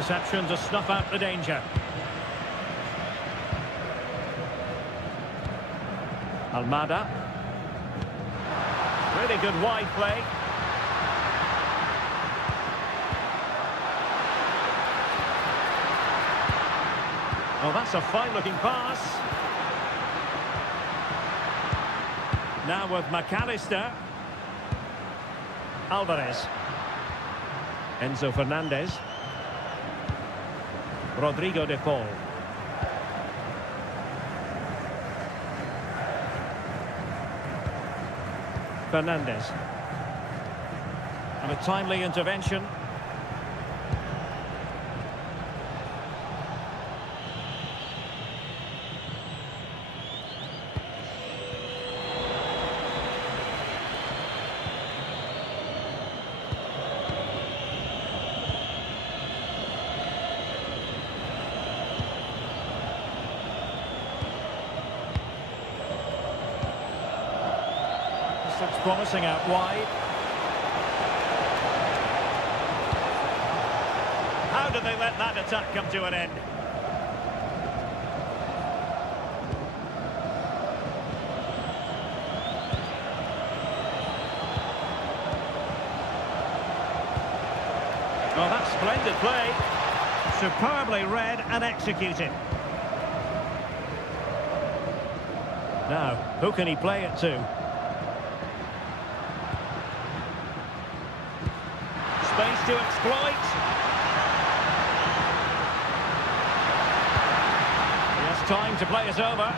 interception to snuff out the danger. Almada. Really good wide play. Oh, that's a fine-looking pass. Now with McAllister. Alvarez. Enzo Fernandez. Rodrigo de Paul. Fernandez. And a timely intervention. Looks promising out wide. How did they let that attack come to an end? Oh, that's splendid play. Superbly read and executed. Now, who can he play it to? Space to exploit. He has time to play it over.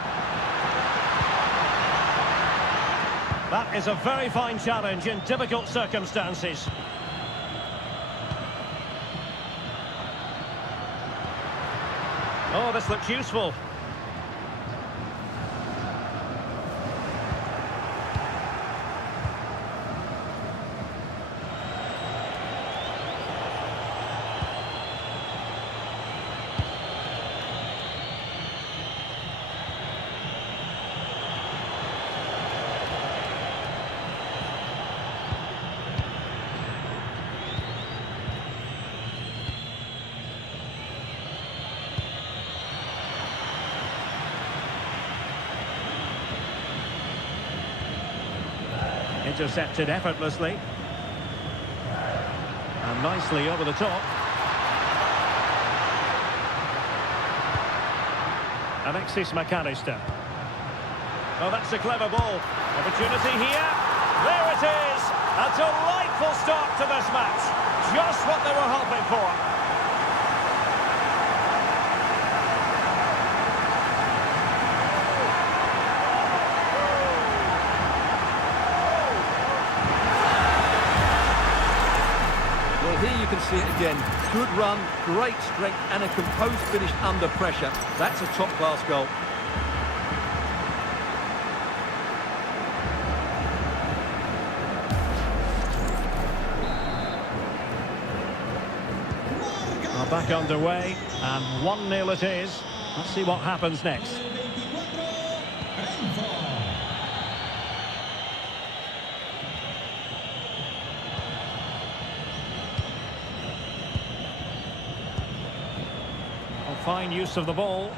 That is a very fine challenge in difficult circumstances. Oh, this looks useful. Intercepted effortlessly. And nicely over the top. Alexis McAllister. Oh, that's a clever ball. Opportunity here. There it is. A delightful start to this match. Just what they were hoping for. Here you can see it again. Good run, great strength and a composed finish under pressure. That's a top-class goal. Are back underway and 1-0 it is. Let's see what happens next. Fine use of the ball.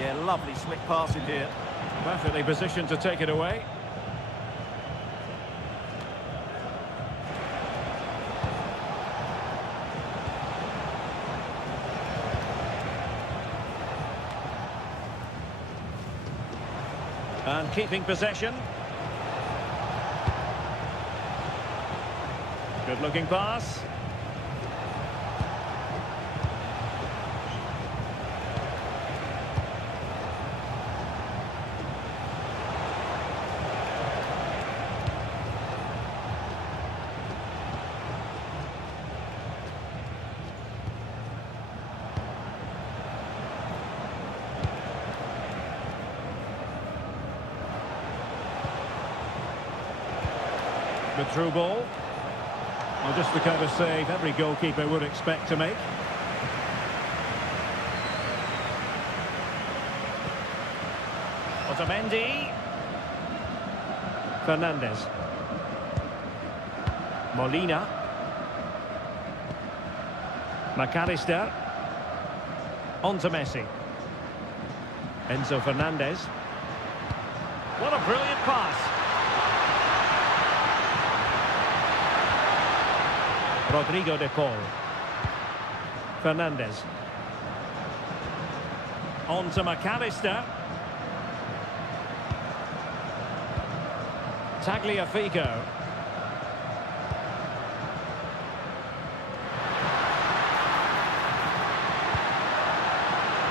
Yeah, lovely slick passing here. Perfectly positioned to take it away. And keeping possession. Good looking pass. The through ball. Well, just the kind of save every goalkeeper would expect to make. Otamendi. Fernandez. Molina. McAllister. On to Messi. Enzo Fernandez. What a brilliant pass. Rodrigo de Paul. Fernandez. On to McAllister. Tagliafico.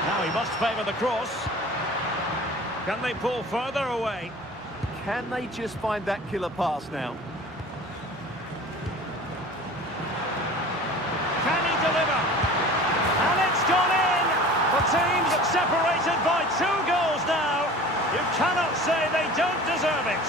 Now he must favour the cross. Can they pull further away? Can they just find that killer pass now? Can he deliver? And it's gone in! The team's separated by 2 goals now. You cannot say they don't deserve it.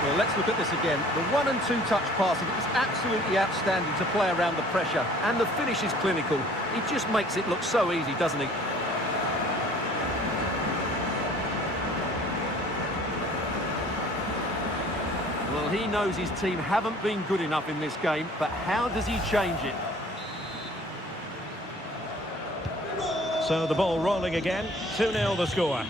Well, let's look at this again. The 1 and 2 touch passing is absolutely outstanding to play around the pressure. And the finish is clinical. He just makes it look so easy, doesn't he? Well, he knows his team haven't been good enough in this game, but how does he change it? So the ball rolling again. 2-0 the score.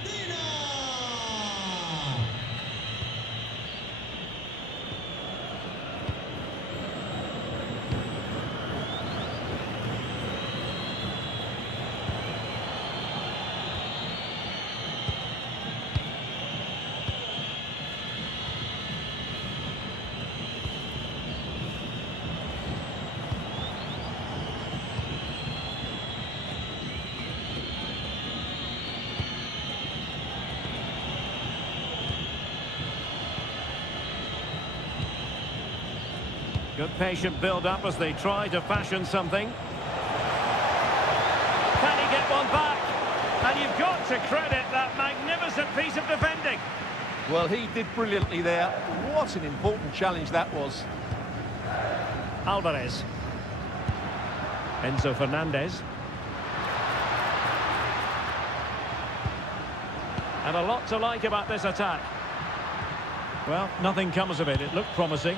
Good patient build-up as they try to fashion something. Can he get one back? And you've got to credit that magnificent piece of defending. Well, he did brilliantly there. What an important challenge that was. Alvarez. Enzo Fernandez. And a lot to like about this attack. Well, nothing comes of it. It looked promising.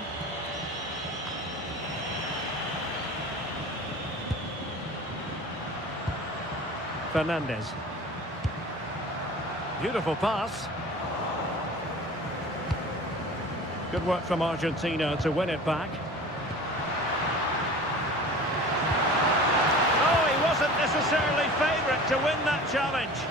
Fernandez. Beautiful pass. Good work from Argentina to win it back. Oh, he wasn't necessarily favourite to win that challenge.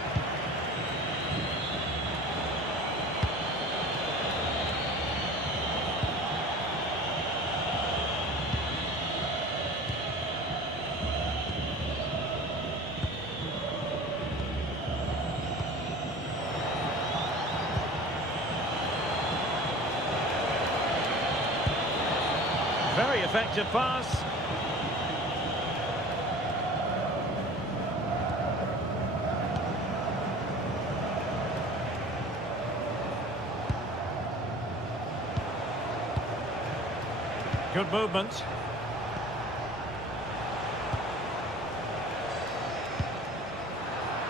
Very effective pass. Good movement.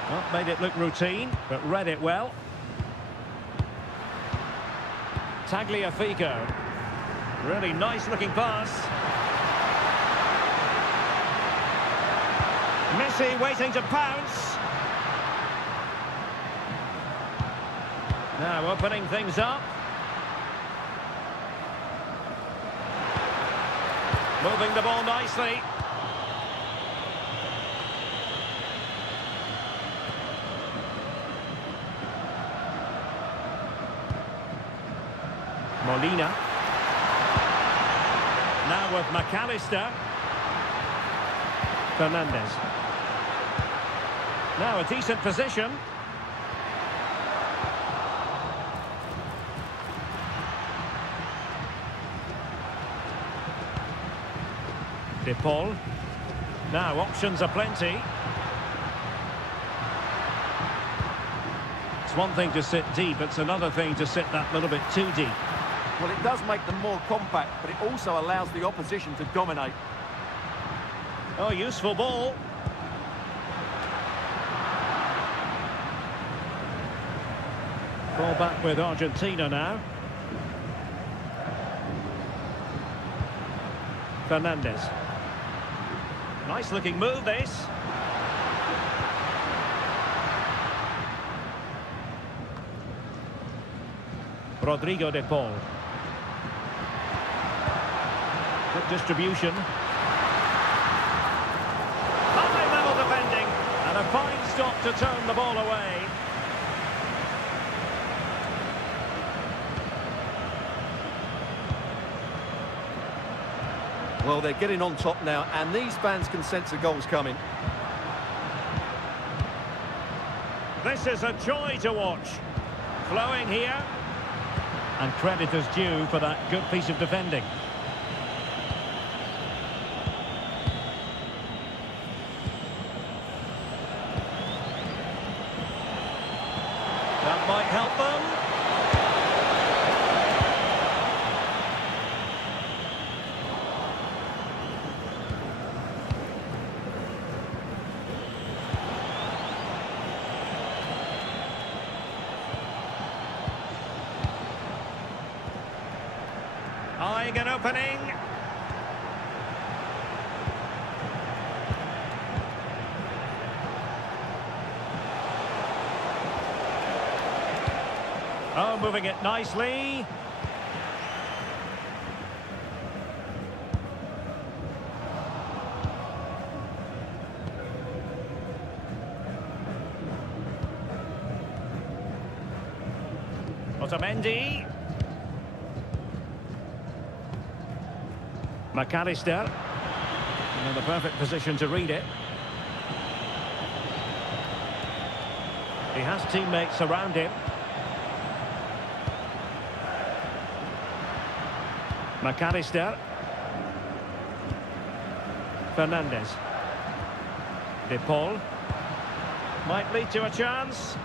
Well, made it look routine, but read it well. Tagliafico. Really nice looking pass. Messi waiting to pounce. Now opening things up. Moving the ball nicely. Molina. Now with McAllister. Fernandez. Now a decent position. De Paul. Now options are plenty. It's one thing to sit deep, it's another thing to sit that little bit too deep. Well, it does make them more compact, but it also allows the opposition to dominate. Oh, useful ball. Ball back with Argentina now. Fernandez. Nice looking move, this. Rodrigo de Paul. Good distribution. High level defending. And a fine stop to turn the ball away. Well, they're getting on top now, and these fans can sense the goals coming. This is a joy to watch. Flowing here. And credit is due for that good piece of defending. That might help them. Eyeing an opening. Oh, moving it nicely. Otamendi. McAllister. In the perfect position to read it. He has teammates around him. McAllister. Fernandez. De Paul. Might lead to a chance.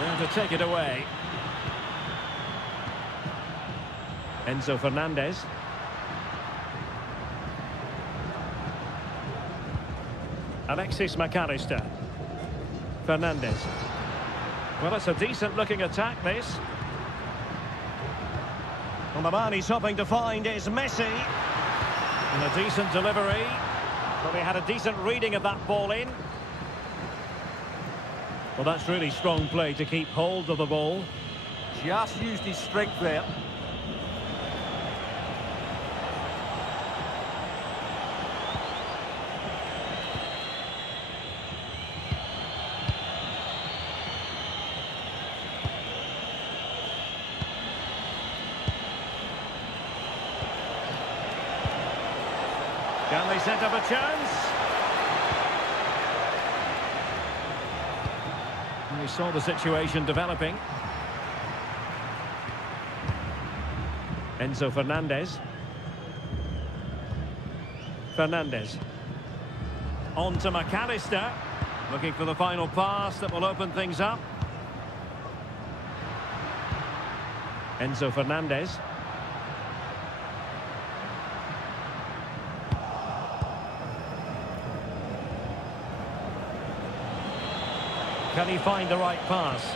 There to take it away. Enzo Fernandez. Alexis McAllister. Fernandez. Well, it's a decent-looking attack, this. Well, the man he's hoping to find is Messi. And a decent delivery. Well, he had a decent reading of that ball in. Well, that's really strong play to keep hold of the ball. Just used his strength there. Can they set up a chance? We saw the situation developing. Enzo Fernandez. Fernandez. On to McAllister. Looking for the final pass that will open things up. Enzo Fernandez. Can he find the right pass?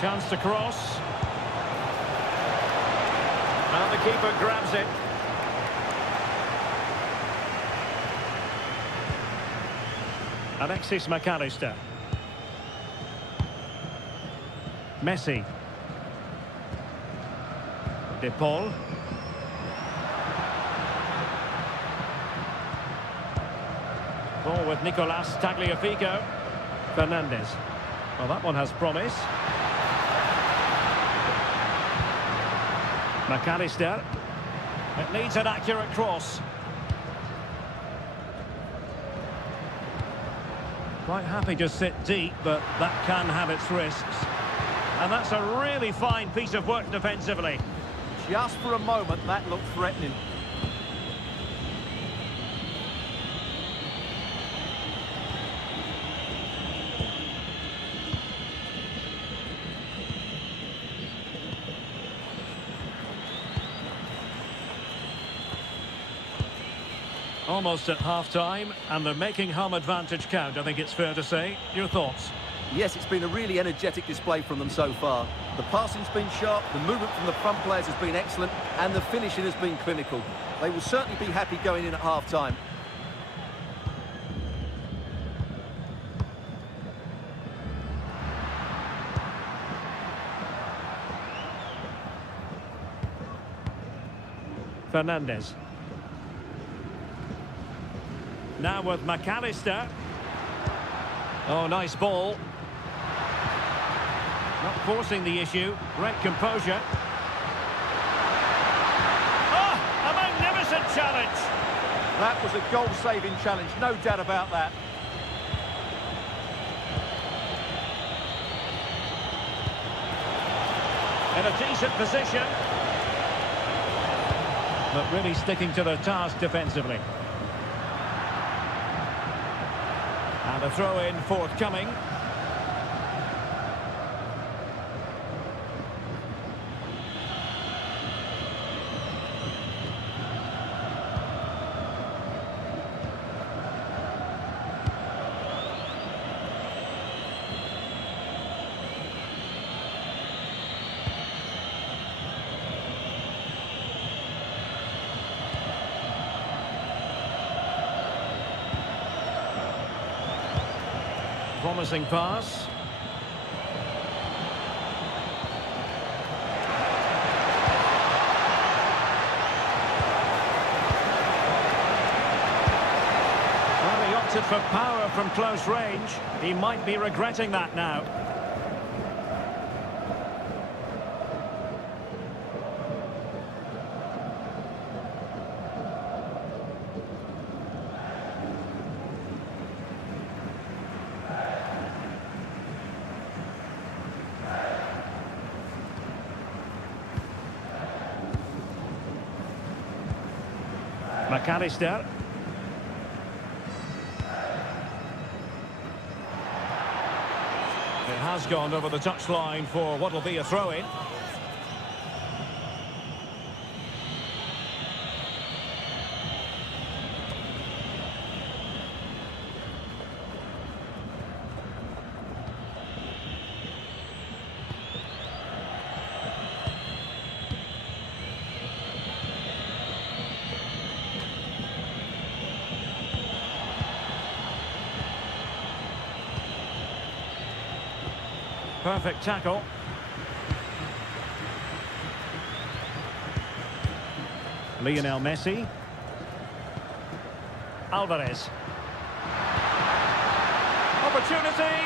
Chance to cross. And the keeper grabs it. Alexis McAllister. Messi. De Paul. Ball with Nicolas Tagliafico. Fernandez. Well, that one has promise. McAllister. It needs an accurate cross. Quite happy to sit deep, but that can have its risks. And that's a really fine piece of work defensively. Just for a moment, that looked threatening. Almost at half-time, and they're making home advantage count, I think it's fair to say. Your thoughts? Yes, it's been a really energetic display from them so far. The passing's been sharp, the movement from the front players has been excellent, and the finishing has been clinical. They will certainly be happy going in at half-time. Fernandez. Now with McAllister. Oh, nice ball. Not forcing the issue. Great composure. Oh, a magnificent challenge. That was a goal-saving challenge, no doubt about that. In a decent position. But really sticking to the task defensively. And a throw-in forthcoming. Promising pass. Well, he opted for power from close range. He might be regretting that now. McAllister. It has gone over the touchline for what will be a throw-in. Perfect tackle. Lionel Messi. Alvarez. Opportunity.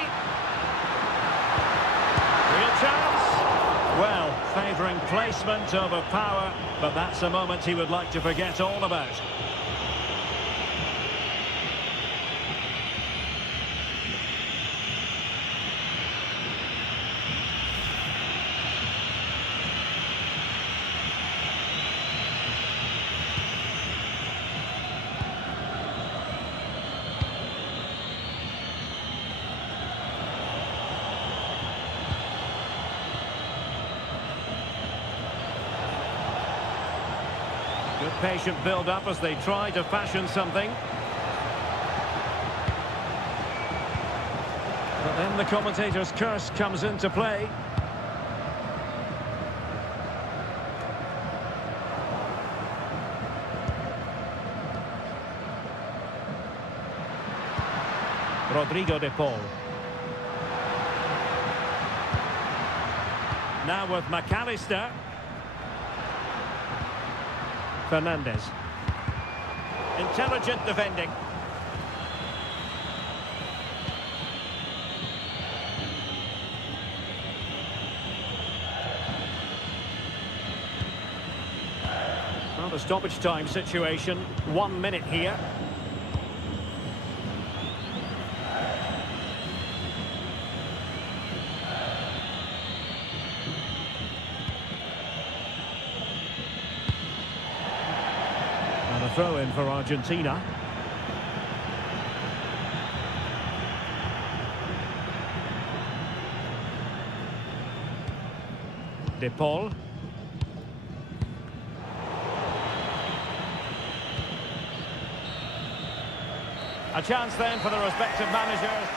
Real chance. Well, favouring placement over power, but that's a moment he would like to forget all about. Good patient build-up as they try to fashion something. But then the commentator's curse comes into play. Rodrigo de Paul. Now with McAllister. Fernandez. Intelligent defending. Well, the stoppage time situation, 1 minute here. throw-in for Argentina. De Paul. A chance then for the respective managers.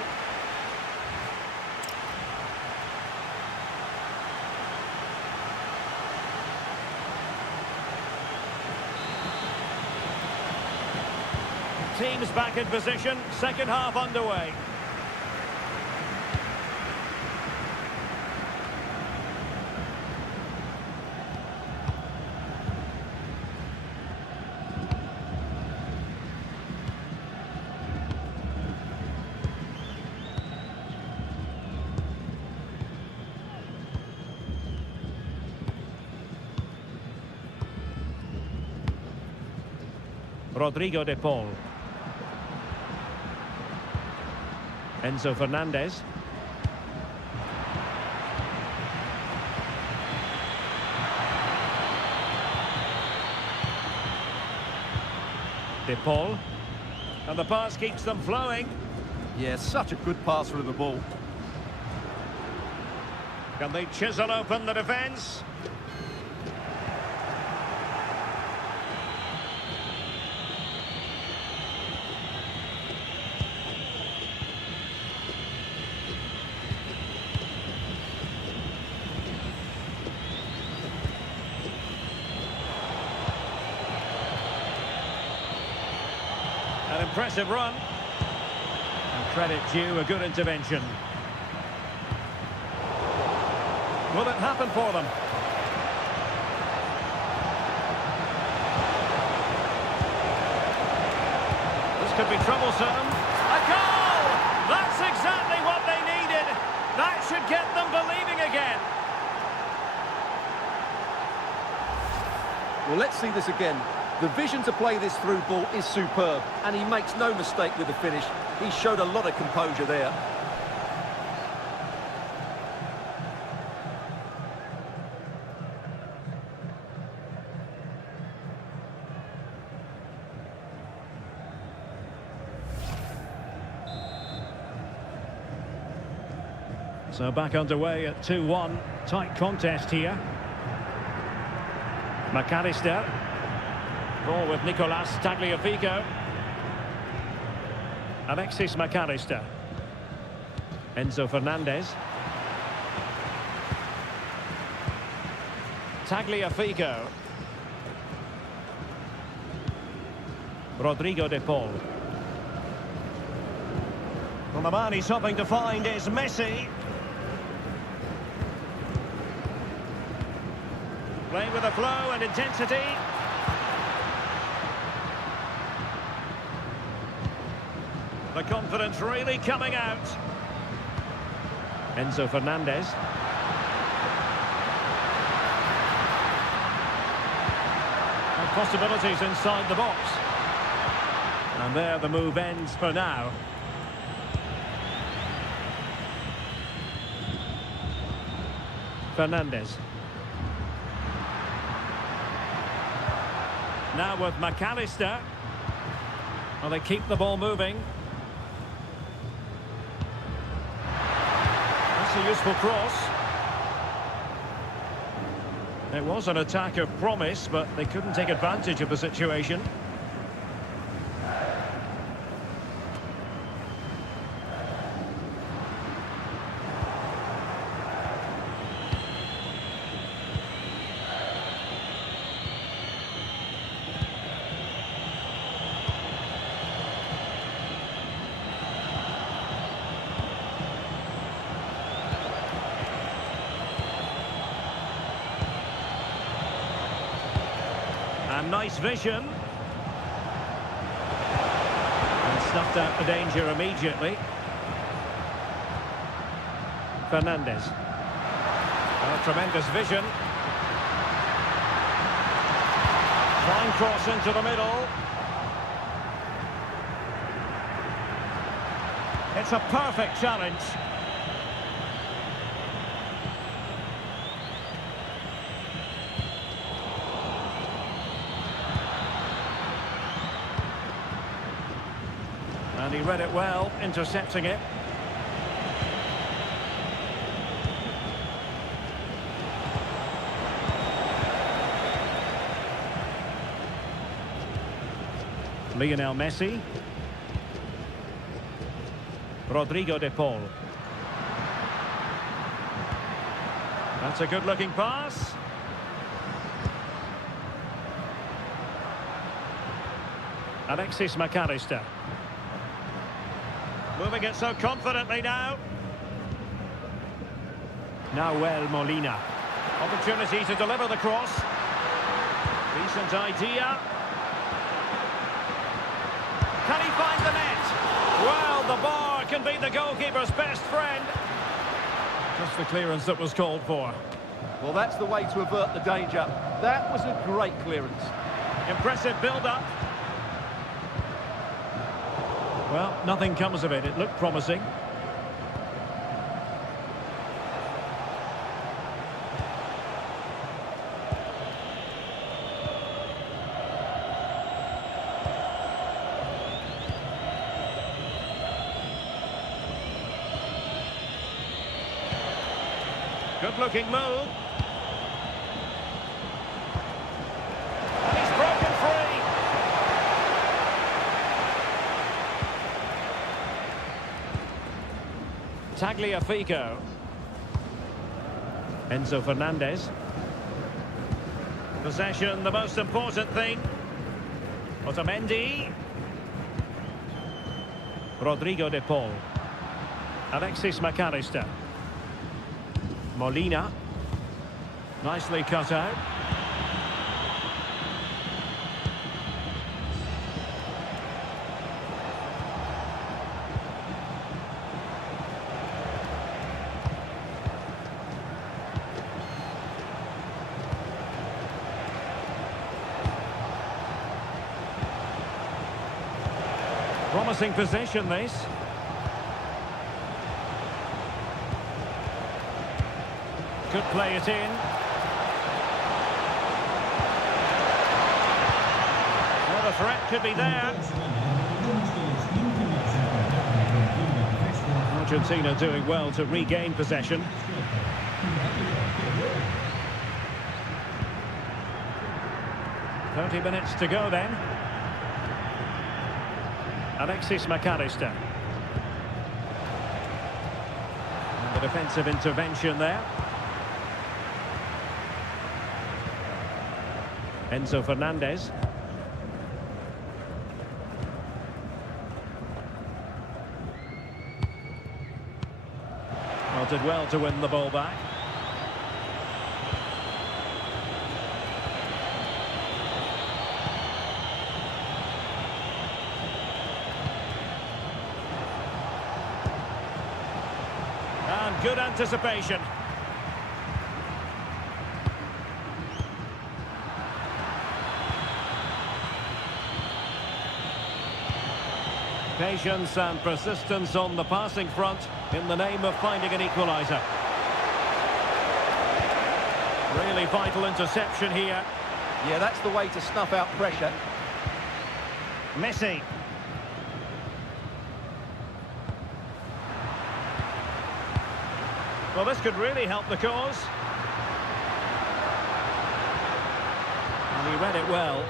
Teams back in position, second half underway. Rodrigo de Paul. Enzo Fernandez. De Paul. And the pass keeps them flowing. Yeah, such a good passer of the ball. Can they chisel open the defence? An impressive run. And credit due, a good intervention. Will it happen for them? This could be troublesome. A goal! That's exactly what they needed. That should get them believing again. Well, let's see this again. The vision to play this through ball is superb, and he makes no mistake with the finish. He showed a lot of composure there. So back underway at 2-1. Tight contest here. McAllister. Ball with Nicolas Tagliafico. Alexis McAllister. Enzo Fernandez. Tagliafico. Rodrigo de Paul. Well, the man he's hoping to find is Messi. Playing with a flow and intensity. The confidence really coming out. Enzo Fernandez. And possibilities inside the box. And there the move ends for now. Fernandez. Now with McAllister. Well, they keep the ball moving. That's a useful cross. It was an attack of promise, but they couldn't take advantage of the situation. And nice vision. And snuffed out the danger immediately. Fernandez. Oh, tremendous vision. Fine cross into the middle. It's a perfect challenge. he read it well, intercepting it. Lionel Messi. Rodrigo de Paul. That's a good-looking pass. Alexis McAllister. Moving it so confidently now. Nahuel Molina. Opportunity to deliver the cross. Decent idea. Can he find the net? Well, the bar can be the goalkeeper's best friend. Just the clearance that was called for. Well, that's the way to avert the danger. That was a great clearance. Impressive build-up. Well, nothing comes of it. It looked promising. Good-looking move. And he's broken free. Tagliafico. Enzo Fernandez. Possession, the most important thing. Otamendi. Rodrigo de Paul. Alexis McAllister. Molina. Nicely cut out. Promising position, this. Could play it in. Well, the threat could be there. Argentina doing well to regain possession. "30 minutes to go then." Alexis McAllister. And the defensive intervention there. Enzo Fernandez. Well, did well to win the ball back. And good anticipation. Patience and persistence on the passing front in the name of finding an equaliser. Really vital interception here. Yeah, that's the way to snuff out pressure. Messi. Well, this could really help the cause. And he read it well.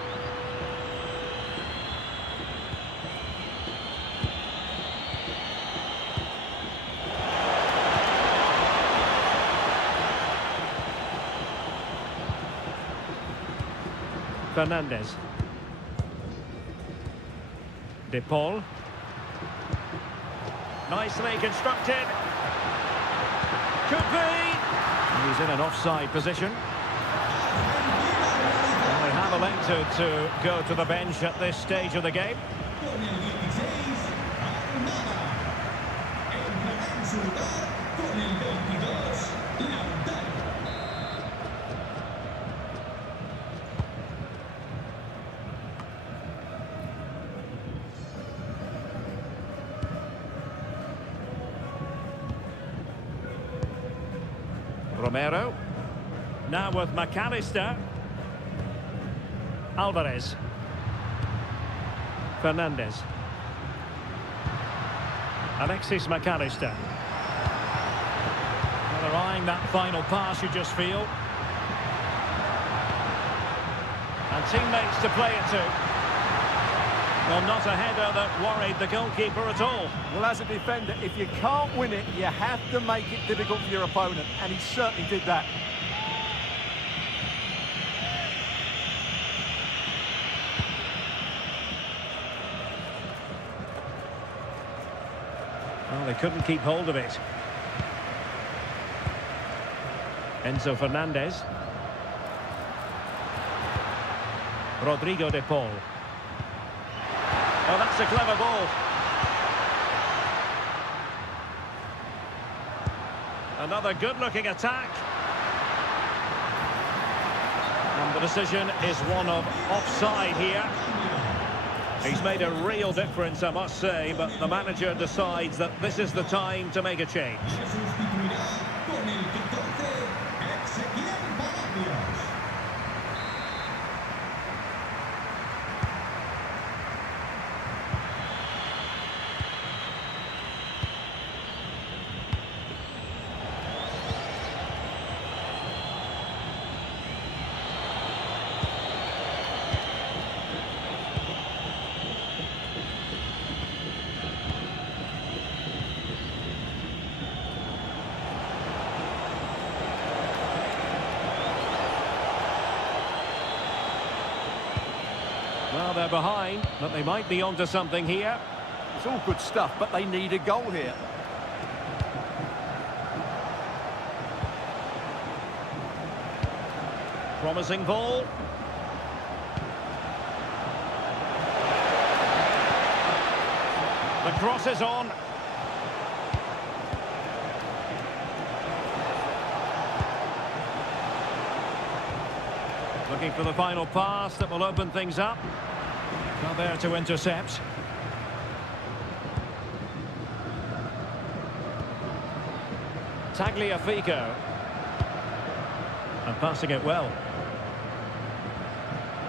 Fernandez. De Paul. Nicely constructed. Could be. He's in an offside position. And they have elected to go to the bench at this stage of the game. Romero. Now with McAllister. Alvarez. Fernandez. Alexis McAllister. Well, they're eyeing that final pass, you just feel. And teammates to play it to. Well, not a header that worried the goalkeeper at all. Well, as a defender, if you can't win it, you have to make it difficult for your opponent, and he certainly did that. Well, they couldn't keep hold of it. Enzo Fernandez. Rodrigo de Paul. Oh, that's a clever ball. Another good-looking attack. And the decision is one of offside here. He's made a real difference, I must say, but the manager decides that this is the time to make a change. Well, they're behind, but they might be onto something here. It's all good stuff, but they need a goal here. Promising ball. The cross is on. Looking for the final pass that will open things up. Not there to intercept. Tagliafico. And passing it well.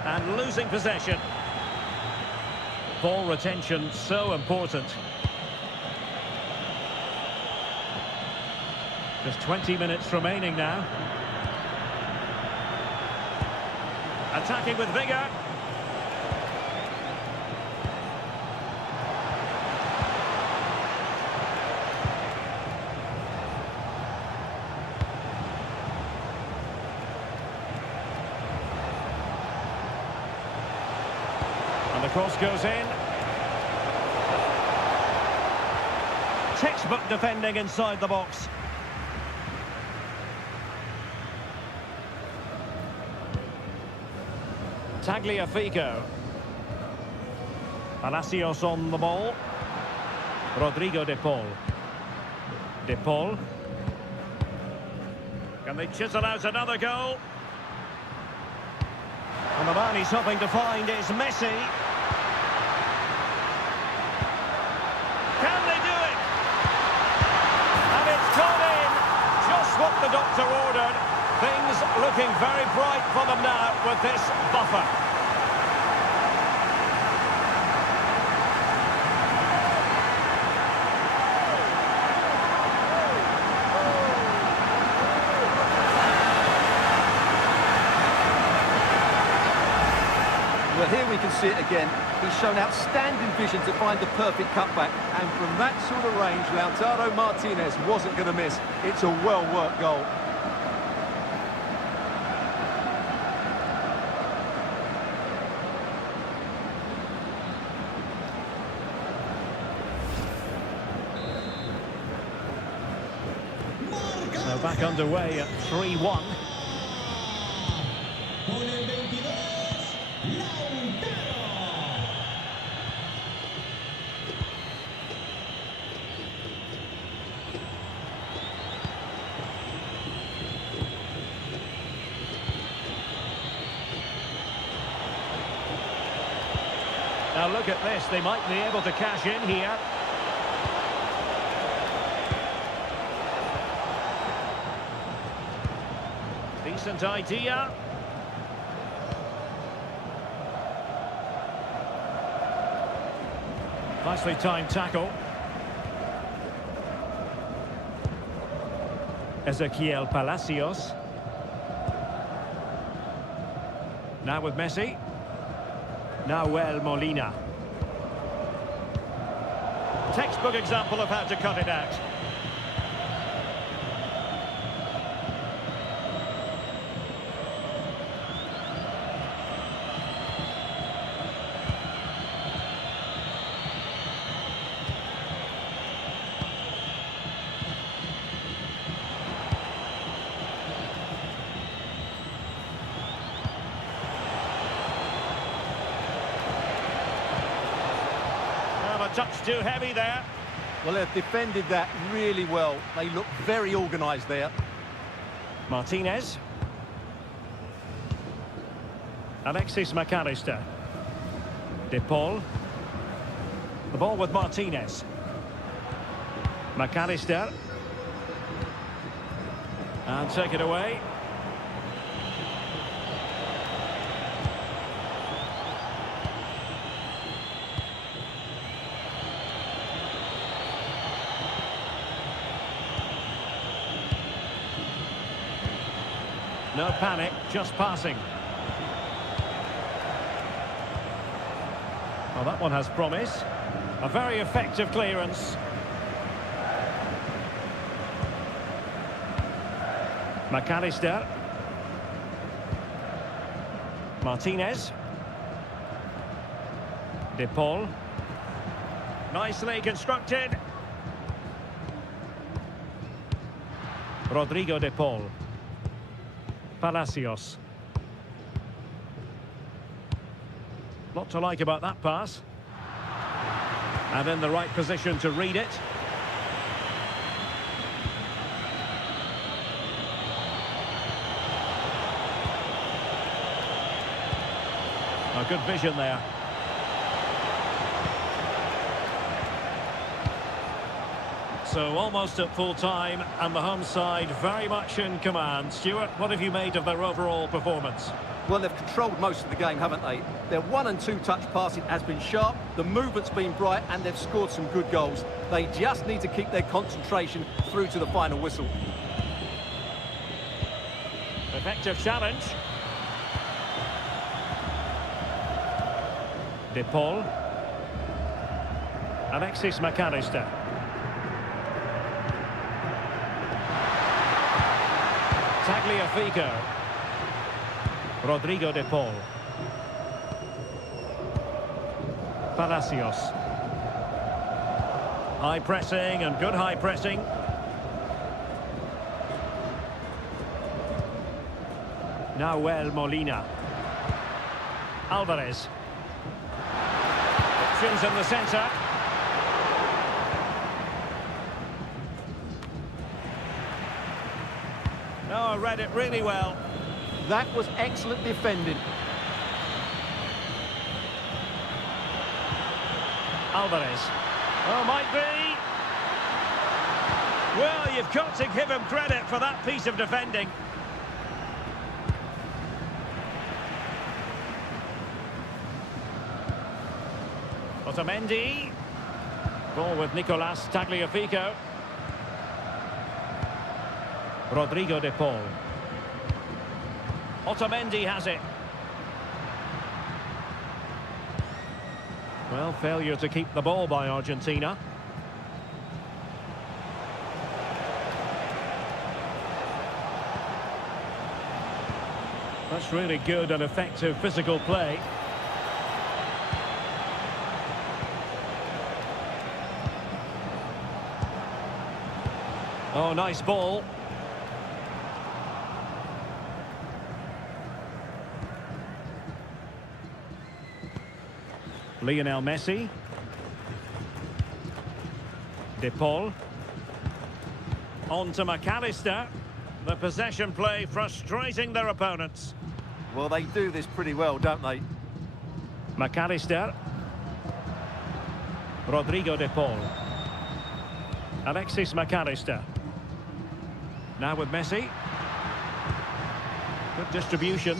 And losing possession. Ball retention so important. Just 20 minutes remaining now. Attacking with vigour. And the cross goes in. Textbook defending inside the box. Tagliafico. Palacios on the ball. Rodrigo de Paul. De Paul. Can they chisel out another goal? And the man he's hoping to find is Messi. Can they do it? And it's gone in. Just what the doctor ordered. Things looking very bright for them now with this buffer. Well, here we can see it again. He's shown outstanding vision to find the perfect cutback. And from that sort of range, Lautaro Martinez wasn't going to miss. It's a well-worked goal. So back underway at 3-1. Now look at this, they might be able to cash in here. Decent idea. Nicely timed tackle. Ezequiel Palacios. Now with Messi. Nahuel Molina. Textbook example of how to cut it out. A touch too heavy there. Well, they've defended that really well. They look very organised there. Martinez. Alexis McAllister. De Paul. The ball with Martinez. McAllister. And take it away. No panic, just passing. Well, that one has promise. A very effective clearance. McAllister. Martinez. De Paul. Nicely constructed. Rodrigo De Paul. Palacios. Lot to like about that pass. And in the right position to read it. A good vision there. So almost at full time, and the home side very much in command. Stuart, what have you made of their overall performance? Well, they've controlled most of the game, haven't they? Their 1- and 2-touch passing has been sharp, the movement's been bright, and they've scored some good goals. They just need to keep their concentration through to the final whistle. Effective challenge. De Paul. Alexis McAllister. Tagliafico. Rodrigo De Paul. Palacios. High pressing and good high pressing. Nahuel Molina. Alvarez. Options in the centre. No, read it really well. That was excellent defending. Alvarez. Oh, might be. Well, you've got to give him credit for that piece of defending. Otamendi. Ball with Nicolas Tagliafico. Rodrigo De Paul. Otamendi has it. Well, failure to keep the ball by Argentina. That's really good and effective physical play. Oh, nice ball. Lionel Messi. De Paul. On to McAllister. The possession play frustrating their opponents. Well, they do this pretty well, don't they? McAllister. Rodrigo De Paul. Alexis McAllister. Now with Messi. Good distribution.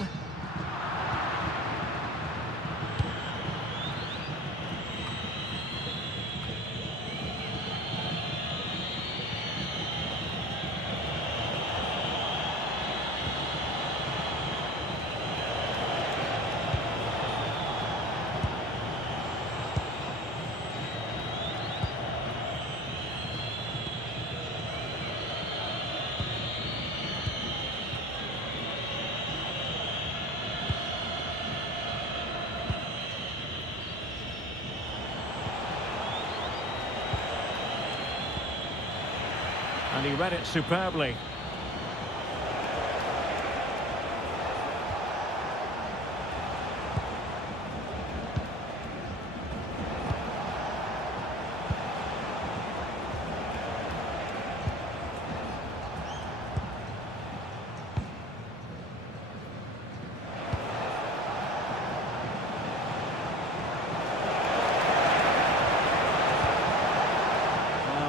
he read it superbly.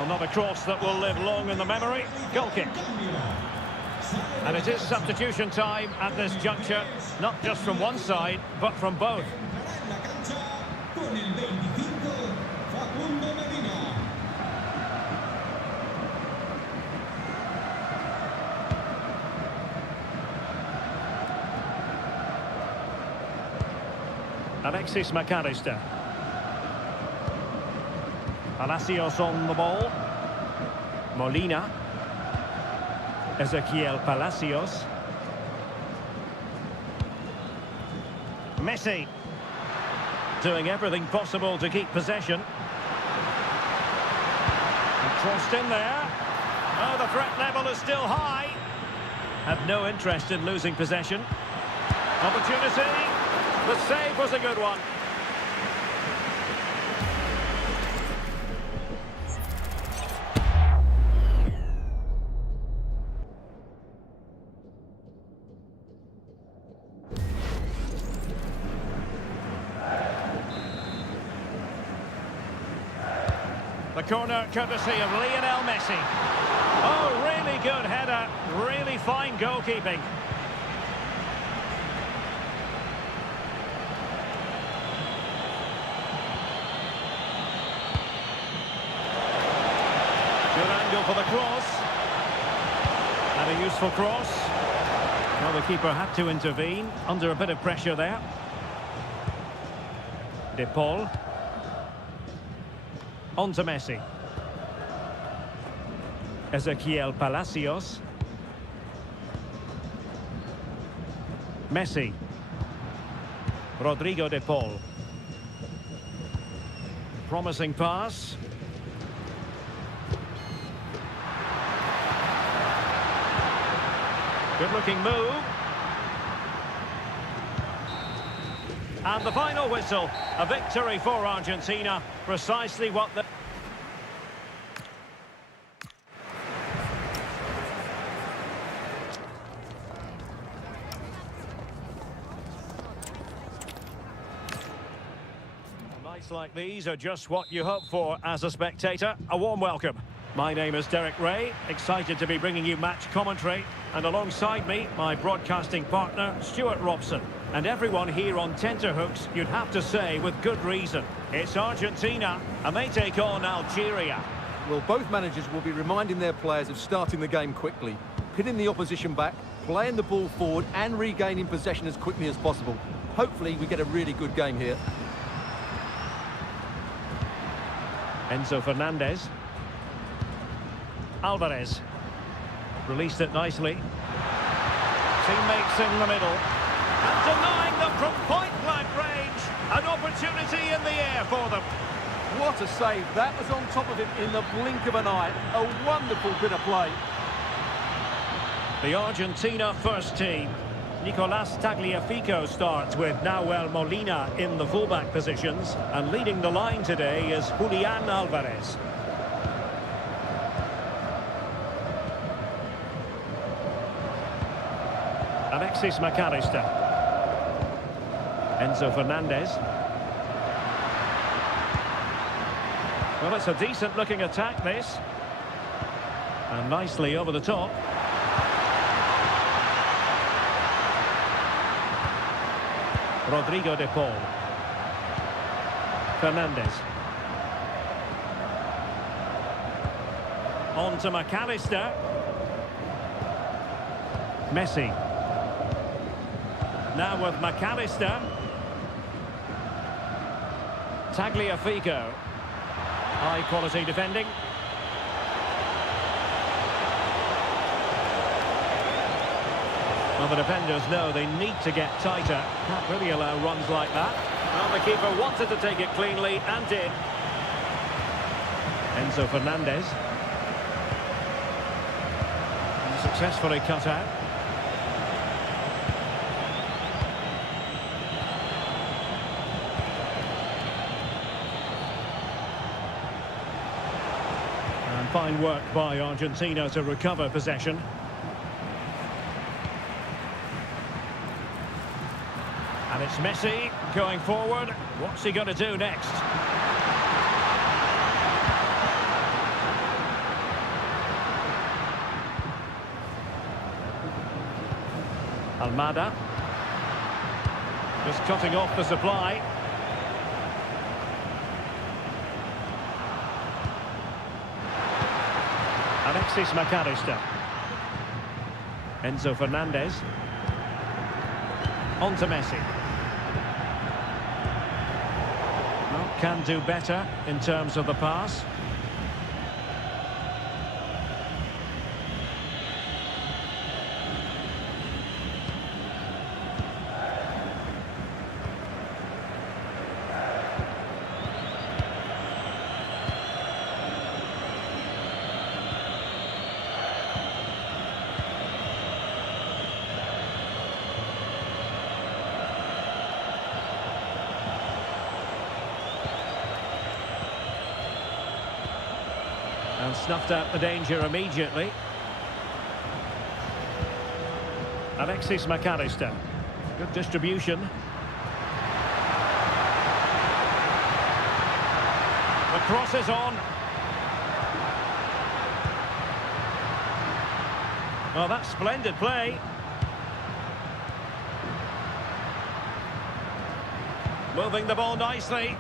Not a cross that will live long in the memory. Goal kick. And it is substitution time at this juncture, not just from one side, but from both. Alexis McAllister. Palacios on the ball. Molina. Ezequiel Palacios. Messi. Doing everything possible to keep possession. And crossed in there. Oh, the threat level is still high. Had no interest in losing possession. Opportunity. The save was a good one. The corner courtesy of Lionel Messi. Oh, really good header. Really fine goalkeeping. Good angle for the cross. And a useful cross. Well, the keeper had to intervene under a bit of pressure there. De Paul. On to Messi. Ezequiel Palacios. Messi. Rodrigo De Paul. Promising pass. Good looking move. And the final whistle. A victory for Argentina. Precisely what the... Nights like these are just what you hope for as a spectator. A warm welcome. My name is Derek Ray, excited to be bringing you match commentary, and alongside me, my broadcasting partner, Stuart Robson. And everyone here on tenterhooks, you'd have to say with good reason. It's Argentina, and they take on Algeria. Well, both managers will be reminding their players of starting the game quickly, pinning the opposition back, playing the ball forward and regaining possession as quickly as possible. Hopefully we get a really good game here. Enzo Fernandez. Alvarez. Released it nicely. Teammates in the middle. And denying them from point-blank range. An opportunity in the air for them. What a save. That was on top of him in the blink of an eye. A wonderful bit of play. The Argentina first team. Nicolas Tagliafico starts with Nahuel Molina in the fullback positions. And leading the line today is Julian Alvarez. Alexis McAllister. Enzo Fernandez. Well, it's a decent-looking attack, this. And nicely over the top. Rodrigo De Paul. Fernandez. On to McAllister. Messi. Now with McAllister. Tagliafico. High-quality defending. Well, the defenders know they need to get tighter. Can't really allow runs like that. Well, the keeper wanted to take it cleanly and did. Enzo Fernandez. Successfully cut out. And fine work by Argentina to recover possession. And it's Messi going forward. What's he going to do next? Almada. Just cutting off the supply. Alexis McAllister. Enzo Fernandez. On to Messi. Well, can do better in terms of the pass. And snuffed out the danger immediately. Alexis McAllister. Good distribution. The cross is on. Well, that's splendid play. Moving the ball nicely.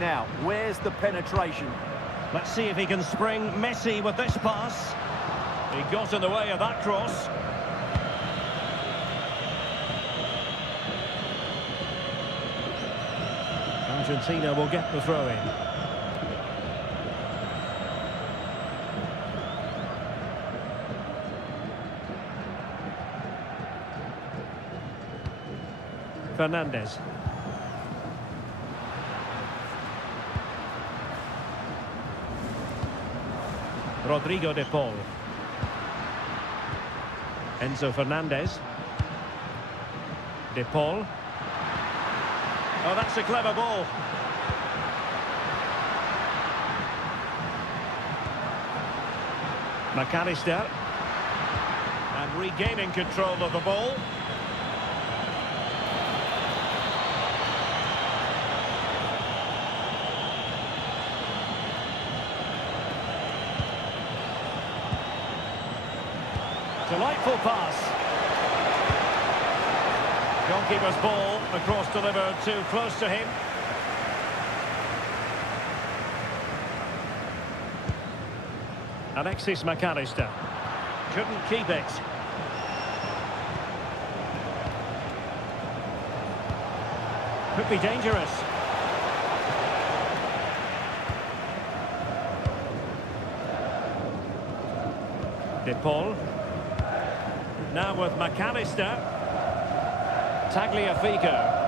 Now, where's the penetration? Let's see if he can spring Messi with this pass. He got in the way of that cross. Argentina will get the throw-in. Fernandez. Rodrigo de Paul. Enzo Fernandez. De Paul. Oh, that's a clever ball. McAllister. And regaining control of the ball. Delightful pass. Goalkeeper's ball, the cross delivered too close to him. Alexis McAllister. Couldn't keep it. Could be dangerous. De Paul. Now with McAllister. Tagliafico.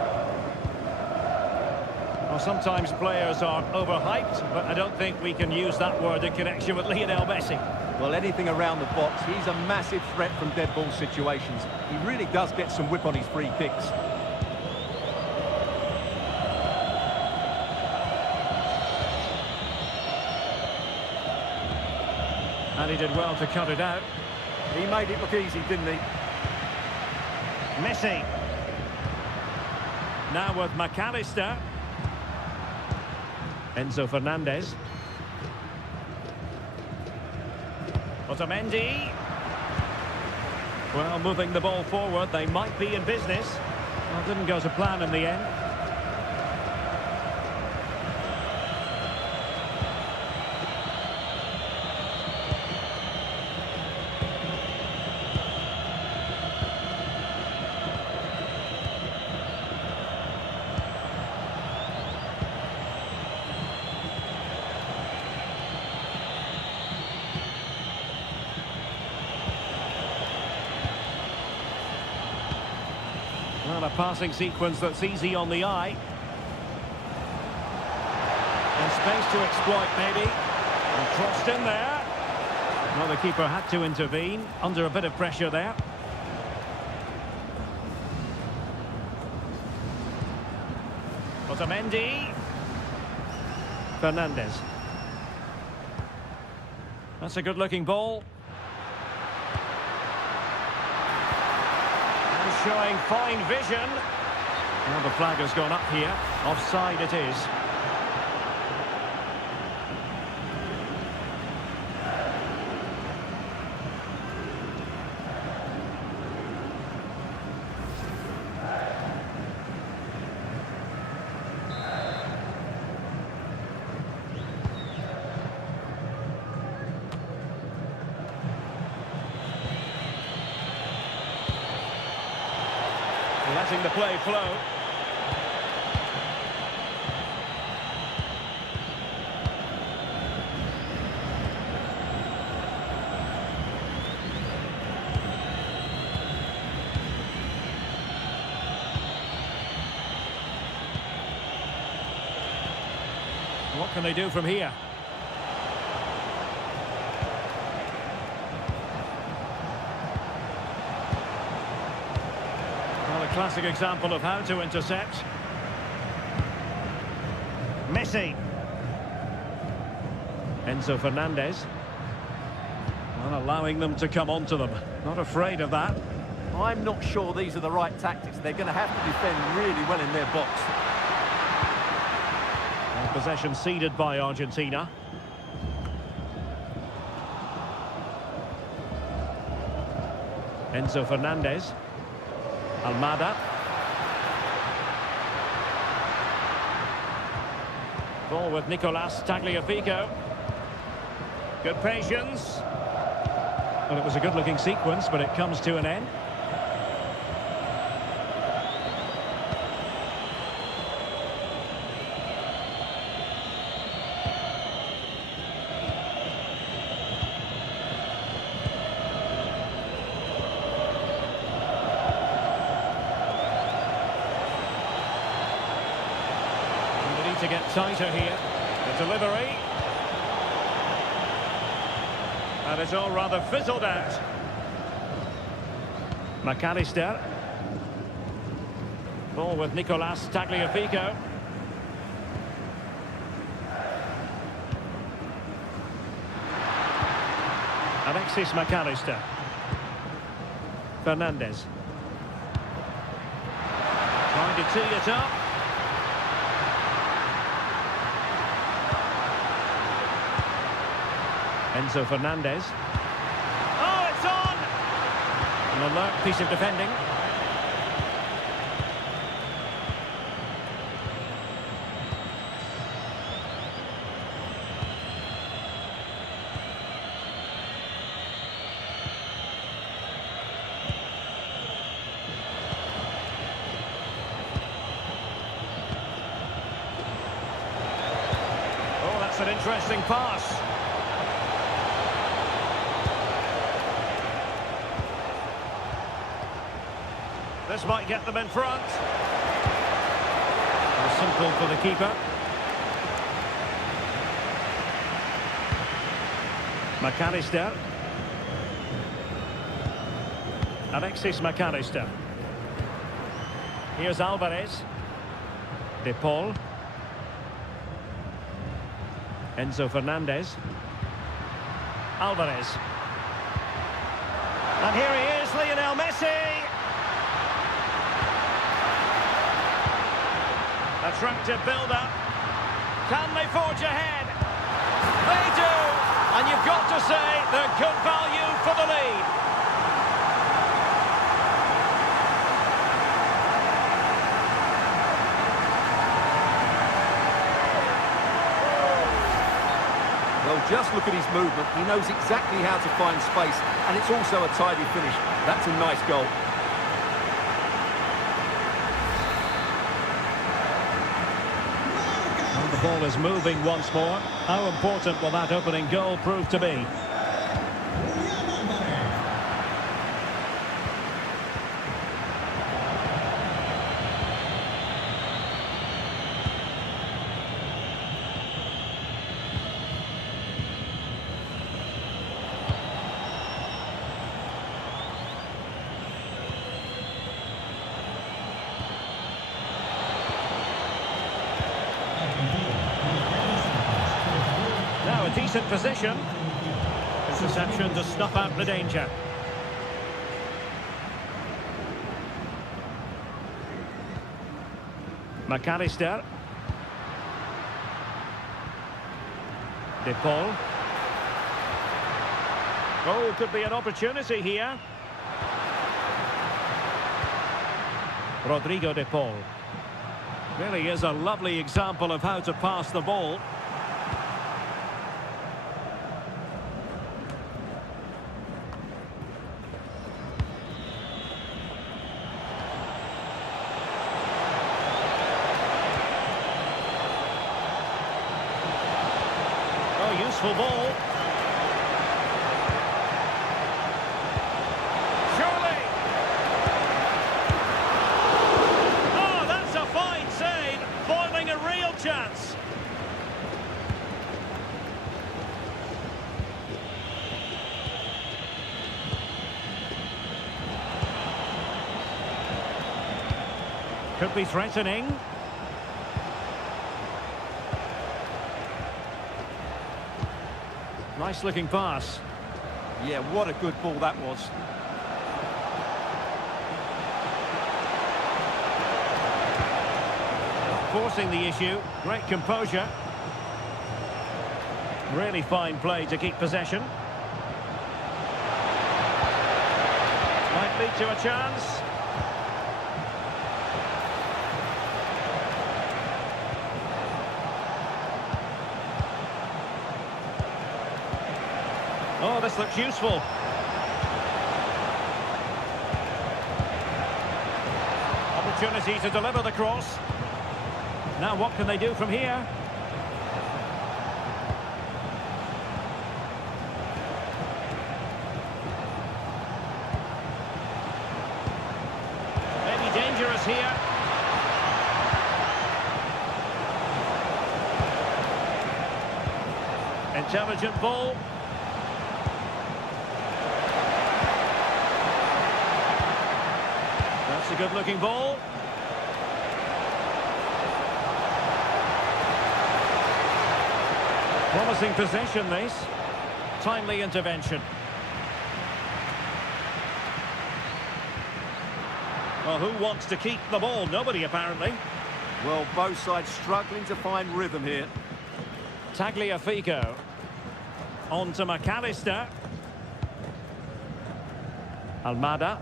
Well, sometimes players are overhyped, but I don't think we can use that word in connection with Lionel Messi. Well, anything around the box, he's a massive threat from dead ball situations. He really does get some whip on his free kicks. And he did well to cut it out. He made it look easy, didn't he? Messi. Now with McAllister. Enzo Fernandez. Otamendi. Well, moving the ball forward, they might be in business. Well, didn't go to plan in the end. Well, a passing sequence that's easy on the eye. And space to exploit, maybe. And crossed in there. Well, the keeper had to intervene under a bit of pressure there. Otamendi. Fernandez. That's a good-looking ball. And showing fine vision. Well, the flag has gone up here. Offside it is. Letting the play flow. What can they do from here? Classic example of how to intercept. Messi. Enzo Fernandez. Not allowing them to come onto them. Not afraid of that. I'm not sure these are the right tactics. They're going to have to defend really well in their box. And possession ceded by Argentina. Enzo Fernandez. Almada. Ball with Nicolas Tagliafico. Good patience. Well, it was a good-looking sequence, but it comes to an end. To get tighter here. The delivery. And it's all rather fizzled out. McAllister. Ball with Nicolas Tagliafico. Alexis McAllister. Fernandez. Trying to tee it up. Enzo Fernandez. Oh, it's on! An alert piece of defending. Oh, that's an interesting pass. This might get them in front. Simple for the keeper. McAllister. Alexis McAllister. Here's Alvarez. De Paul. Enzo Fernandez. Alvarez. And here he is, Lionel Messi. Attractive build-up. Can they forge ahead? They do! And you've got to say they're good value for the lead. Well, just look at his movement. He knows exactly how to find space, and it's also a tidy finish. That's a nice goal. The ball is moving once more. How important will that opening goal prove to be? Decent position. Interception to snuff out the danger. McAllister. De Paul. Oh, could be an opportunity here. Rodrigo De Paul. Really is a lovely example of how to pass the ball. Oh, useful ball. Chance. Could be threatening. Nice looking pass. Yeah, what a good ball that was. Forcing the issue, great composure. Really fine play to keep possession. Might lead to a chance. Oh, this looks useful. Opportunity to deliver the cross. Now what can they do from here? Maybe dangerous here. Intelligent ball. That's a good-looking ball. Promising possession, this. Timely intervention. Well, who wants to keep the ball? Nobody, apparently. Well, both sides struggling to find rhythm here. Tagliafico. On to McAllister. Almada.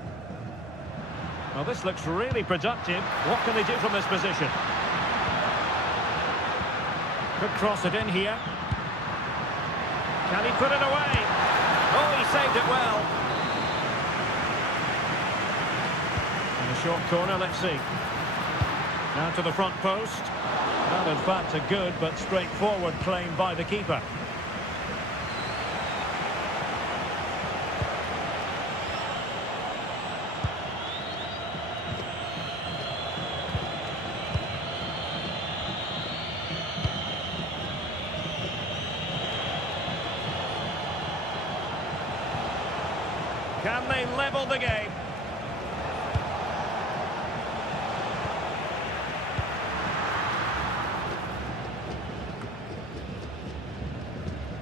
Well, this looks really productive. What can they do from this position? Could cross it in here. Can he put it away? Oh, he saved it well. In a short corner, let's see. Now to the front post. Well, in fact, a good but straightforward claim by the keeper. Can they level the game?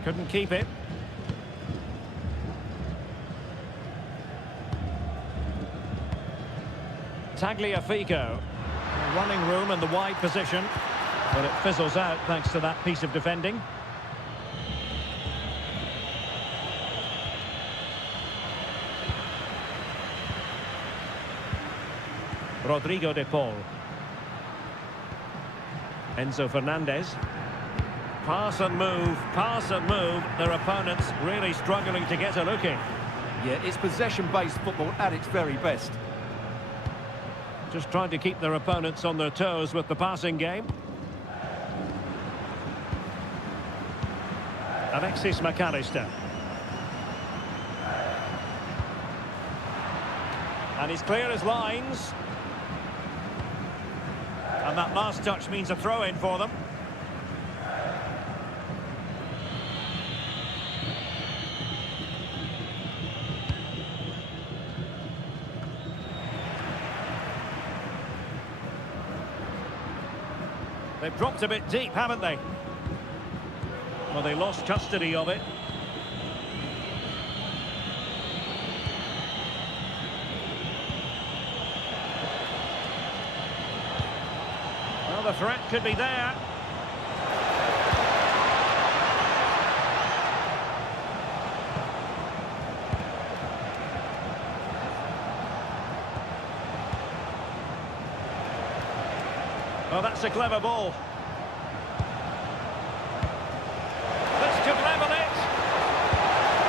Couldn't keep it. Tagliafico. Running room in the wide position, but it fizzles out thanks to that piece of defending. Rodrigo De Paul. Enzo Fernandez. Pass and move, their opponents really struggling to get a look in. Yeah, it's possession-based football at its very best. Just trying to keep their opponents on their toes with the passing game. Alexis McAllister. And he's clear as lines. And that last touch means a throw-in for them. They've dropped a bit deep, haven't they? Well, they lost custody of it. Well, the threat could be there. Oh, that's a clever ball. This could level it.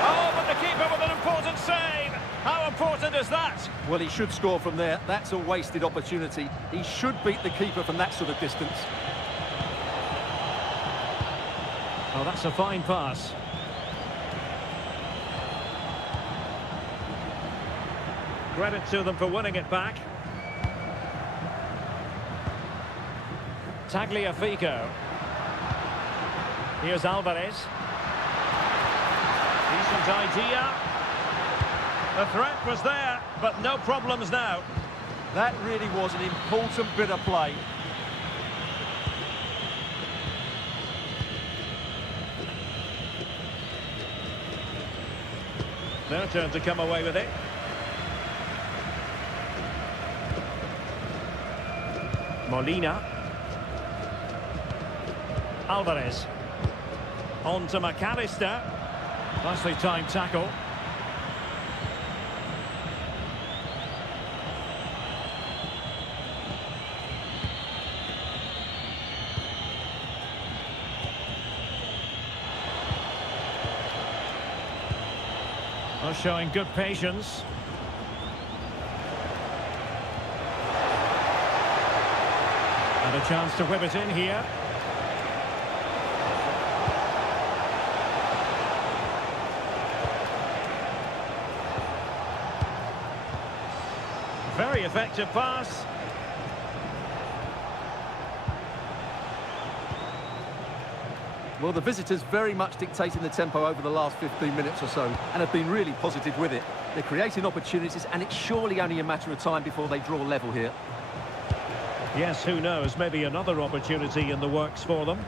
Oh, but the keeper with an important save. How important is that? Well, he should score from there. That's a wasted opportunity. He should beat the keeper from that sort of distance. Oh, that's a fine pass. Credit to them for winning it back. Tagliafico. Here's Alvarez. Decent idea. The threat was there, but no problems now. That really was an important bit of play. Their turn to come away with it. Molina. Alvarez. On to McAllister. Nicely timed tackle. Oh, showing good patience. And a chance to whip it in here. Very effective pass. Well, the visitors very much dictating the tempo over the last 15 minutes or so and have been really positive with it. They're creating opportunities and it's surely only a matter of time before they draw level here. Yes, who knows? Maybe another opportunity in the works for them.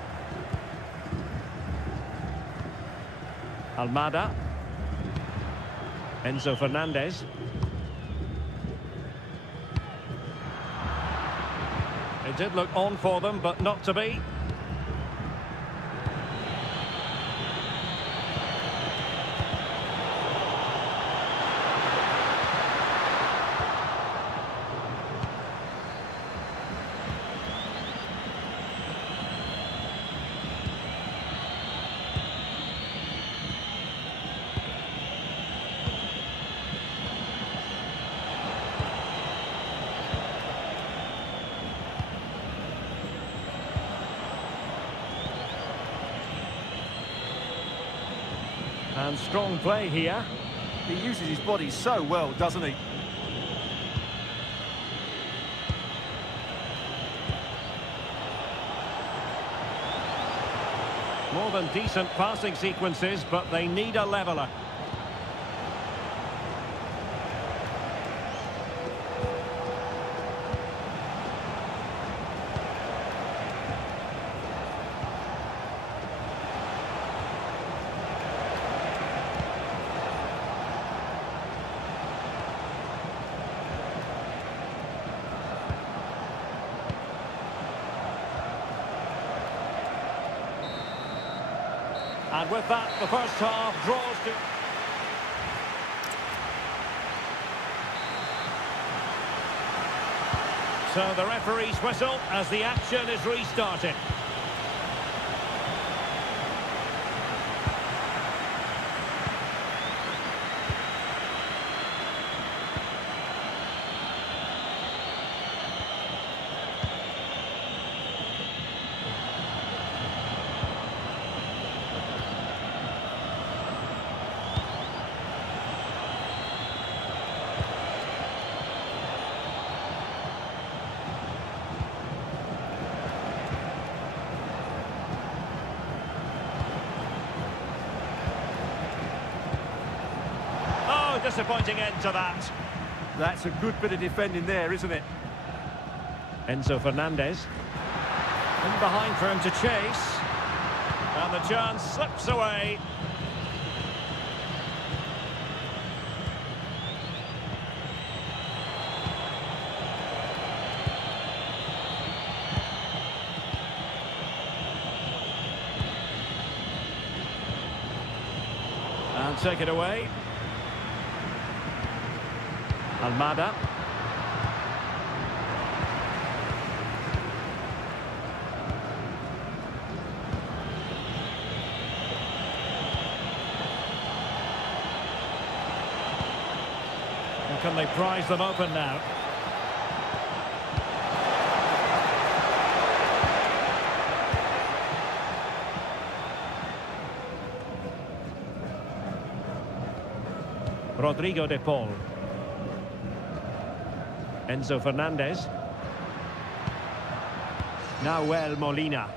Almada. Enzo Fernandez. It did look on for them, but not to be. And strong play here. He uses his body so well, doesn't he? More than decent passing sequences, but they need a leveller. And with that, the first half draws to... So the referee's whistle as the action is restarted. Disappointing end to that. That's a good bit of defending there, isn't it? Enzo Fernandez. In behind for him to chase. And the chance slips away. And take it away. Almada. And can they prize them open now? Rodrigo de Paul. Enzo Fernandez. Nahuel Molina.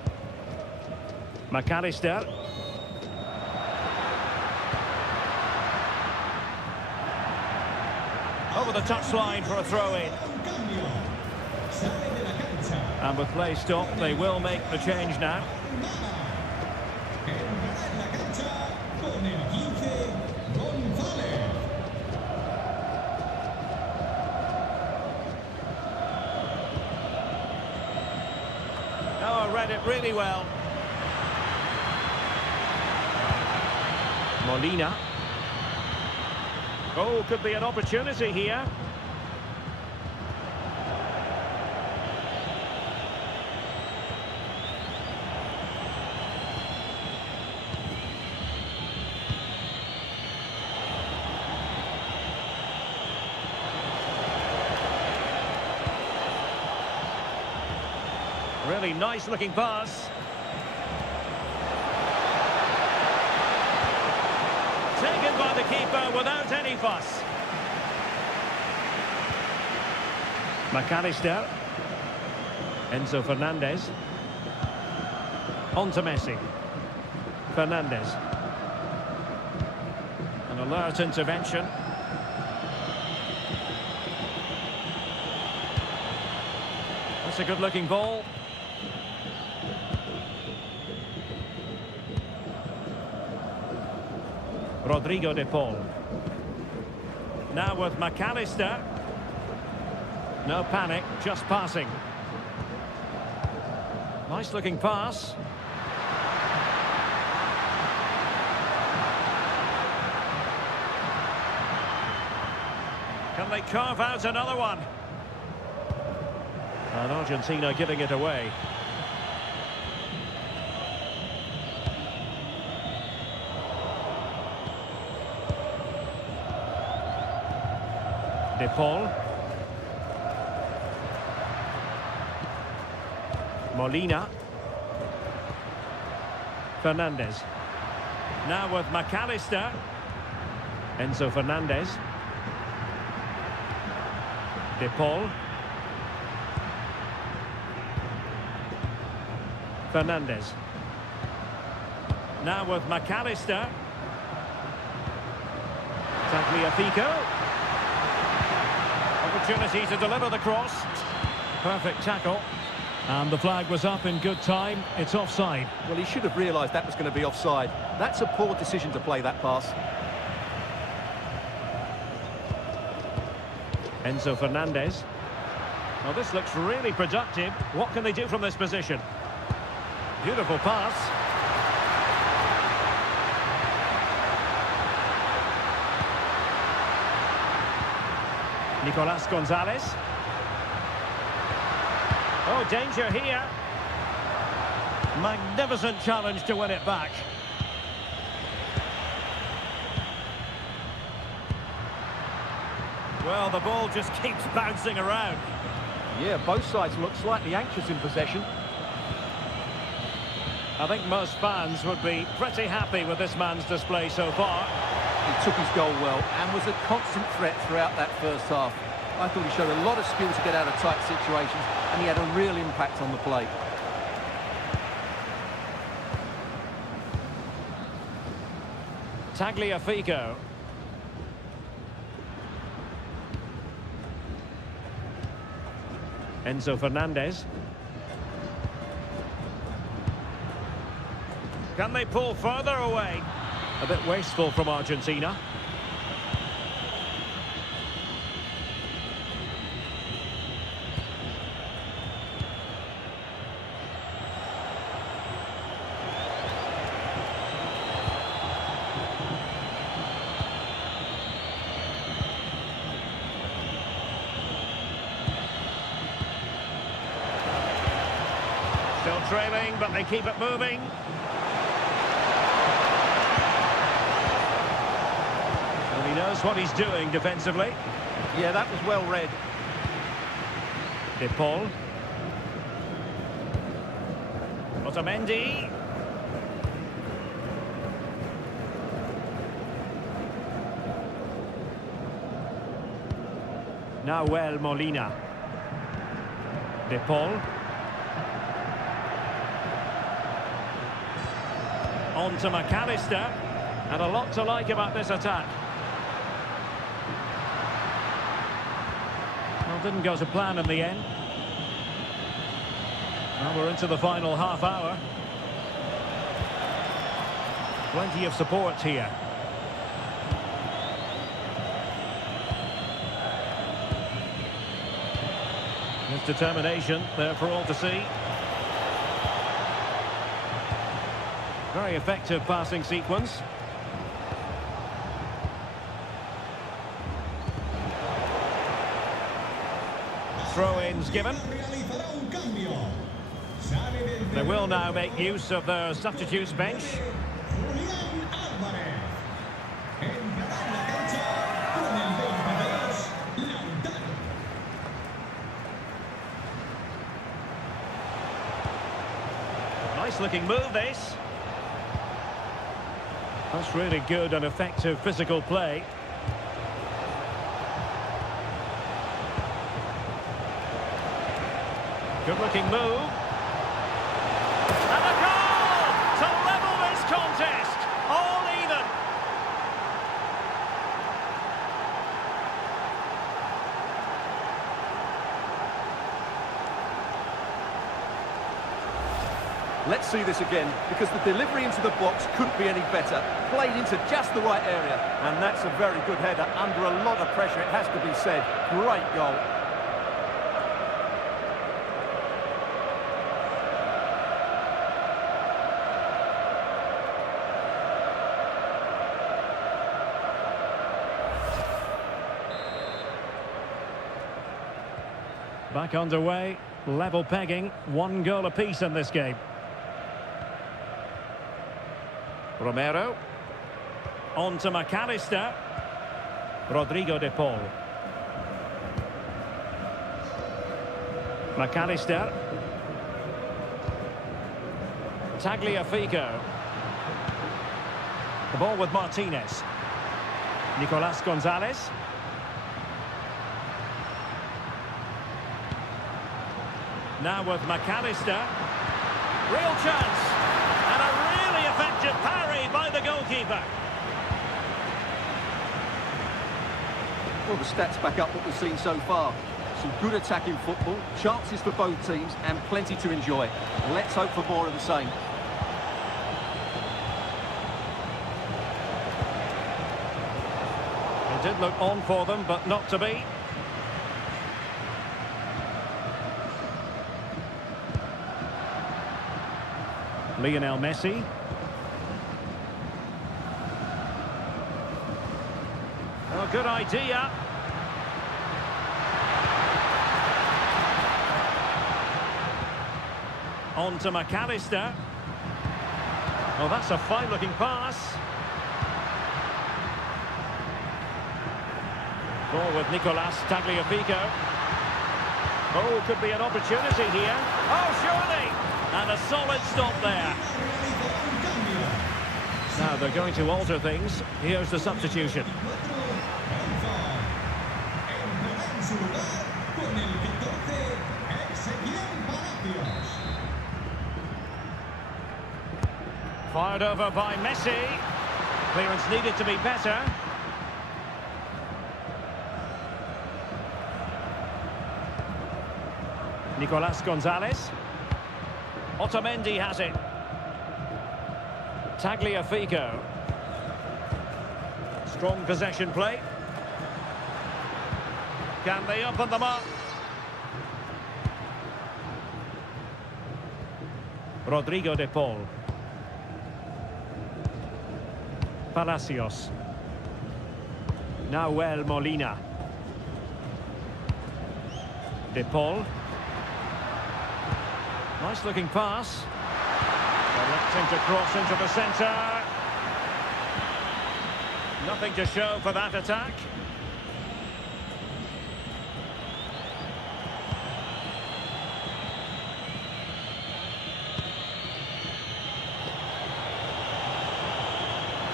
McAllister. Over the touchline for a throw-in. And with play stopped, they will make the change now. Oh, read it really well. Molina. Oh, could be an opportunity here. Really nice looking pass. Taken by the keeper without any fuss. McAllister. Enzo Fernandez. On to Messi. Fernandez. An alert intervention. That's a good looking ball. Rodrigo de Paul. Now with McAllister. No panic, just passing. Nice looking pass. Can they carve out another one? And Argentina giving it away. De Paul. Molina. Fernandez. Now with McAllister. Enzo Fernandez. De Paul. Fernandez. Now with McAllister. Tagliafico. Opportunity to deliver the cross. Perfect tackle. And the flag was up in good time. It's offside. Well, he should have realised that was going to be offside. That's a poor decision to play that pass. Enzo Fernandez. Well, this looks really productive. What can they do from this position? Beautiful pass. Nicolas Gonzalez. Oh, danger here. Magnificent challenge to win it back. Well, the ball just keeps bouncing around. Yeah, both sides look slightly anxious in possession. I think most fans would be pretty happy with this man's display so far. He took his goal well and was a constant threat throughout that first half. I thought he showed a lot of skill to get out of tight situations, and he had a real impact on the play. Tagliafico. Enzo Fernandez. Can they pull further away? A bit wasteful from Argentina. Still trailing, but they keep it moving. And he knows what he's doing defensively. Yeah, that was well read. De Paul. Otamendi. Nahuel Molina. De Paul. On to McAllister. And a lot to like about this attack. Well, didn't go to plan in the end. Well, we're into the final half hour. Plenty of support here. His determination there for all to see. Very effective passing sequence. Throw-ins given. They will now make use of their substitutes bench. Nice looking move this. That's really good and effective physical play. Good looking move. And a goal to level this contest. All even. Let's see this again, because the delivery into the box couldn't be any better. Played into just the right area, and that's a very good header under a lot of pressure, it has to be said. Great goal. Back underway, level pegging, 1 goal apiece in this game. Romero. On to McAllister. Rodrigo de Paul. McAllister. Tagliafico. The ball with Martinez. Nicolas Gonzalez. Now with McAllister. Real chance. And a really effective parry by the goalkeeper. Well, the stats back up what we've seen so far. Some good attacking football, chances for both teams, and plenty to enjoy. Let's hope for more of the same. It did look on for them, but not to be. Lionel Messi. Oh, good idea. On to McAllister. Oh, that's a fine-looking pass. Ball with Nicolas Tagliafico. Oh, could be an opportunity here. Oh, surely! And a solid stop there. Now they're going to alter things. Here's the substitution. Fired over by Messi. Clearance needed to be better. Nicolas Gonzalez. Otamendi has it. Tagliafico. Strong possession play. Can they open them up? Rodrigo de Paul. Palacios. Nahuel Molina. De Paul. Nice looking pass. Electing to cross into the centre. Nothing to show for that attack.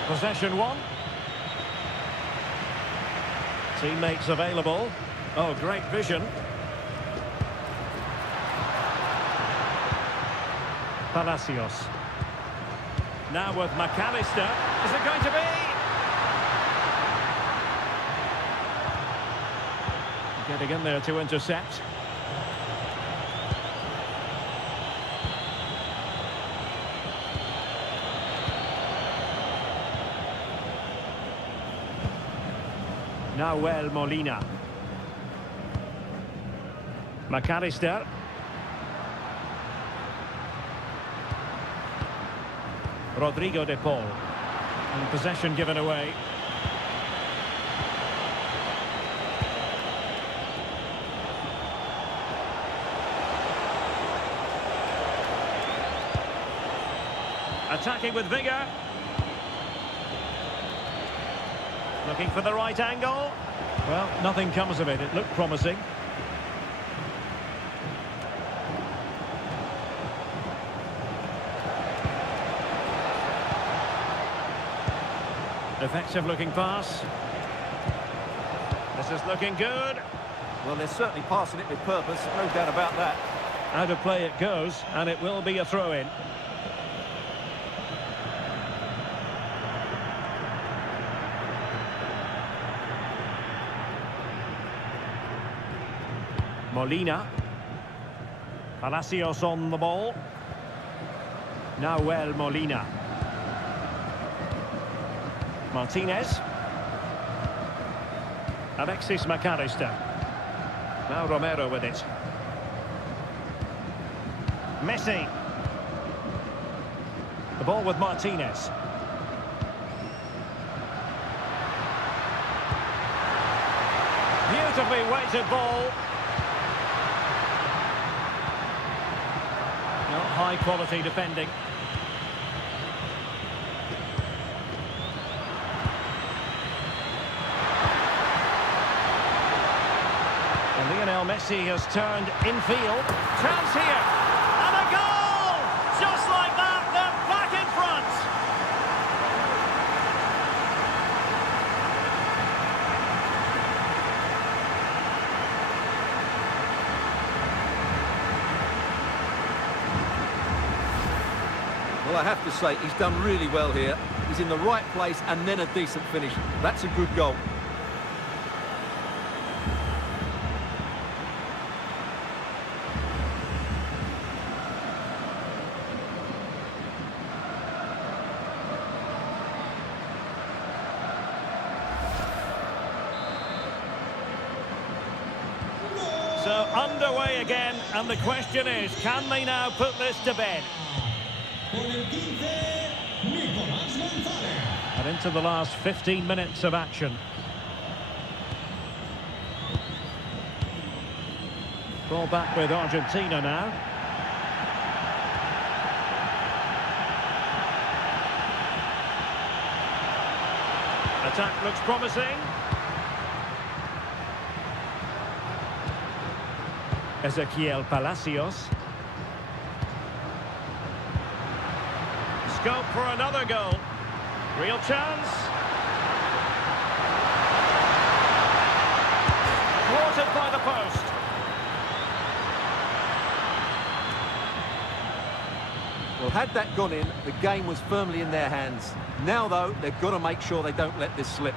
Possession one. Teammates available. Oh, great vision. Palacios. Now with McAllister. Is it going to be? Getting in there to intercept. Nahuel Molina. McAllister. Rodrigo de Paul. And possession given away. Attacking with vigour. Looking for the right angle. Well, nothing comes of it. It looked promising. Effective looking pass. This is looking good. Well, they're certainly passing it with purpose, no doubt about that. Out of play it goes, and it will be a throw-in. Molina. Palacios on the ball. Nahuel Molina. Martinez. Alexis McAllister. Now Romero with it. Messi. The ball with Martinez. Beautifully weighted ball. High quality defending. And Lionel Messi has turned infield. Chance here. And a goal! Just like that, they're back in front. Well, I have to say, he's done really well here. He's in the right place and then a decent finish. That's a good goal. So underway again, and the question is, can they now put this to bed? And into the last 15 minutes of action. Ball back with Argentina now. Attack looks promising. Ezequiel Palacios. Scope for another goal. Real chance. Thwarted by the post. Well, had that gone in, the game was firmly in their hands. Now, though, they've got to make sure they don't let this slip.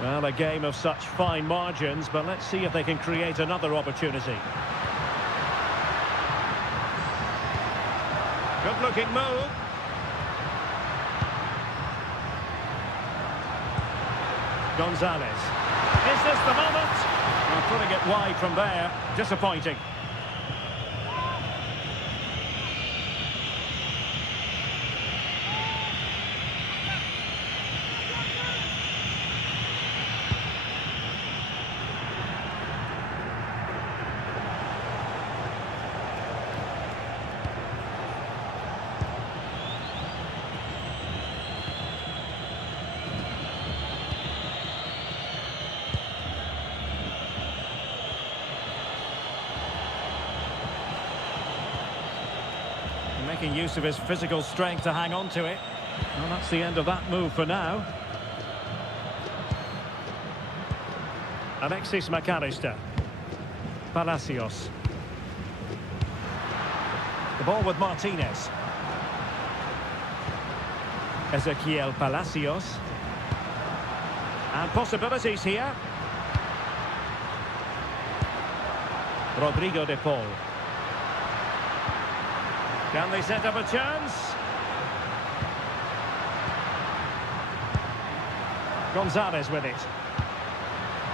Well, a game of such fine margins, but let's see if they can create another opportunity. Good-looking move. Gonzalez. Is this the moment? Well, putting it wide from there. Disappointing. Making use of his physical strength to hang on to it. Well, that's the end of that move for now. Alexis McAllister. Palacios. The ball with Martinez. Ezequiel Palacios. And possibilities here. Rodrigo de Paul. Can they set up a chance? Gonzalez with it.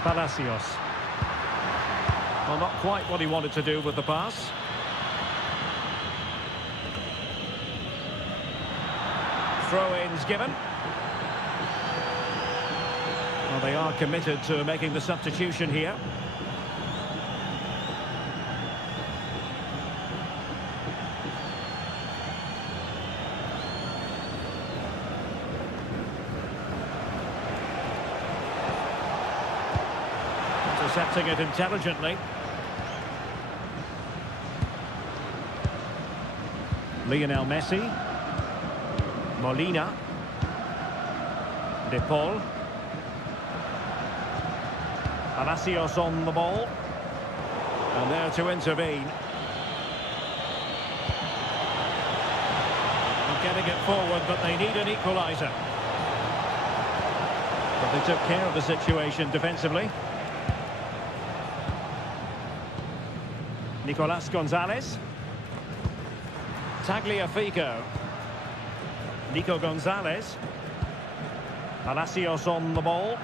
Palacios. Well, not quite what he wanted to do with the pass. Throw-ins given. Well, they are committed to making the substitution here. Intercepting it intelligently. Lionel Messi. Molina. De Paul. Palacios on the ball. And there to intervene. And getting it forward, but they need an equaliser. But they took care of the situation defensively. Nicolas Gonzalez. Tagliafico. Nico Gonzalez. Palacios on the ball.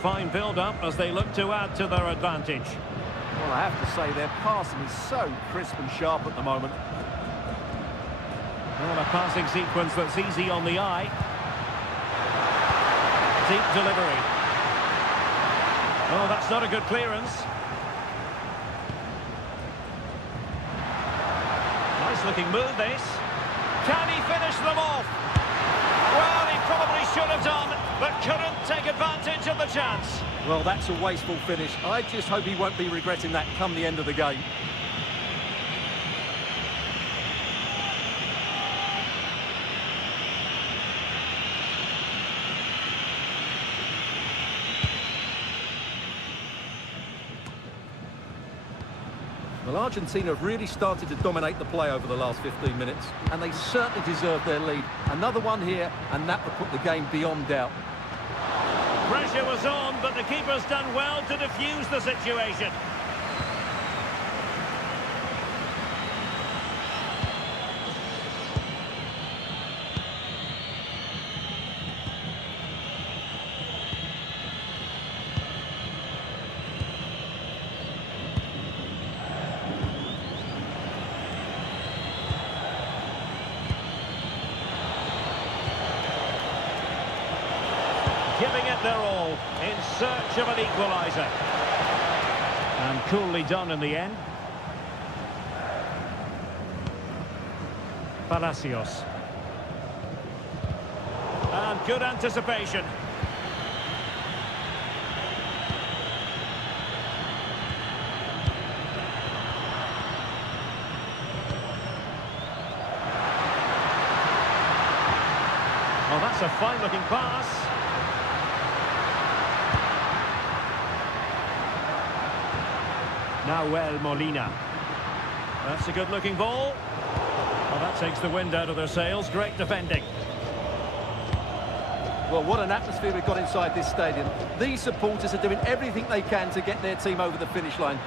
Fine build-up as they look to add to their advantage. Well, I have to say their passing is so crisp and sharp at the moment. Well, a passing sequence that's easy on the eye. Deep delivery. Oh, that's not a good clearance. Nice looking move, this. Can he finish them off? Well, he probably should have done, but couldn't take advantage of the chance. Well, that's a wasteful finish. I just hope he won't be regretting that come the end of the game. Well, Argentina have really started to dominate the play over the last 15 minutes, and they certainly deserve their lead. Another one here, and that would put the game beyond doubt. Pressure was on, but the keeper's done well to defuse the situation. Giving it their all in search of an equaliser. And coolly done in the end. Palacios. And good anticipation. Well, that's a fine-looking pass. Nahuel Molina. That's a good-looking ball. Well, that takes the wind out of their sails. Great defending. Well, what an atmosphere we've got inside this stadium. These supporters are doing everything they can to get their team over the finish line.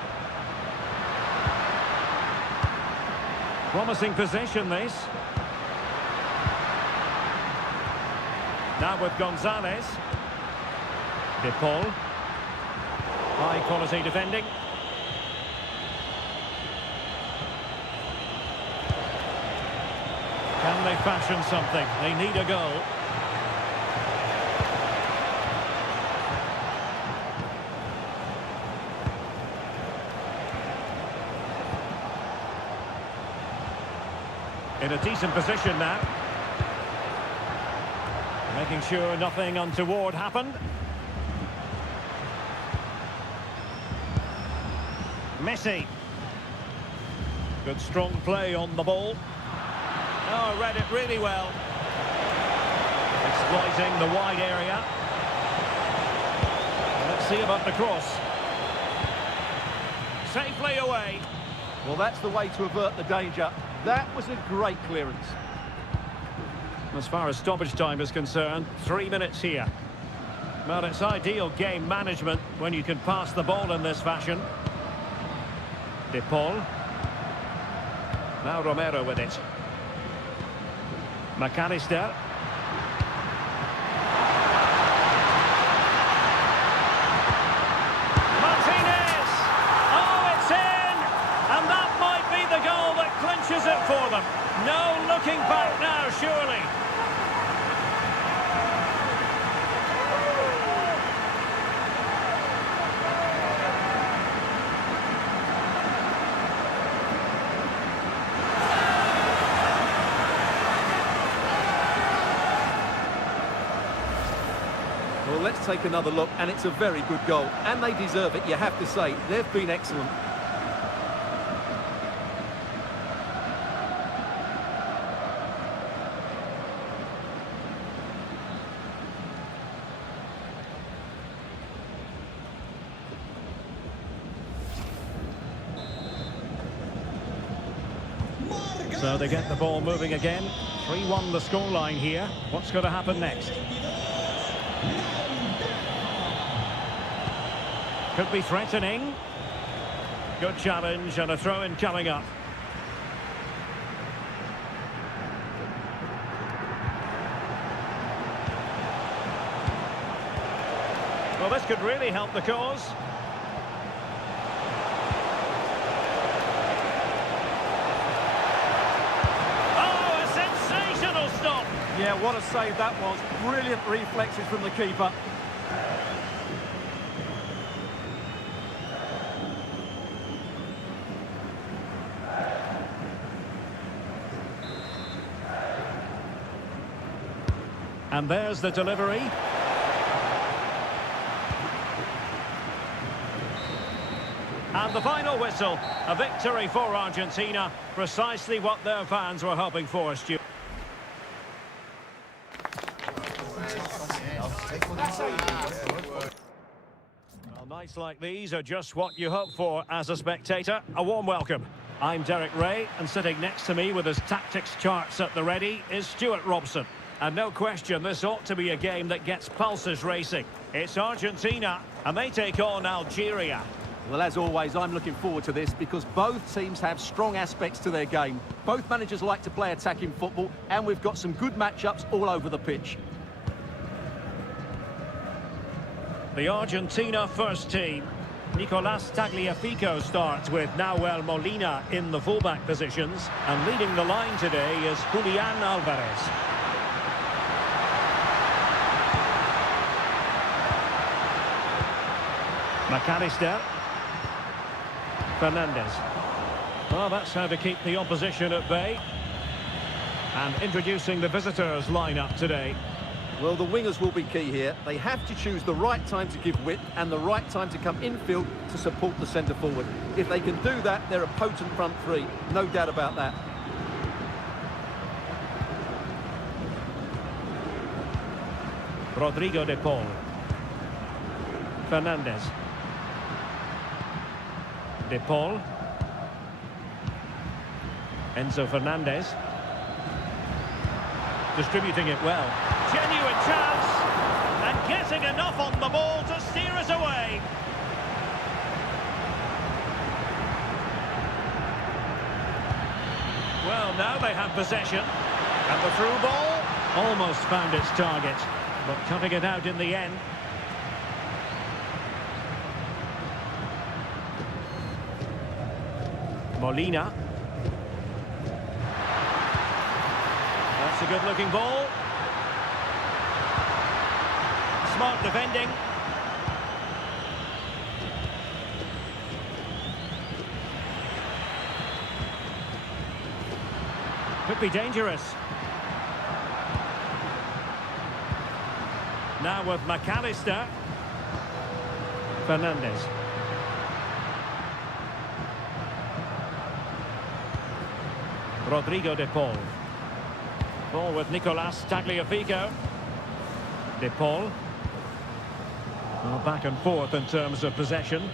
Promising possession, this. Now with Gonzalez. De Paul. High quality defending. Can they fashion something? They need a goal. In a decent position now. Making sure nothing untoward happened. Messi. Good strong play on the ball. Oh, read it really well. Exploiting the wide area. Let's see about the cross. Safely away. Well, that's the way to avert the danger. That was a great clearance. As far as stoppage time is concerned, 3 minutes here. Well, it's ideal game management when you can pass the ball in this fashion. De Paul. Now Romero with it. McAllister. Martinez! Oh, it's in! And that might be the goal that clinches it for them. No looking back now, surely. Well, let's take another look, and it's a very good goal. And they deserve it, you have to say. They've been excellent. So they get the ball moving again. 3-1 the scoreline here. What's going to happen next? Could be threatening. Good challenge and a throw-in coming up. Well, this could really help the cause. Oh, a sensational stop! Yeah, what a save that was. Brilliant reflexes from the keeper. And there's the delivery. And the final whistle. A victory for Argentina. Precisely what their fans were hoping for, Stu. Well, nights like these are just what you hope for as a spectator. A warm welcome. I'm Derek Ray, and sitting next to me with his tactics charts at the ready is Stuart Robson. And no question, this ought to be a game that gets pulses racing. It's Argentina, and they take on Algeria. Well, as always, I'm looking forward to this because both teams have strong aspects to their game. Both managers like to play attacking football, and we've got some good matchups all over the pitch. The Argentina first team. Nicolas Tagliafico starts with Nahuel Molina in the fullback positions. And leading the line today is Julian Alvarez. McAllister. Fernandez. Well, that's how to keep the opposition at bay. And introducing the visitors' lineup today. Well, the wingers will be key here. They have to choose the right time to give width and the right time to come infield to support the centre forward. If they can do that, they're a potent front three. No doubt about that. Rodrigo de Paul. Fernandez. De Paul. Enzo Fernandez. Distributing it well. Genuine chance. And getting enough on the ball to steer us away. Well, now they have possession. And the through ball almost found its target. but cutting it out in the end. Molina. That's a good-looking ball. Smart defending. Could be dangerous. Now with McAllister. Fernandez. Rodrigo de Paul. Ball with Nicolas Tagliafico. De Paul. Well, back and forth in terms of possession.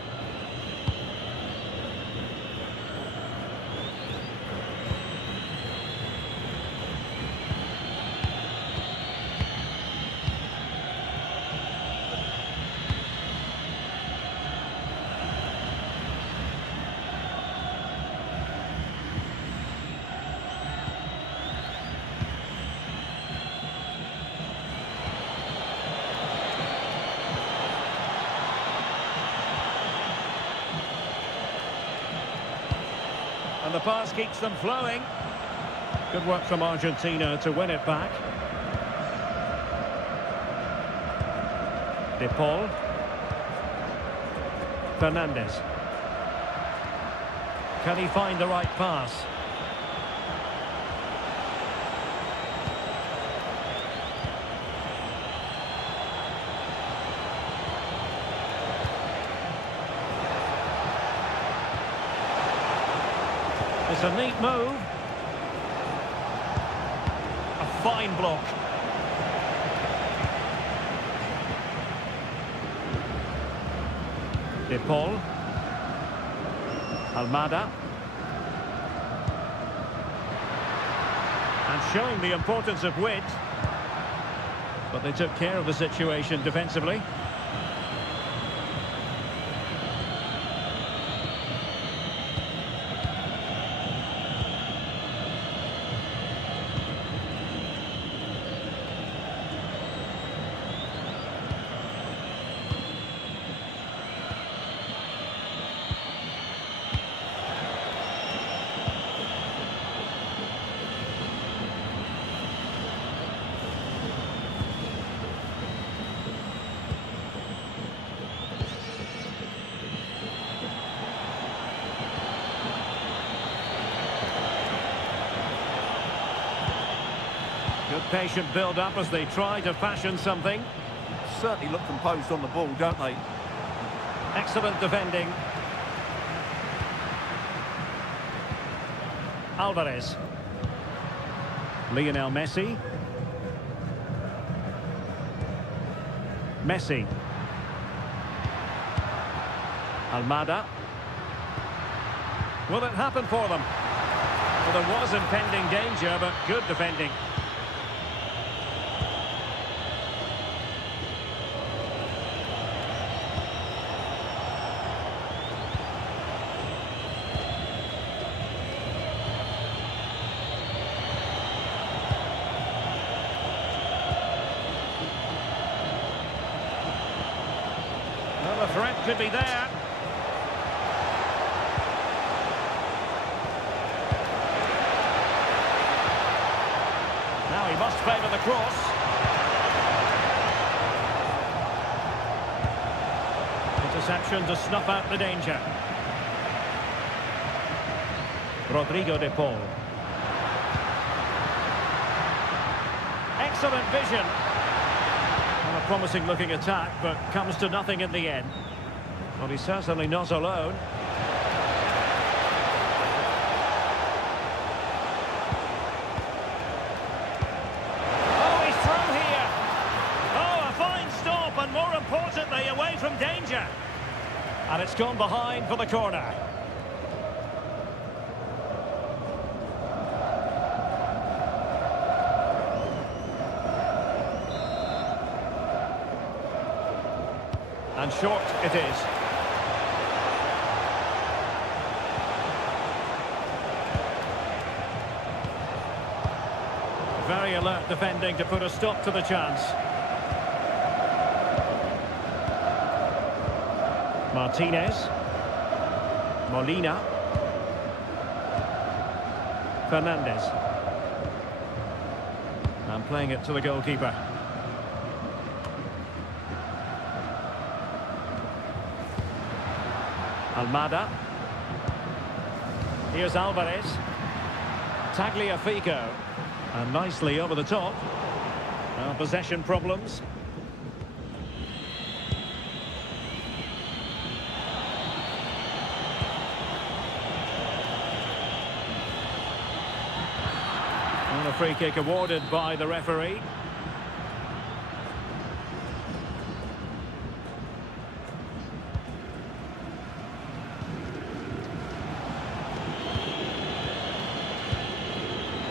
And the pass keeps them flowing. Good work from Argentina to win it back. De Paul. Fernandez. Can he find the right pass? It's a neat move. A fine block. De Paul. Almada. And showing the importance of wit. But they took care of the situation defensively. Good patient build-up as they try to fashion something. Certainly look composed on the ball, don't they? Excellent defending. Alvarez. Lionel Messi. Messi. Almada. Will it happen for them? Well, there was impending danger, but good defending. Well, the threat could be there. Now he must favour the cross. Interception to snuff out the danger. Rodrigo de Paul. Excellent vision. A promising looking attack, but comes to nothing in the end. Well, he's certainly not alone. Oh, he's through here. Oh, a fine stop, and more importantly, away from danger. And it's gone behind for the corner. And short it is. Very alert defending to put a stop to the chance. Martinez. Molina. Fernandez. And playing it to the goalkeeper. Almada. Here's Alvarez. Tagliafico. And nicely over the top. Now possession problems. And a free kick awarded by the referee.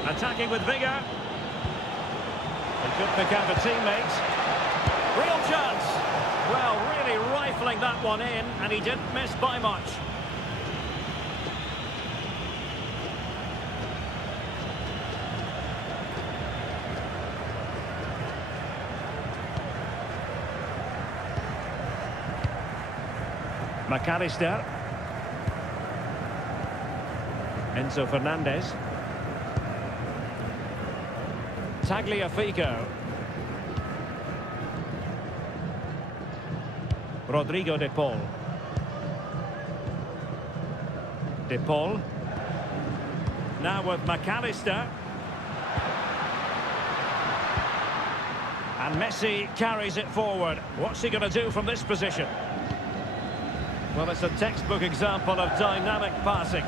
Attacking with vigour. They could pick out a teammate. Real chance. Well, really rifling that one in, and he didn't miss by much. McAllister. Enzo Fernandez. Tagliafico. Rodrigo de Paul. De Paul. Now with McAllister. And Messi carries it forward. What's he going to do from this position? Well, it's a textbook example of dynamic passing.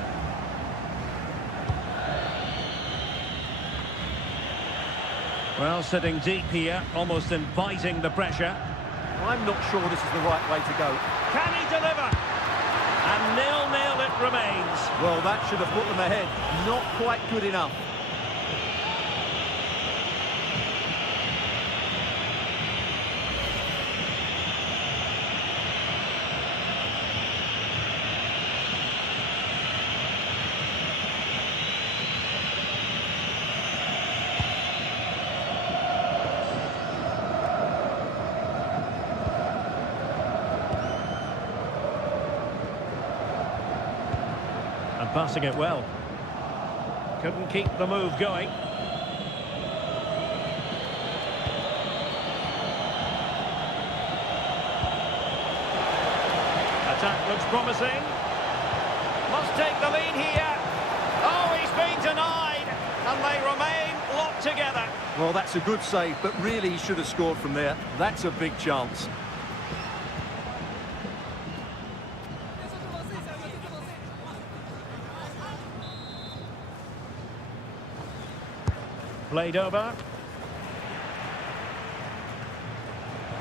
Well, sitting deep here, almost inviting the pressure. I'm not sure this is the right way to go. Can he deliver? And 0-0 it remains. Well, that should have put them ahead. Not quite good enough. And passing it well. Couldn't keep the move going. Attack looks promising. Must take the lead here. Oh, he's been denied. And they remain locked together. Well, that's a good save, but really he should have scored from there. That's a big chance. Played over.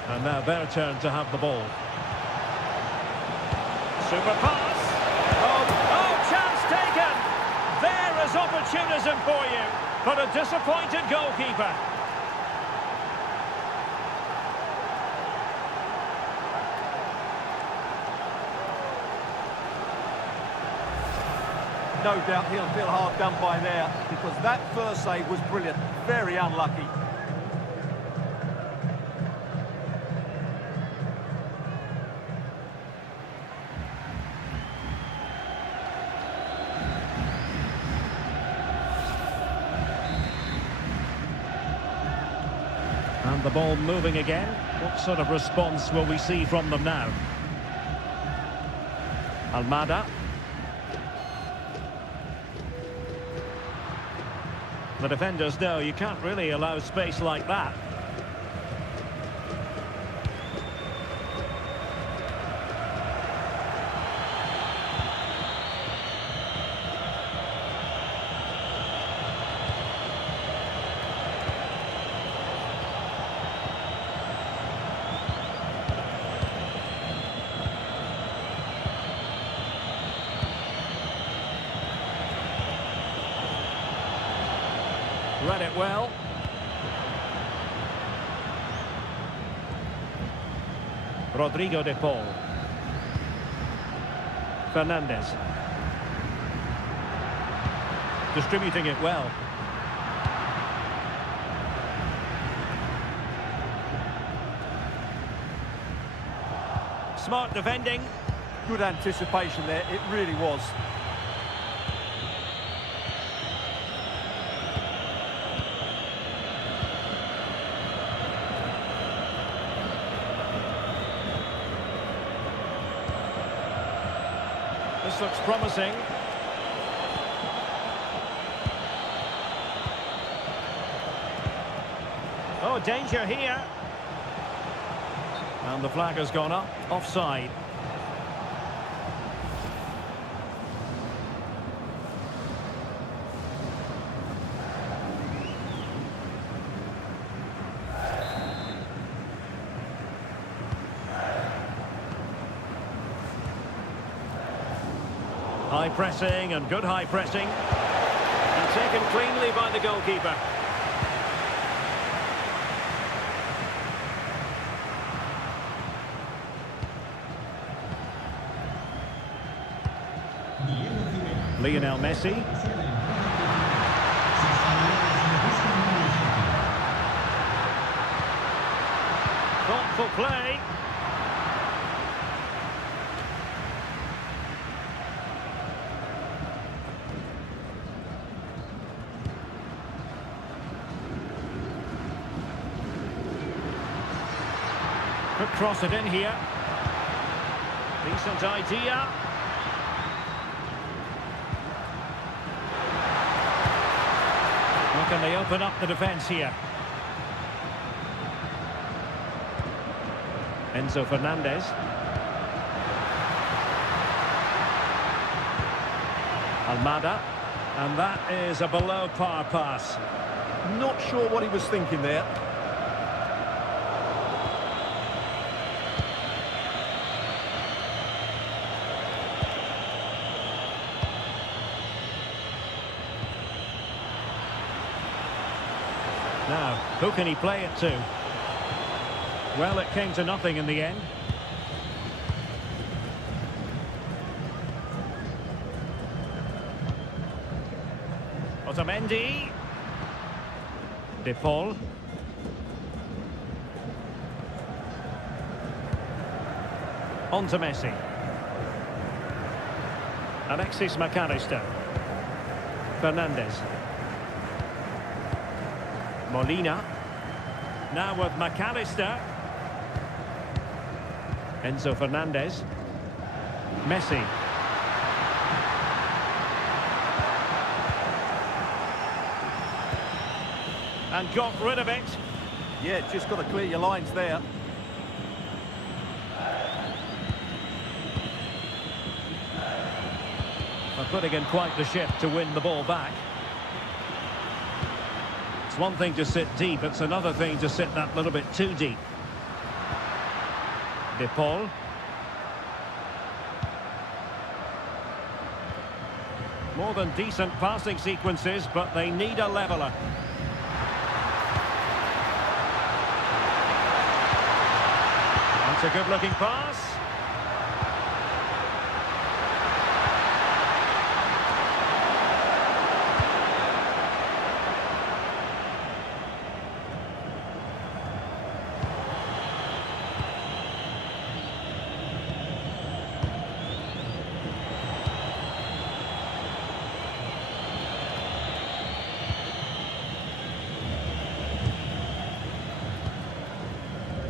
And now their turn to have the ball. Super pass. Oh, chance taken. There is opportunism for you. But a disappointed goalkeeper. No doubt he'll feel hard done by there, because that first save was brilliant. Very unlucky. And the ball moving again. What sort of response will we see from them now? Almada. The defenders know you can't really allow space like that. Read it well. Rodrigo de Paul. Fernandez. Distributing it well. Smart defending. Good anticipation there, it really was. This looks promising. Oh, danger here. And the flag has gone up, offside. High pressing and good high pressing. And taken cleanly by the goalkeeper. Lionel Messi. Thoughtful play. Could cross it in here. Decent idea. Can they open up the defence here? Enzo Fernandez. Almada. And that is a below par pass. Not sure what he was thinking there. Now, who can he play it to? Well, it came to nothing in the end. Otamendi. De Paul. On to Messi. Alexis McAllister. Fernandez. Molina. Now with McAllister. Enzo Fernandez. Messi. And got rid of it. Yeah, just got to clear your lines there. They're putting in quite the shift to win the ball back. It's one thing to sit deep, it's another thing to sit that little bit too deep. De Paul. More than decent passing sequences, but they need a leveller. That's a good-looking pass.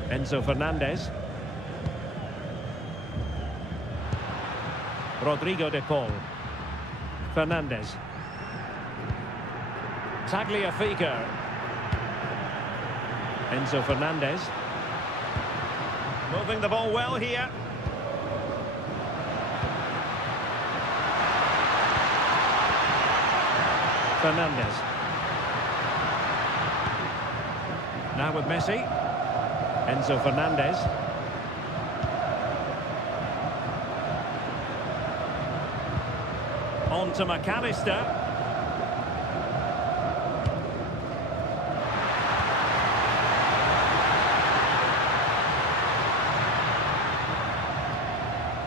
Enzo Fernandez. Rodrigo de Paul. Fernandez. Tagliafico. Enzo Fernandez. Moving the ball well here. Fernandez. Now with Messi. Enzo Fernandez. On to McAllister.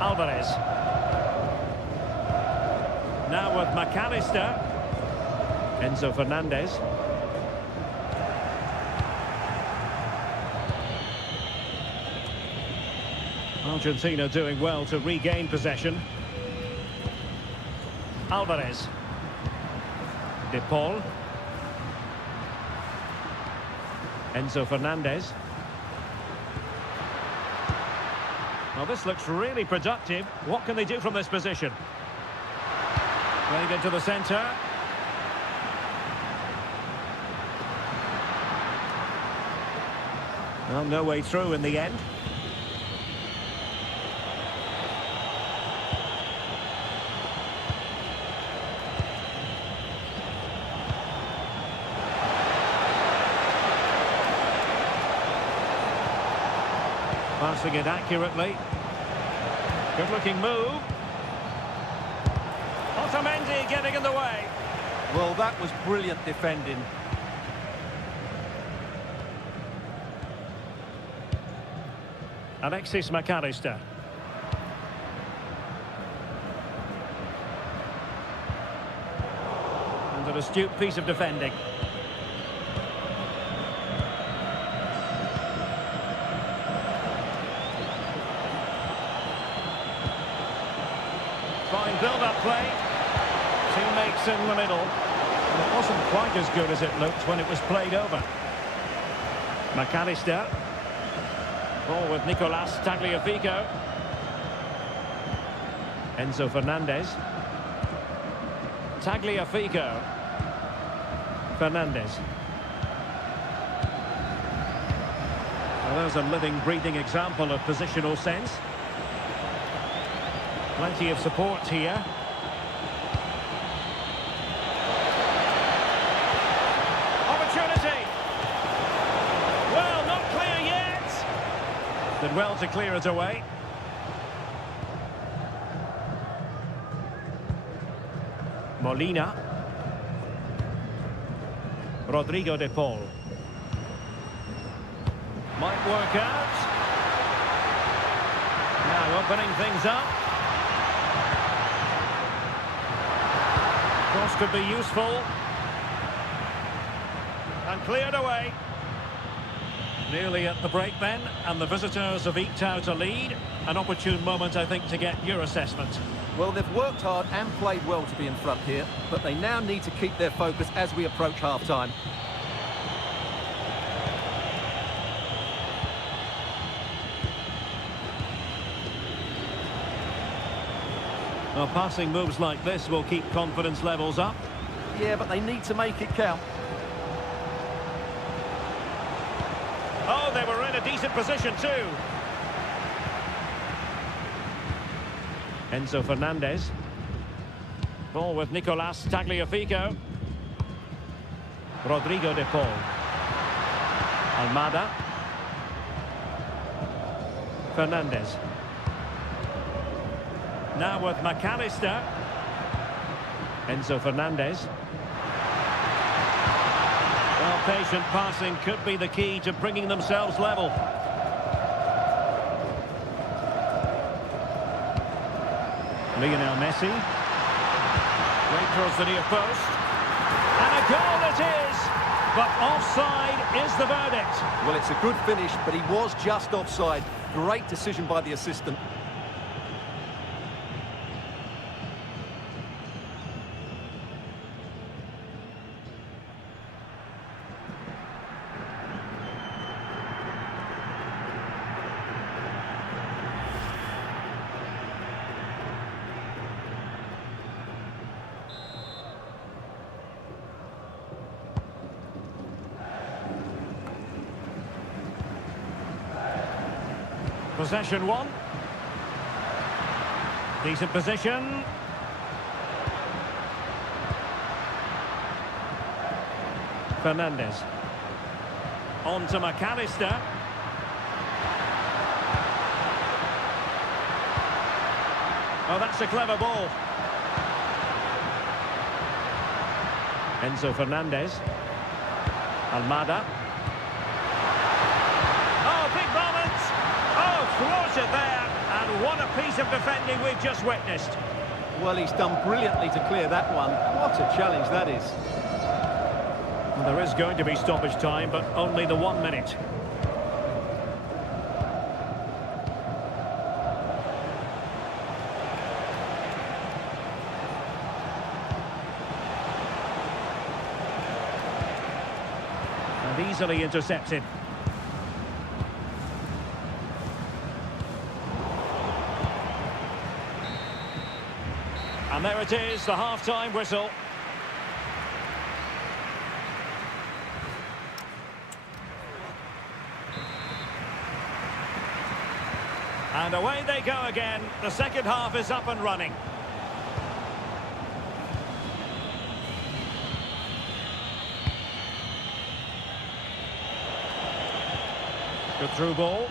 Alvarez. Now with McAllister. Enzo Fernandez. Argentina doing well to regain possession. Alvarez. De Paul. Enzo Fernandez. Well, this looks really productive. What can they do from this position? Played into the centre. Well, no way through in the end. Passing it accurately. Good-looking move. Otamendi getting in the way. Well, that was brilliant defending. Alexis McAllister. And an astute piece of defending. Fine build-up play. Teammates in the middle. And it wasn't quite as good as it looked when it was played over. McAllister. Ball with Nicolas Tagliafico. Enzo Fernandez. Tagliafico. Fernandez. Well, there's a living, breathing example of positional sense. Plenty of support here. Opportunity! Well, not clear yet! Did well to clear it away. Molina. Rodrigo de Paul. Might work out. Now opening things up. Cross could be useful. And cleared away. Nearly at the break then, and the visitors have eked out a lead. An opportune moment, I think, to get your assessment. Well, they've worked hard and played well to be in front here, but they now need to keep their focus as we approach half-time. Well, passing moves like this will keep confidence levels up. Yeah, but they need to make it count. Oh, they were in a decent position too. Enzo Fernandez. Ball with Nicolas Tagliafico. Rodrigo de Paul. Almada. Fernandez. Now with McAllister. Enzo Fernandez. Well, patient passing could be the key to bringing themselves level. Lionel Messi. Right towards the near post. And a goal it is! But offside is the verdict. Well, it's a good finish, but he was just offside. Great decision by the assistant. Possession one. Decent position. Fernandez. On to McAllister. Oh, that's a clever ball. Enzo Fernandez. Almada. Oh, big moment. Oh, thwarted there. And what a piece of defending we've just witnessed. Well, he's done brilliantly to clear that one. What a challenge that is. Well, there is going to be stoppage time, but only the 1 minute. Easily intercepted. And there it is, the half-time whistle. And away they go again. The second half is up and running. Good through ball.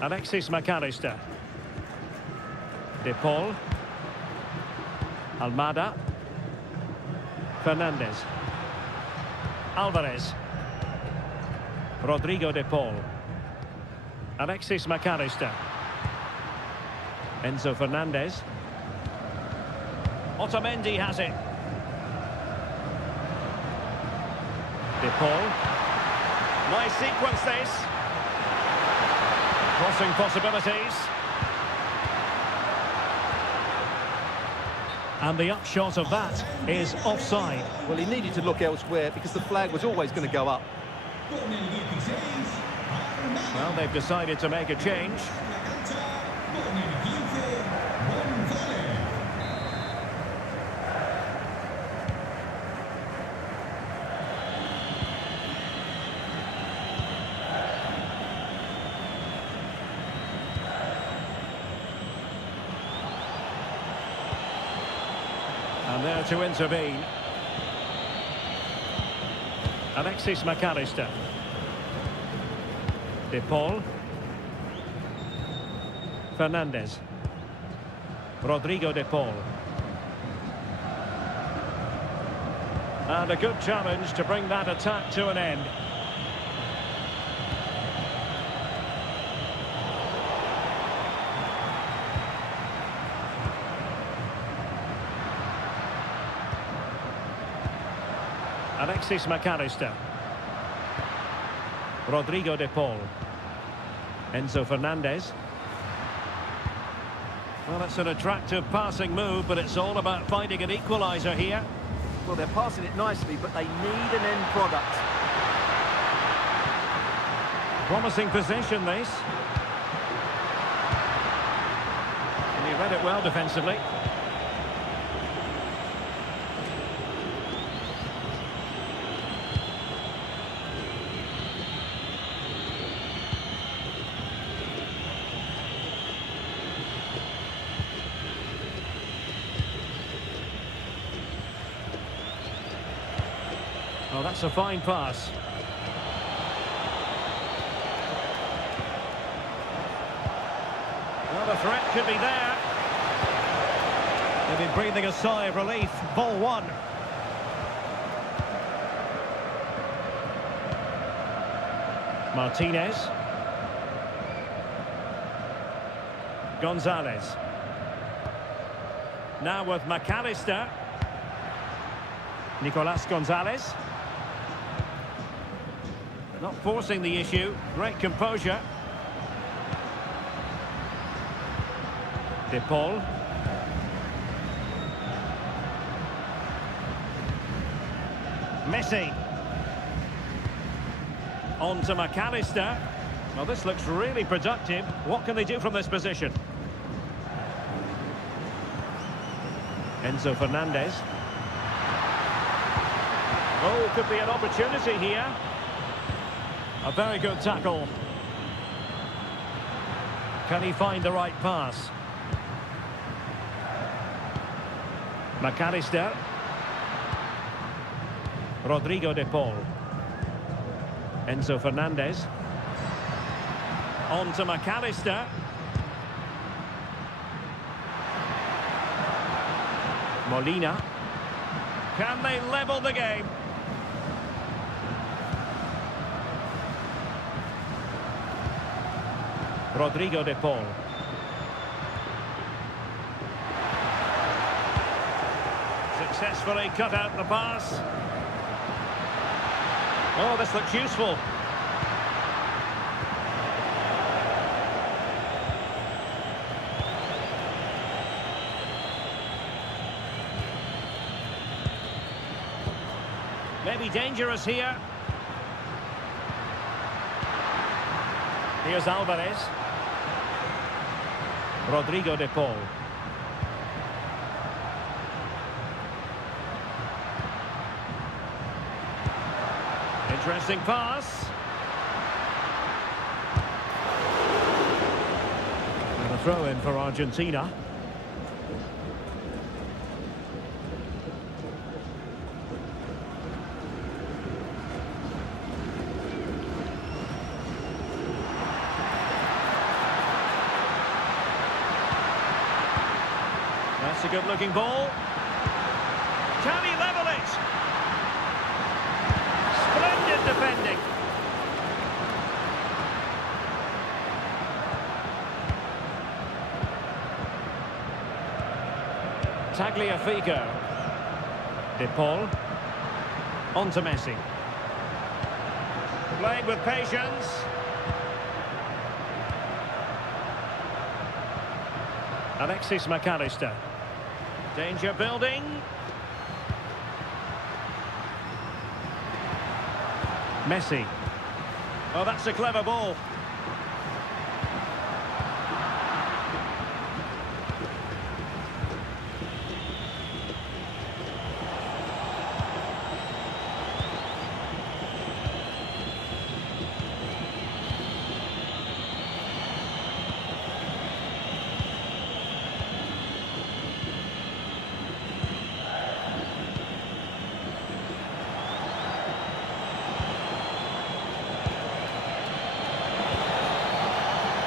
Alexis McAllister. De Paul. Almada. Fernandez. Alvarez. Rodrigo De Paul. Alexis McAllister. Enzo Fernandez. Otamendi has it. De Paul. Nice sequence this. Crossing possibilities. And the upshot of that is offside. Well, he needed to look elsewhere because the flag was always going to go up. Well, they've decided to make a change. And there to intervene. Alexis McAllister. De Paul. Fernandez. Rodrigo De Paul. And a good challenge to bring that attack to an end. Alexis McAllister. Rodrigo De Paul. Enzo Fernandez. Well, it's an attractive passing move, but it's all about finding an equaliser here. Well, they're passing it nicely, but they need an end product. Promising position, this. And he read it well defensively. Oh, that's a fine pass. Well, the threat could be there. They've been breathing a sigh of relief. Ball one. Martinez. Gonzalez. Now with McAllister. Nicolas Gonzalez. Not forcing the issue. Great composure. De Paul. Messi. On to McAllister. Well, this looks really productive. What can they do from this position? Enzo Fernandez. Oh, could be an opportunity here. A very good tackle. Can he find the right pass? McAllister. Rodrigo De Paul. Enzo Fernandez. On to McAllister. Molina. Can they level the game? Rodrigo De Paul. Successfully cut out the pass. Oh, this looks useful. Maybe dangerous here. Here's Alvarez. Rodrigo de Paul. Interesting pass. And a throw in for Argentina. That's a good-looking ball. Can he level it? Splendid defending. Tagliafico. De Paul. On to Messi. Playing with patience. Alexis McAllister. Danger building. Messi. Oh, that's a clever ball.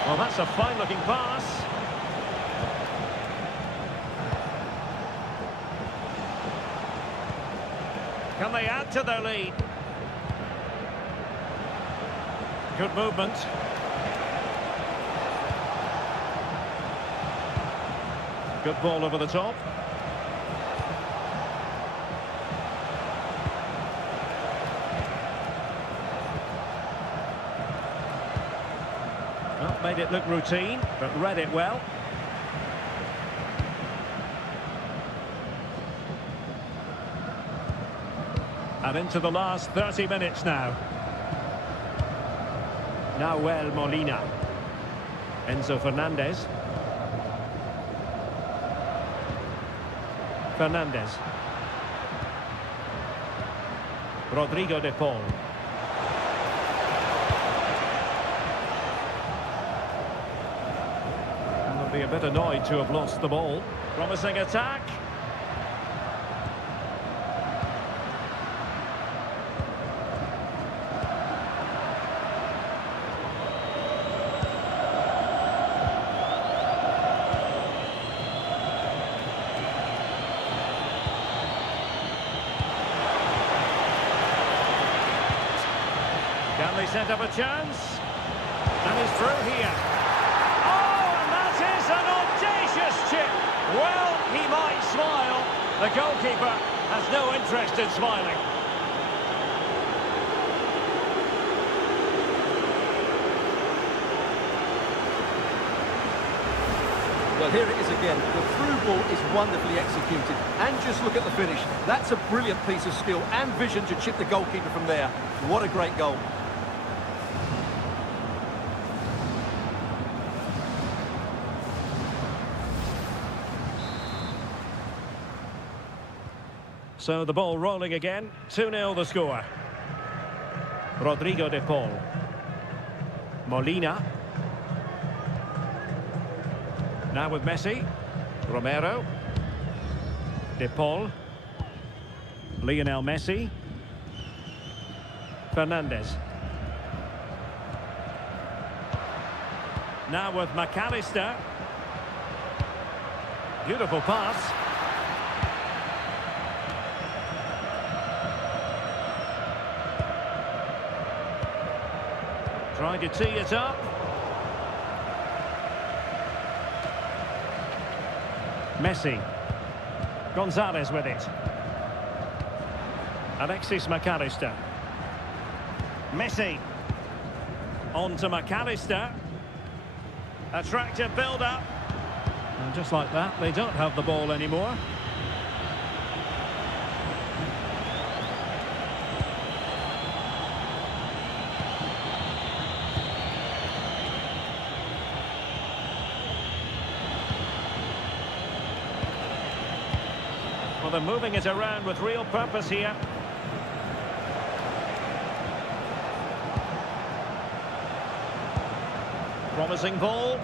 Well, that's a fine-looking pass. Can they add to their lead? Good movement. Good ball over the top. Well, made it look routine, but read it well. And into the last 30 minutes now. Nahuel Molina. Enzo Fernandez. Fernandez. Rodrigo de Paul. Be a bit annoyed to have lost the ball. Promising attack. Can they set up a chance? And he's through here. An audacious chip. Well, he might smile. The goalkeeper has no interest in smiling. Well, here it is again. The through ball is wonderfully executed. And just look at the finish. That's a brilliant piece of skill and vision to chip the goalkeeper from there. What a great goal. So the ball rolling again. 2-0 the score. Rodrigo de Paul. Molina. Now with Messi. Romero. De Paul. Lionel Messi. Fernandez. Now with McAllister. Beautiful pass. Trying to tee it up. Messi. Gonzalez with it. Alexis McAllister. Messi. On to McAllister. Attractive build-up. And just like that, they don't have the ball anymore. Well, they're moving it around with real purpose here. Promising ball.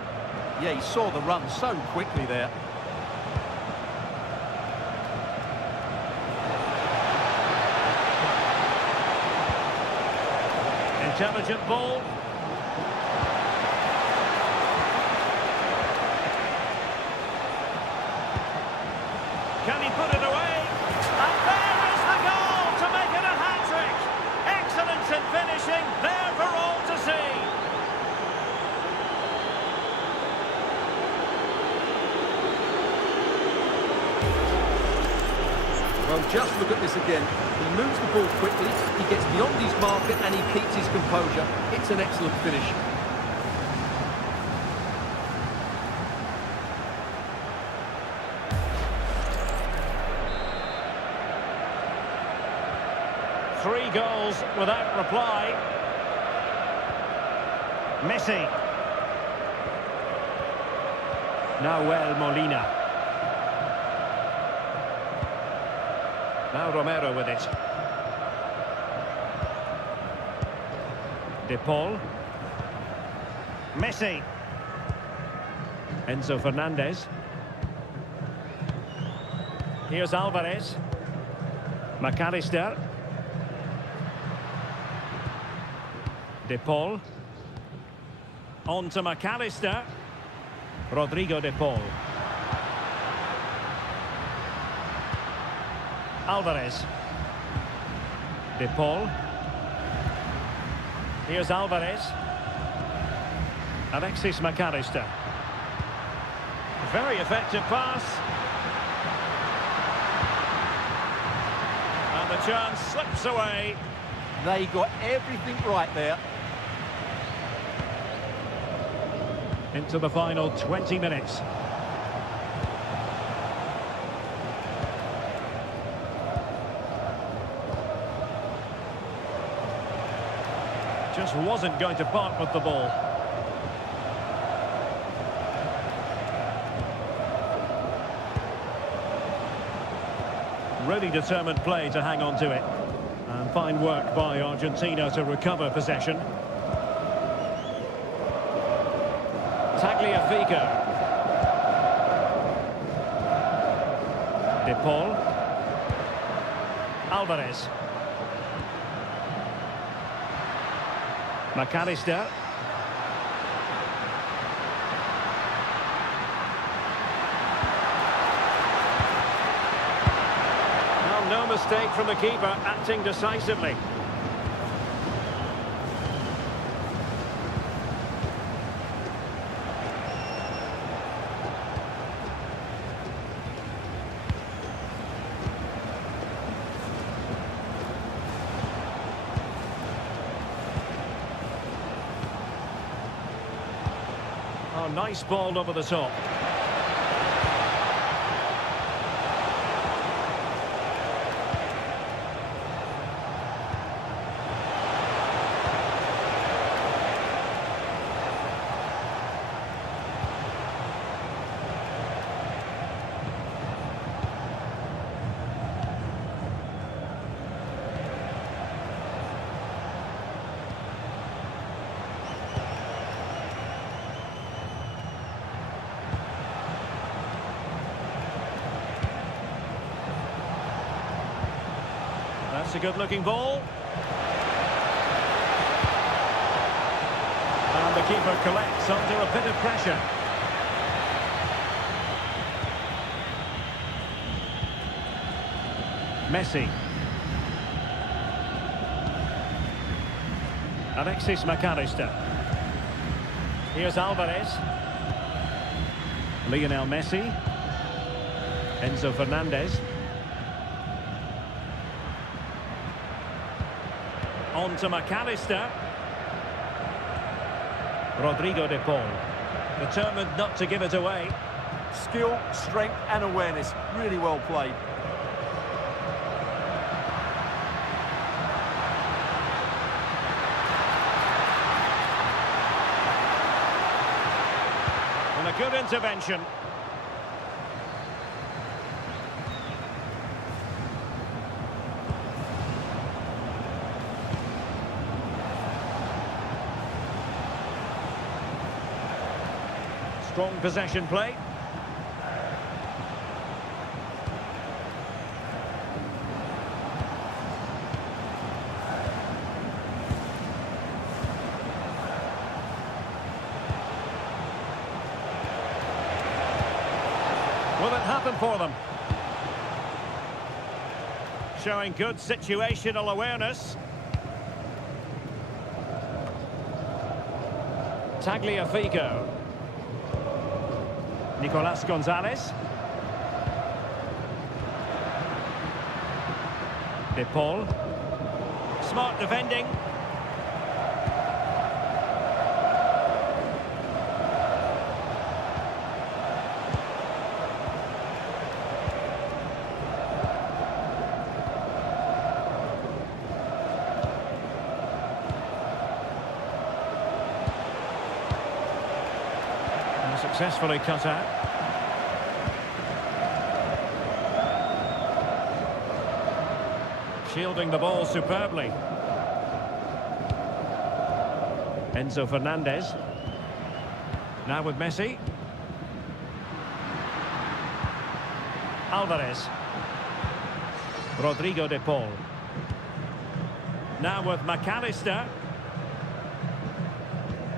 Yeah, he saw the run so quickly there. Intelligent ball. Can he put it away? And there is the goal to make it a hat-trick. Excellence in finishing, there for all to see. Well, just look at this again. He moves the ball quickly, he gets beyond his marker and he keeps his composure. It's an excellent finish. Three goals without reply. Messi. Nahuel Molina. Now Romero with it. De Paul. Messi. Enzo Fernandez. Here's Alvarez. McAllister. De Paul. On to McAllister. Rodrigo De Paul. Alvarez. De Paul. Here's Alvarez. Alexis McAllister. Very effective pass. And the chance slips away. They got everything right there. Into the final 20 minutes. Just wasn't going to part with the ball. Really determined play to hang on to it. And fine work by Argentina to recover possession. Tagliafico. De Paul. Alvarez. McAllister. Well, no mistake from the keeper, acting decisively. Oh, nice ball over the top. That's a good-looking ball. And the keeper collects under a bit of pressure. Messi. Alexis McAllister. Here's Alvarez. Lionel Messi. Enzo Fernandez. On to McAllister. Rodrigo de Paul. Determined not to give it away. Skill, strength and awareness. Really well played. And a good intervention. Strong possession play. Will it happen for them? Showing good situational awareness. Tagliafico. Nicolas Gonzalez. De Paul. Smart defending. And successfully cut out. Shielding the ball superbly. Enzo Fernandez. Now with Messi. Alvarez. Rodrigo de Paul. Now with McAllister.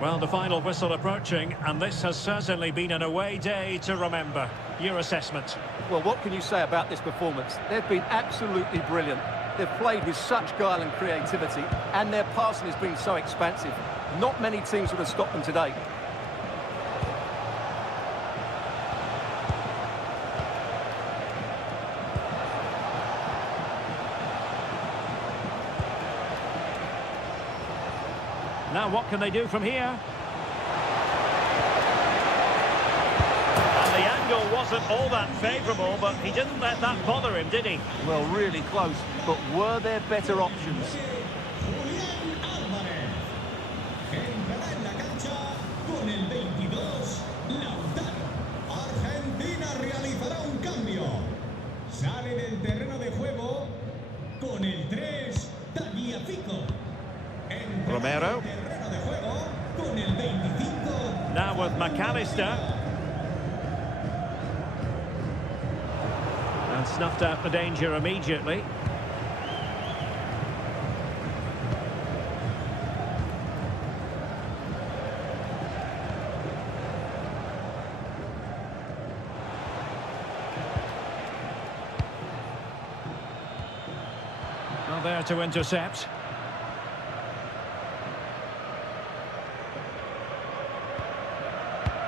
Well, the final whistle approaching, and this has certainly been an away day to remember. Your assessment? Well, what can you say about this performance? They've been absolutely brilliant. They've played with such guile and creativity, and their passing has been so expansive. Not many teams would have stopped them today. Now what can they do from here? And the angle wasn't all that favourable, but he didn't let that bother him, did he? Well, really close, but were there better options? Entrará en la cancha con el 22, Lautaro. Argentina realizará un cambio. Sale del terreno de juego con el 3, Tagliafico. Romero. Terreno de juego con el 25. Now with McAllister. And snuffed out the danger immediately. Well, there to intercept.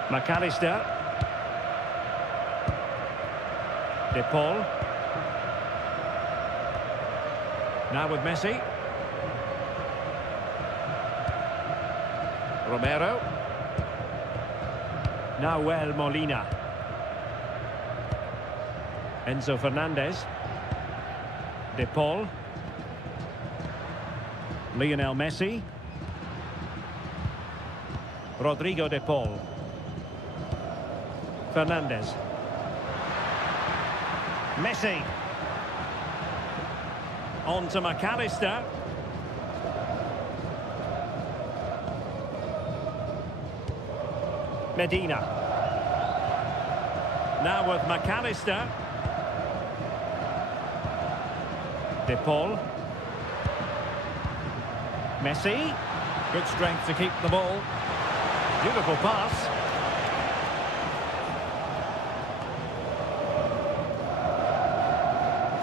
McAllister. De Paul. Now with Messi. Romero. Nahuel Molina. Enzo Fernandez. De Paul. Lionel Messi. Rodrigo de Paul. Fernandez. Messi. On to McAllister. Medina. Now with McAllister. De Paul. Messi. Good strength to keep the ball. Beautiful pass.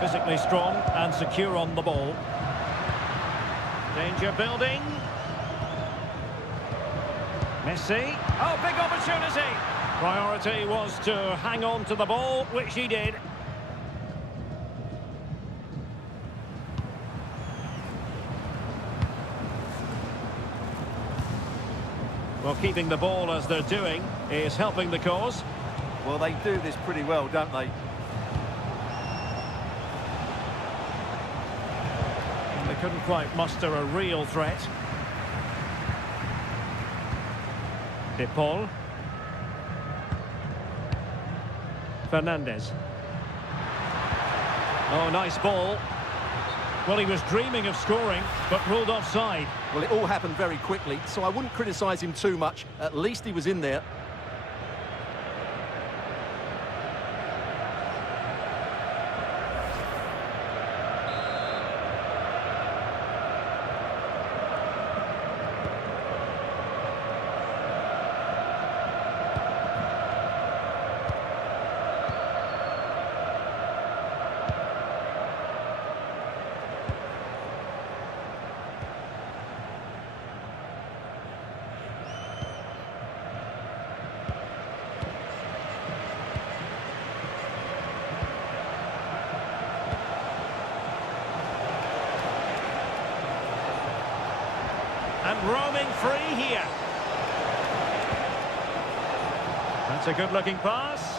Physically strong and secure on the ball. Danger building. Messi. Oh, big opportunity. Priority was to hang on to the ball, which he did. Well, keeping the ball as they're doing is helping the cause. Well, they do this pretty well, don't they? They couldn't quite muster a real threat. De Paul. Fernandez. Oh, nice ball. Well, he was dreaming of scoring, but ruled offside. Well, it all happened very quickly, so I wouldn't criticise him too much. At least he was in there. And roaming free here. That's a good-looking pass.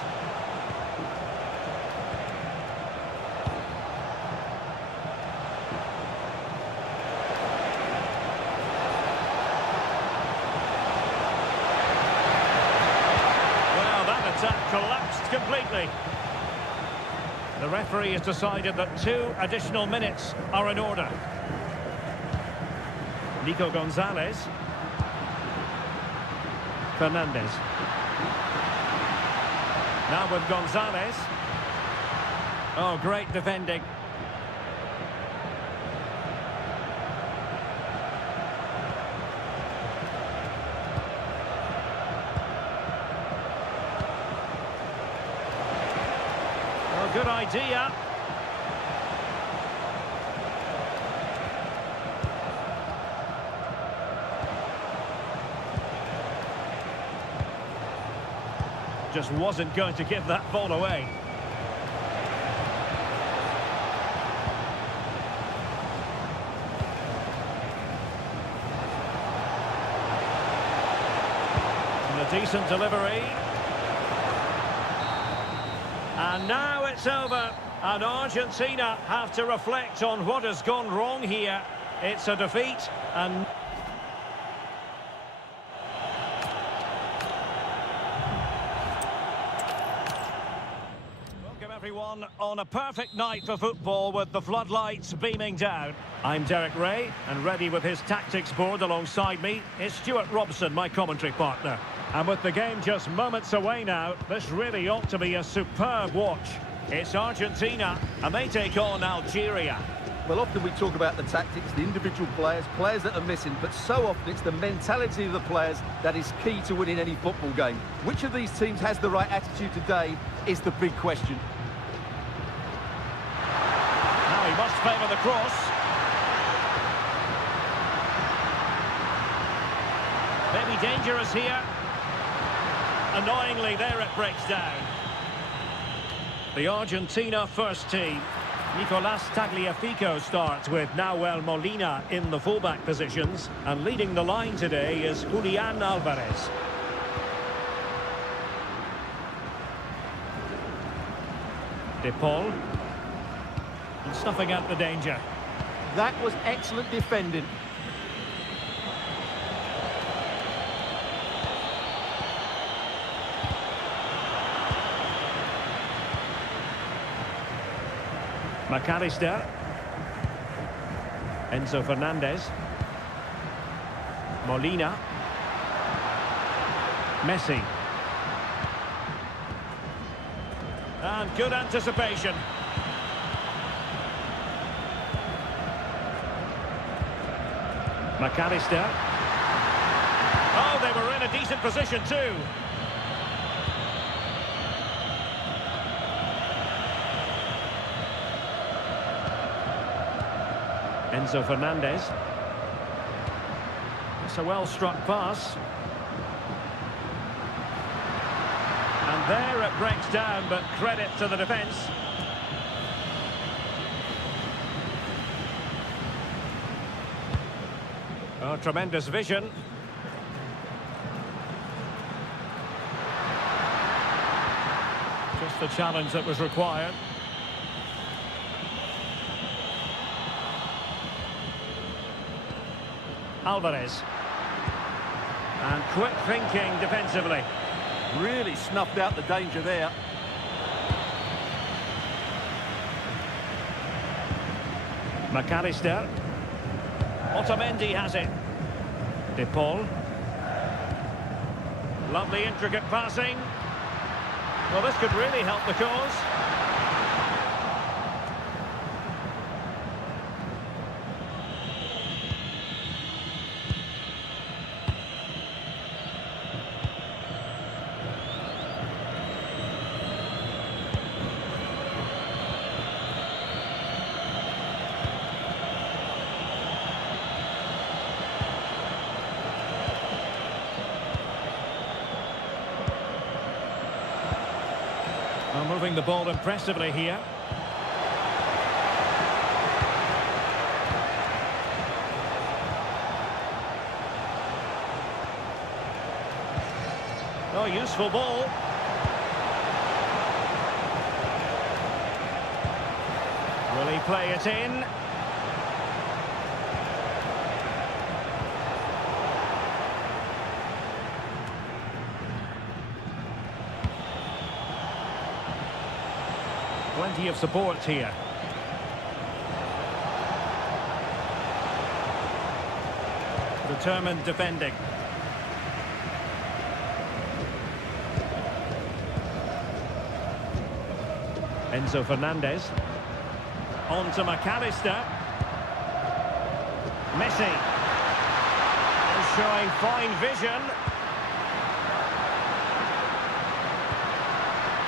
Well, that attack collapsed completely. The referee has decided that 2 additional minutes are in order. Nico Gonzalez. Fernandez. Now with Gonzalez. Oh, great defending. Oh, good idea. Just wasn't going to give that ball away. And a decent delivery. And now it's over. And Argentina have to reflect on what has gone wrong here. It's a defeat and... Everyone on a perfect night for football with the floodlights beaming down. I'm Derek Ray, and ready with his tactics board alongside me is Stuart Robson, my commentary partner. And with the game just moments away now, this really ought to be a superb watch. It's Argentina, and they take on Algeria. Well, often we talk about the tactics, the individual players that are missing, but so often it's the mentality of the players that is key to winning any football game. Which of these teams has the right attitude today is the big question. He must favour the cross. Maybe dangerous here. Annoyingly, there it breaks down. The Argentina first team. Nicolas Tagliafico starts with Nahuel Molina in the fullback positions. And leading the line today is Julian Alvarez. De Paul. Snuffing out the danger. That was excellent defending. McAllister. Enzo Fernandez. Molina. Messi. And good anticipation. McAllister. Oh, they were in a decent position too. Enzo Fernandez. It's a well-struck pass. And there it breaks down, but credit to the defence. Oh, tremendous vision. Just the challenge that was required. Alvarez. And quick thinking defensively. Really snuffed out the danger there. McAllister. Otamendi has it. De Paul. Lovely intricate passing. Well, this could really help the cause. Well, moving the ball impressively here. Oh, useful ball. Will he play it in? Plenty of support here. Determined defending. Enzo Fernandez. On to McAllister. Messi. Showing fine vision.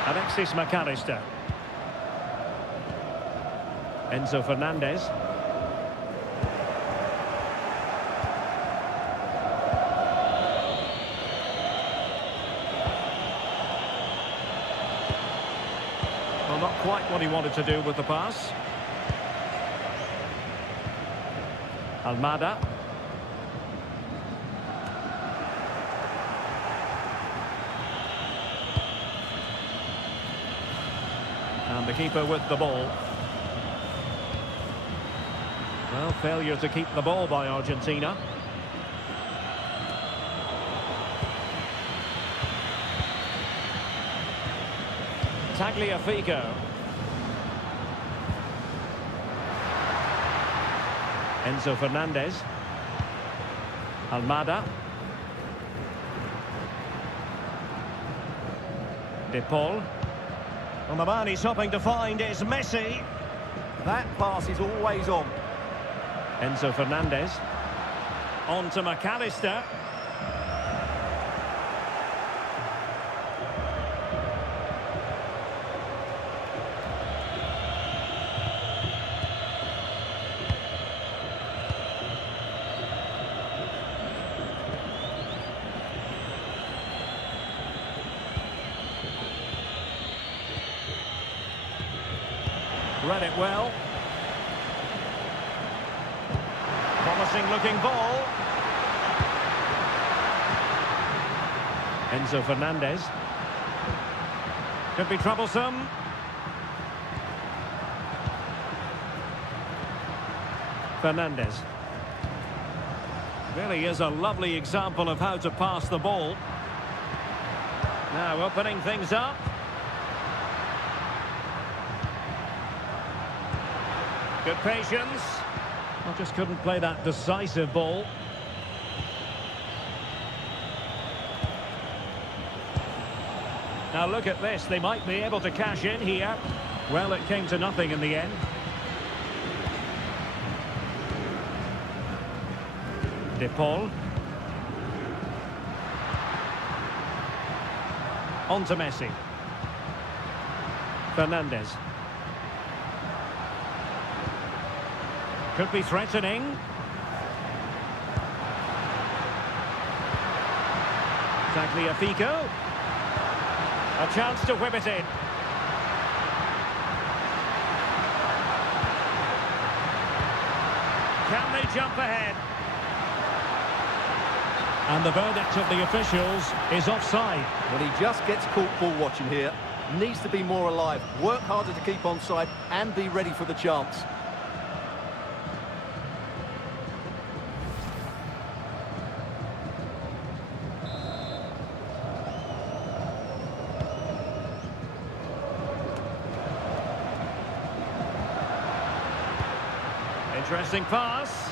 Alexis McAllister. Enzo Fernandez. Well, not quite what he wanted to do with the pass. Almada. And the keeper with the ball. Well, failure to keep the ball by Argentina. Tagliafico. Enzo Fernandez. Almada. De Paul. Well, the man he's hoping to find is Messi. That pass is always on. Enzo Fernandez. On to McAllister. Read it well. Promising looking ball. Enzo Fernandez. Could be troublesome. Fernandez. Really is a lovely example of how to pass the ball. Now opening things up. Good patience. I just couldn't play that decisive ball. Now look at this. They might be able to cash in here. Well, it came to nothing in the end. De Paul. On to Messi. Fernandez. Could be threatening. Tagliafico. A chance to whip it in. Can they jump ahead? And the verdict of the officials is offside. Well, he just gets caught ball watching here. needs to be more alive, work harder to keep onside and be ready for the chance. Interesting pass.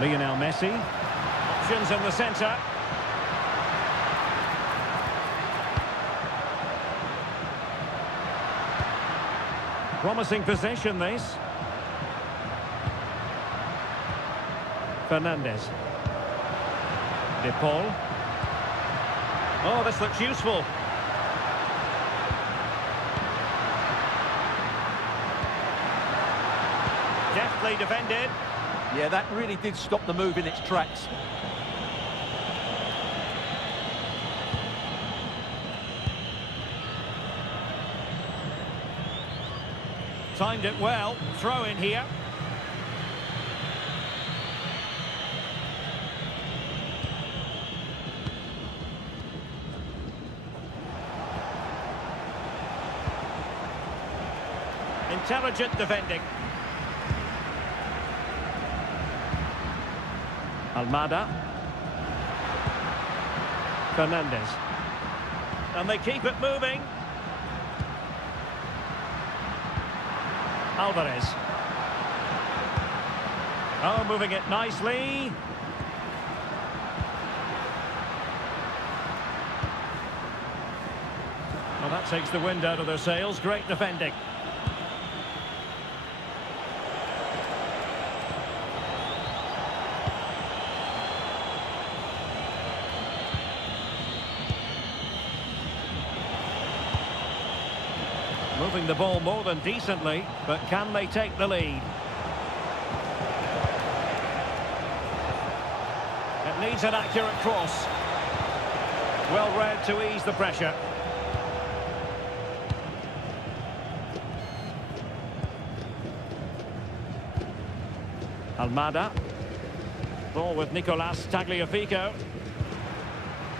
Lionel Messi. Options in the centre. Promising possession, this. Fernandes. De Paul. Oh, this looks useful. Deftly defended. Yeah, that really did stop the move in its tracks. Timed it well. Throw in here. Intelligent defending. Almada. Fernandes. And they keep it moving. Alvarez. Oh, moving it nicely. Well, that takes the wind out of their sails. Great defending. Moving the ball more than decently, but can they take the lead? It needs an accurate cross. Well read to ease the pressure. Almada. Ball with Nicolas Tagliafico.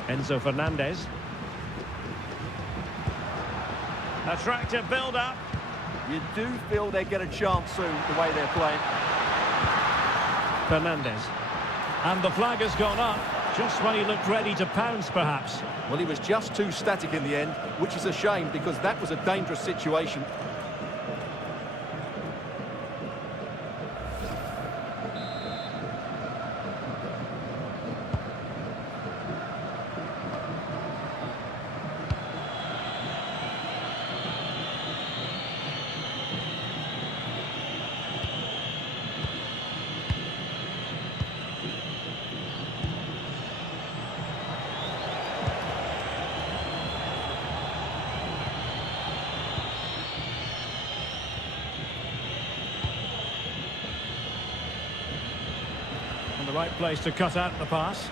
Enzo Fernandez. Attractive build-up. You do feel they get a chance soon, the way they're playing. Fernandes. And the flag has gone up, just when he looked ready to pounce, perhaps. Well, he was just too static in the end, which is a shame, because that was a dangerous situation. And the right place to cut out the pass.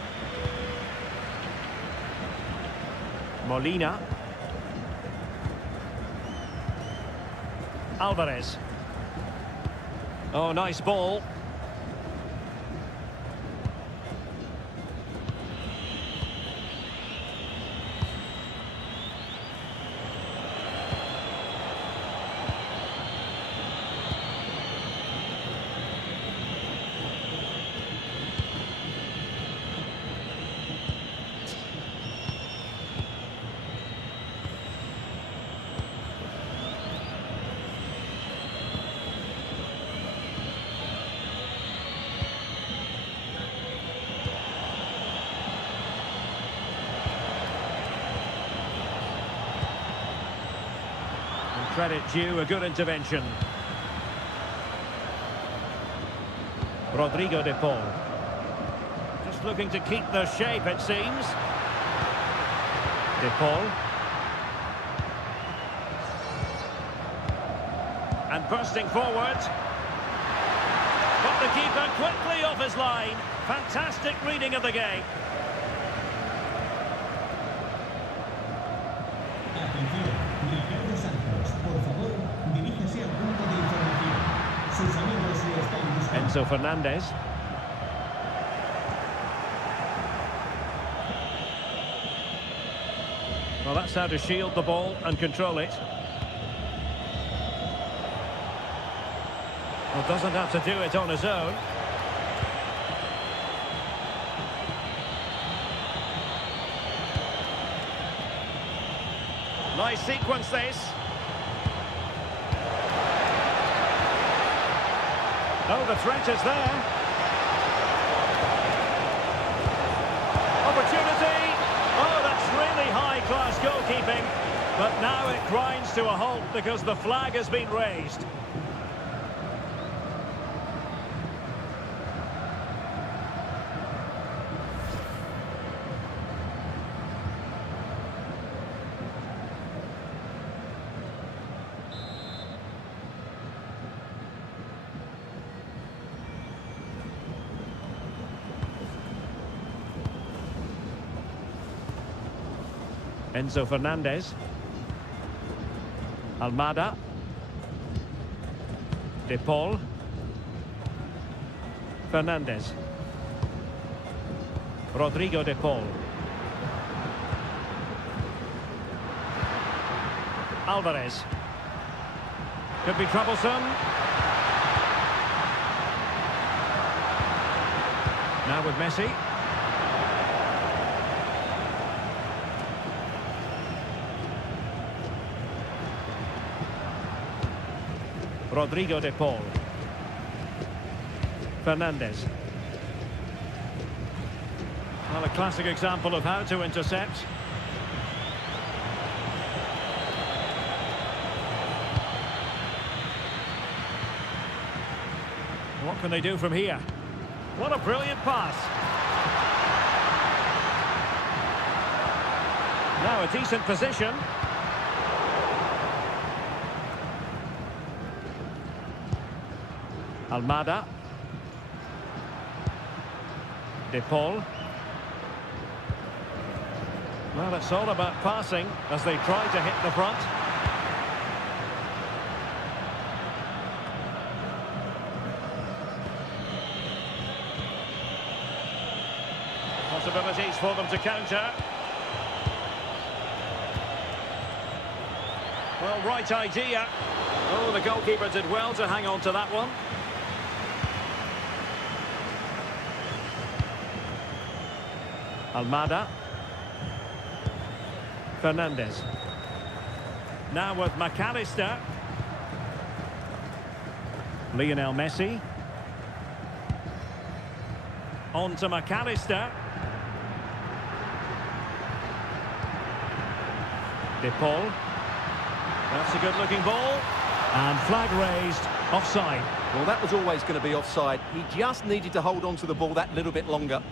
Molina. Alvarez. Oh, nice ball. Credit due, a good intervention. Rodrigo de Paul. Just looking to keep the shape, it seems. De Paul. And bursting forward. Got the keeper quickly off his line. Fantastic reading of the game. Enzo Fernandez. Well, that's how to shield the ball and control it. Well, doesn't have to do it on his own. Nice sequence, this. Oh, the threat is there. Opportunity. Oh, that's really high-class goalkeeping. But now it grinds to a halt because the flag has been raised. Enzo Fernandez. Almada. De Paul. Fernandez. Rodrigo De Paul. Alvarez. Could be troublesome. Now with Messi. Rodrigo De Paul. Fernandez. Well, a classic example of how to intercept. What can they do from here? What a brilliant pass. Now a decent position. Almada. De Paul. Well, it's all about passing as they try to hit the front. Possibilities for them to counter. Well, right idea. Oh, the goalkeeper did well to hang on to that one. Almada. Fernandez. Now with McAllister. Lionel Messi. On to McAllister. De Paul. That's a good-looking ball. And flag raised. Offside. Well, that was always going to be offside. He just needed to hold on to the ball that little bit longer.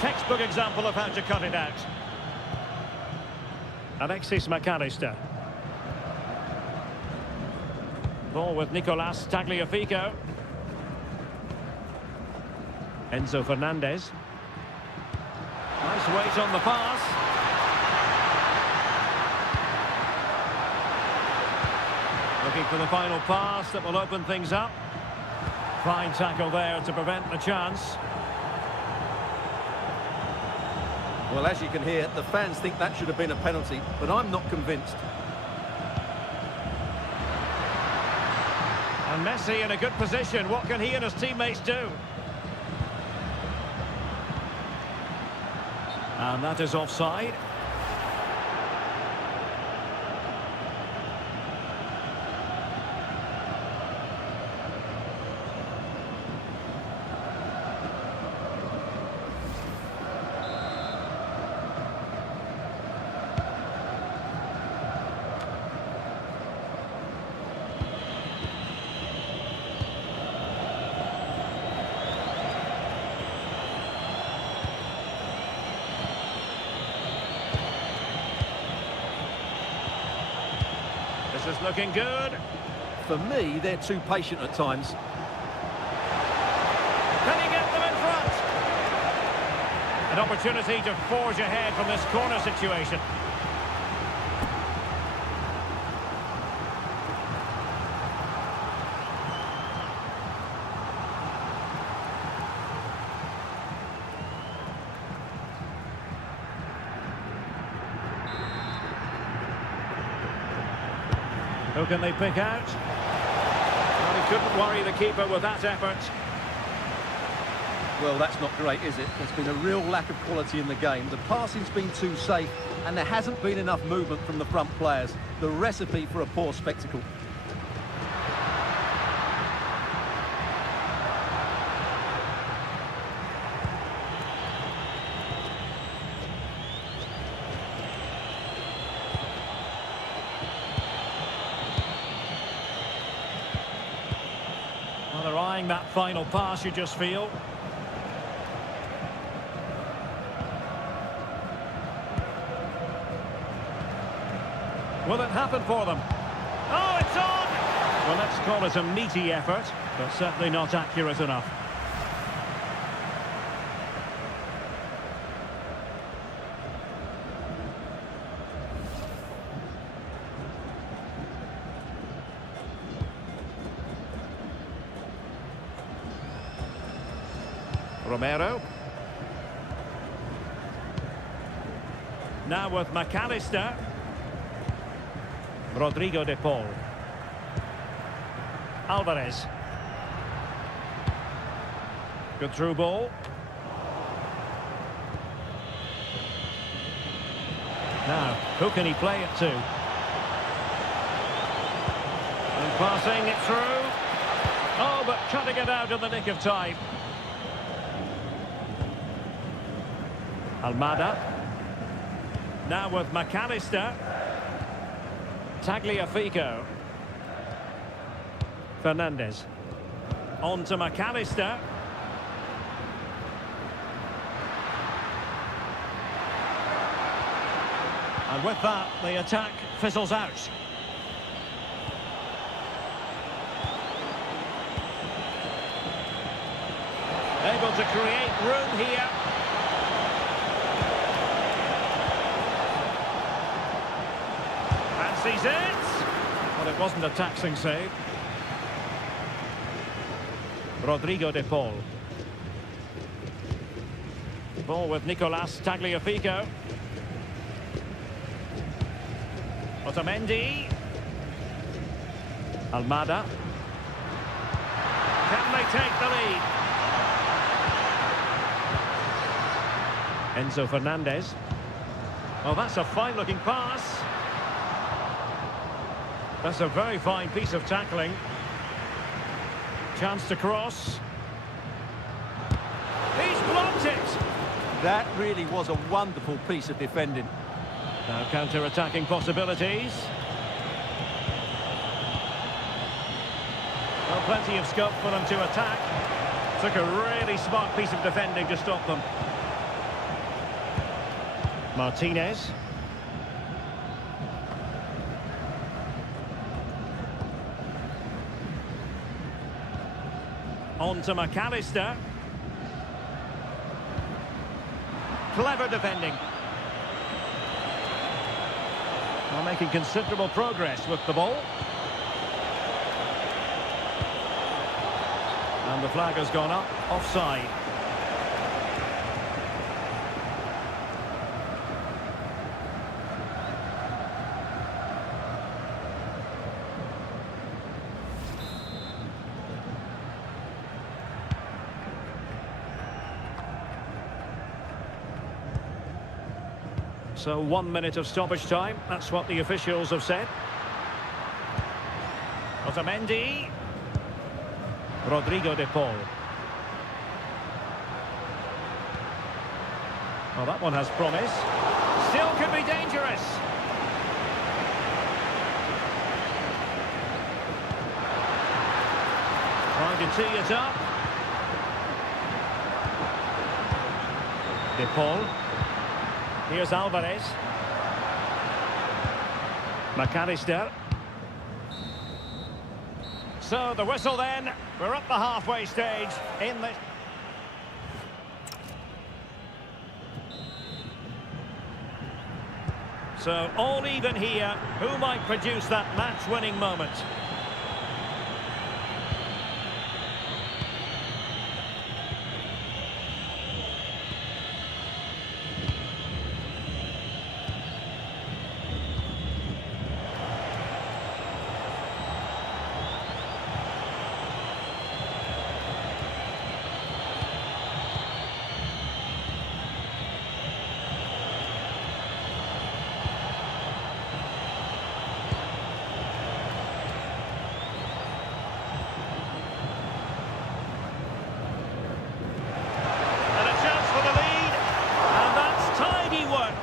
Textbook example of how to cut it out. Alexis McAllister. Ball with Nicolas Tagliafico. Enzo Fernandez. Nice weight on the pass. Looking for the final pass that will open things up. Fine tackle there to prevent the chance. Well, as you can hear, the fans think that should have been a penalty, but I'm not convinced. And Messi in a good position. What can he and his teammates do? And that is offside. This is looking good. For me, they're too patient at times. Can he get them in front? An opportunity to forge ahead from this corner situation. Who can they pick out? Well, he couldn't worry the keeper with that effort. Well, that's not great, is it? There's been a real lack of quality in the game. The passing's been too safe, and there hasn't been enough movement from the front players. The recipe for a poor spectacle. Well, they're eyeing that final pass, you just feel. Will it happen for them? Oh, it's on! Well, let's call it a meaty effort, but certainly not accurate enough. Romero. Now with McAllister. Rodrigo de Paul. Alvarez. Good through ball. Now, who can he play it to? And passing it through. Oh, but cutting it out in the nick of time. Almada. Now with McAllister. Tagliafico. Fernandez. On to McAllister. And with that, the attack fizzles out. Able to create room here. Fancies it. Well, it wasn't a taxing save. Rodrigo de Paul. Ball with Nicolas Tagliafico. Otamendi. Almada. Can they take the lead? Enzo Fernandez. Well, that's a fine-looking pass. That's a very fine piece of tackling. Chance to cross. He's blocked it. That really was a wonderful piece of defending. Now counter-attacking possibilities. Well, plenty of scope for them to attack. Took a really smart piece of defending to stop them. Martinez. On to McAllister. Clever defending. Well, making considerable progress with the ball. And the flag has gone up, offside. So 1 minute of stoppage time. That's what the officials have said. Otamendi. Rodrigo de Paul. Well, that one has promise. Still could be dangerous. Trying to tee it up. De Paul. Here's Alvarez. McAllister. So the whistle then. We're at the halfway stage in the... So all even here. Who might produce that match-winning moment?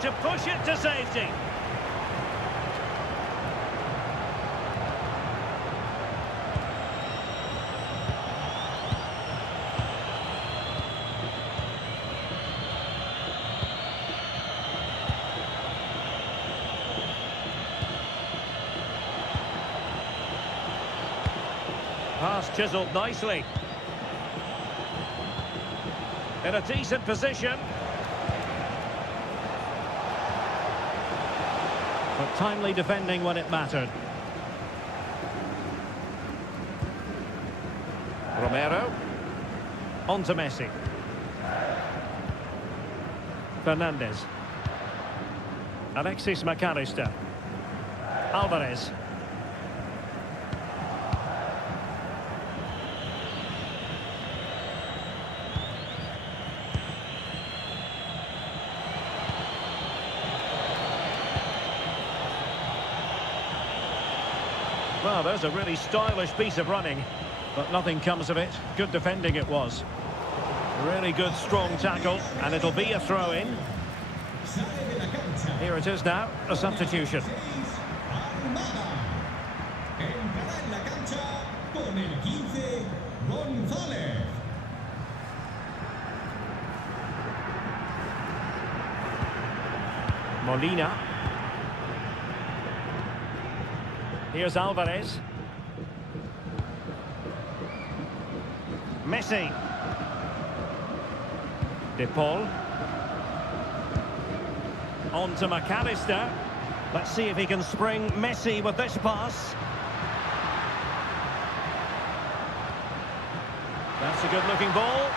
To push it to safety. Pass chiseled nicely. In a decent position. But timely defending when it mattered. Romero. On to Messi. Fernandez. Alexis McAllister. Alvarez. Well, there's a really stylish piece of running, but nothing comes of it. Good defending it was. Really good, strong tackle, and it'll be a throw-in. Here it is now, a substitution. Molina. Here's Alvarez. Messi. De Paul. On to McAllister. Let's see if he can spring Messi with this pass. That's a good-looking ball.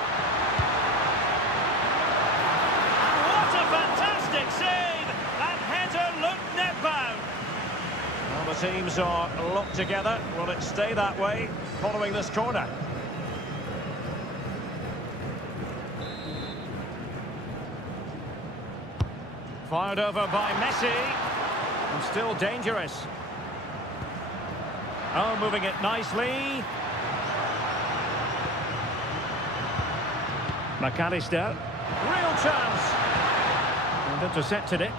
And what a fantastic save! That header looked net-bound. Well, the teams are locked together. Will it stay that way following this corner? Fired over by Messi. And still dangerous. Oh, moving it nicely. McAllister. Real chance. And intercepted it.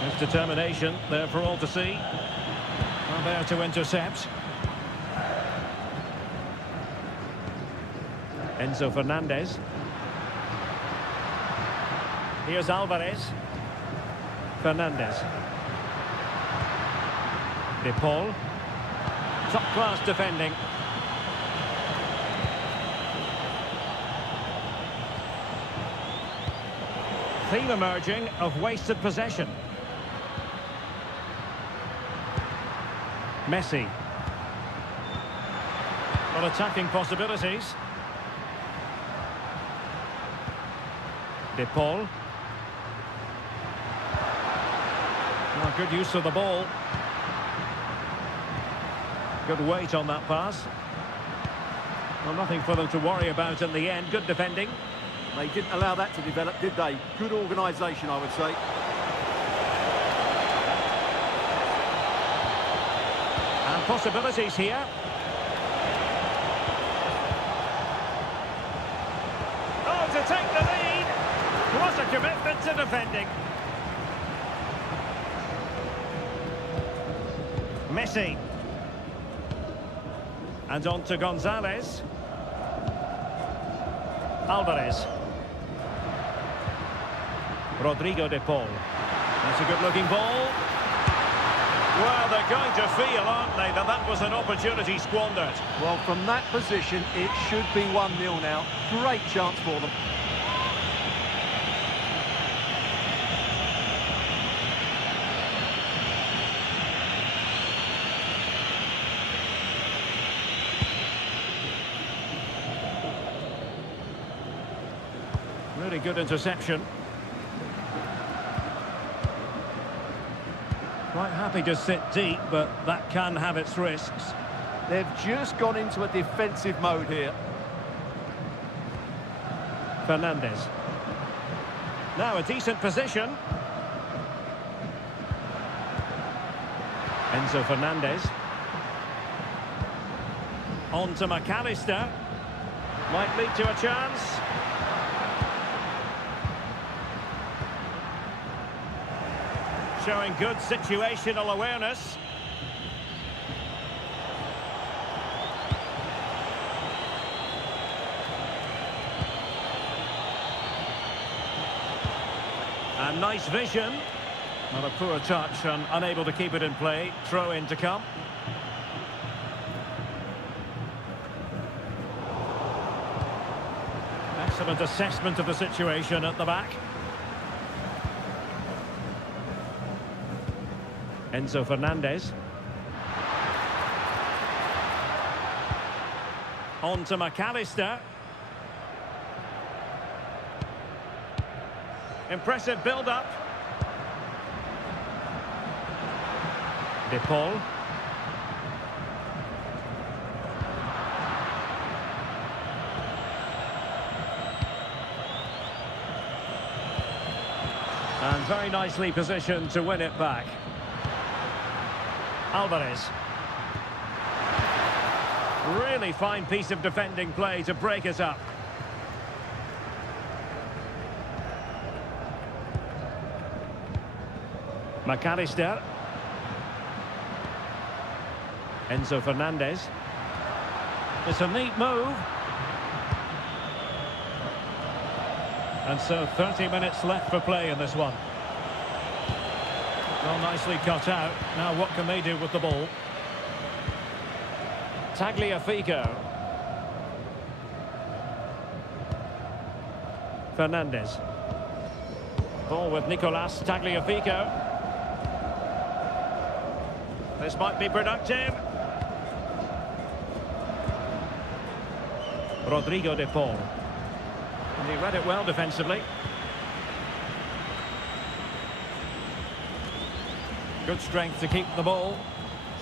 There's determination there for all to see. Well, there to intercept. Enzo Fernandez. Here's Alvarez. Fernandez. De Paul. Top-class defending. Theme emerging of wasted possession. Messi. Well, attacking possibilities. De Paul. Well, good use of the ball. Good weight on that pass. Well, nothing for them to worry about in the end. Good defending. They didn't allow that to develop, did they? Good organisation, I would say. And possibilities here. Oh, to take the lead. What a commitment to defending. Messi. And on to Gonzalez. Alvarez. Rodrigo de Paul. That's a good-looking ball. Well, they're going to feel, aren't they, that that was an opportunity squandered. Well, from that position, it should be 1-0 now. Great chance for them. Really good interception. Quite happy to sit deep, but that can have its risks. They've just gone into a defensive mode here. Fernandez. Now a decent position. Enzo Fernandez. On to McAllister. Might lead to a chance. Showing good situational awareness. And nice vision. Not a poor touch and unable to keep it in play. Throw in to come. Excellent assessment of the situation at the back. Enzo Fernandez. On to McAllister. Impressive build-up. De Paul. And very nicely positioned to win it back. Alvarez. Really fine piece of defending play to break it up. McAllister. Enzo Fernandez. It's a neat move. And so 30 minutes left for play in this one. Well, nicely cut out. Now what can they do with the ball? Tagliafico. Fernandez. Ball with Nicolas Tagliafico. This might be productive. Rodrigo de Paul. And he read it well defensively. Good strength to keep the ball.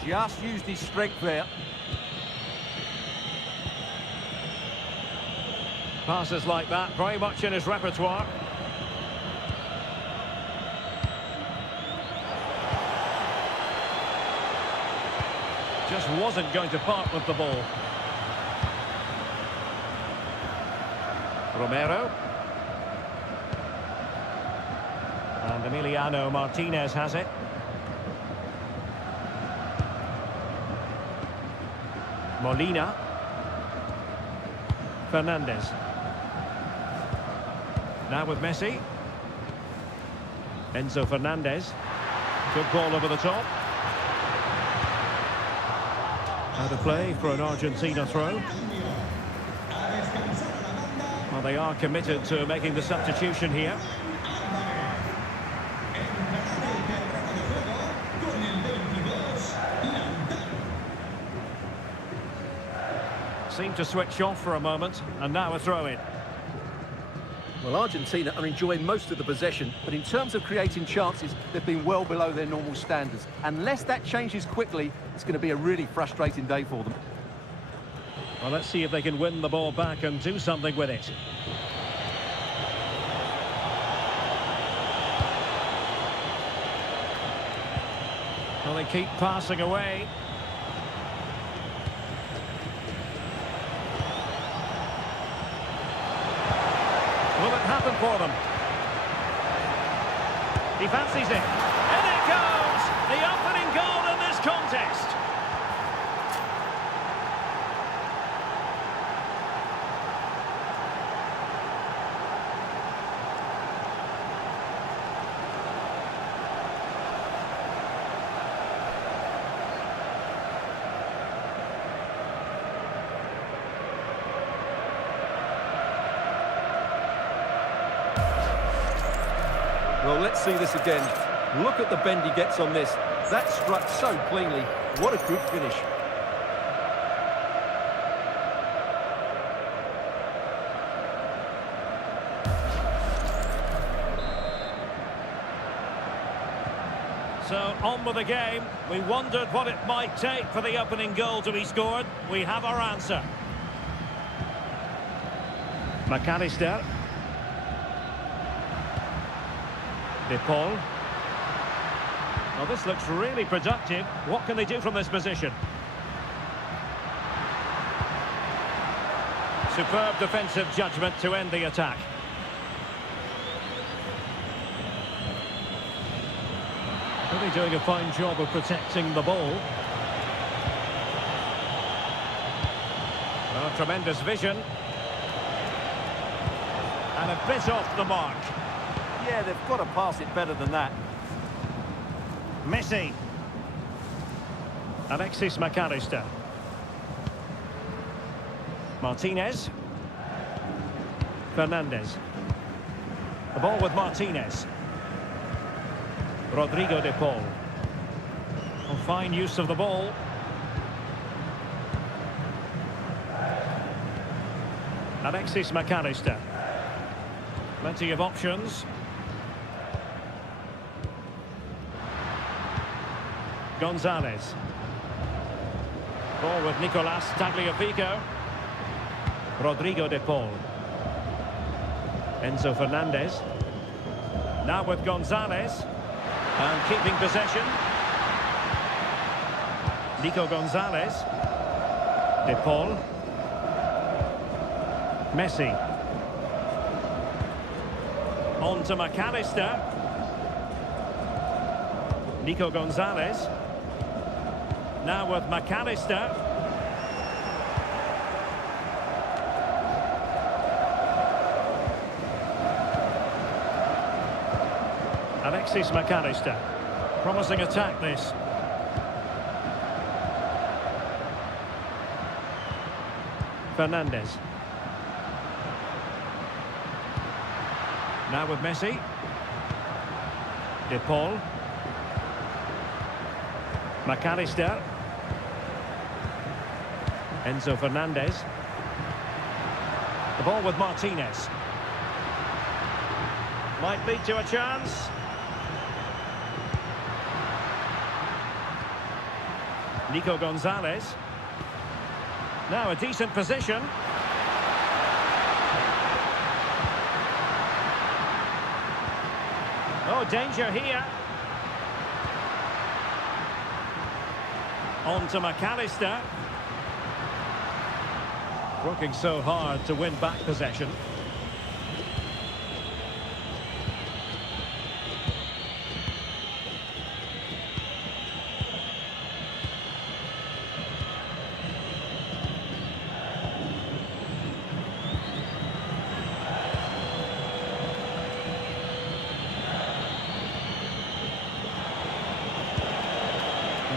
Just used his strength there. Passes like that, very much in his repertoire. Just wasn't going to part with the ball. Romero. And Emiliano Martinez has it. Molina. Fernandez. Now with Messi. Enzo Fernandez. Good ball over the top. Out of play for an Argentina throw. Well, they are committed to making the substitution here. Seemed to switch off for a moment, and now a throw-in. Well, Argentina are enjoying most of the possession, but in terms of creating chances, they've been well below their normal standards. Unless that changes quickly, it's going to be a really frustrating day for them. Well, let's see if they can win the ball back and do something with it. Well, they keep passing away. Will it happen for them? He fancies it. And it goes! The opening goal in this contest. Well, let's see this again. Look at the bend he gets on this. That struck so cleanly. What a good finish. So, on with the game. We wondered what it might take for the opening goal to be scored. We have our answer. McAllister. De Paul. Well, this looks really productive. What can they do from this position? Superb defensive judgment to end the attack. Really doing a fine job of protecting the ball. Oh, tremendous vision. And a bit off the mark. Yeah, they've got to pass it better than that. Messi. Alexis McAllister. Martinez. Fernandez. The ball with Martinez. Rodrigo de Paul. Oh, fine use of the ball. Alexis McAllister. Plenty of options. Gonzalez. Ball with Nicolas Tagliafico. Rodrigo de Paul. Enzo Fernandez. Now with Gonzalez. And keeping possession. Nico Gonzalez. De Paul. Messi. On to McAllister. Nico Gonzalez. Now with McAllister. Alexis McAllister. Promising attack this. Fernandez. Now with Messi. De Paul. McAllister. Enzo Fernandez. The ball with Martinez. Might lead to a chance. Nico Gonzalez. Now a decent position. Oh, danger here. On to McAllister. Working so hard to win back possession.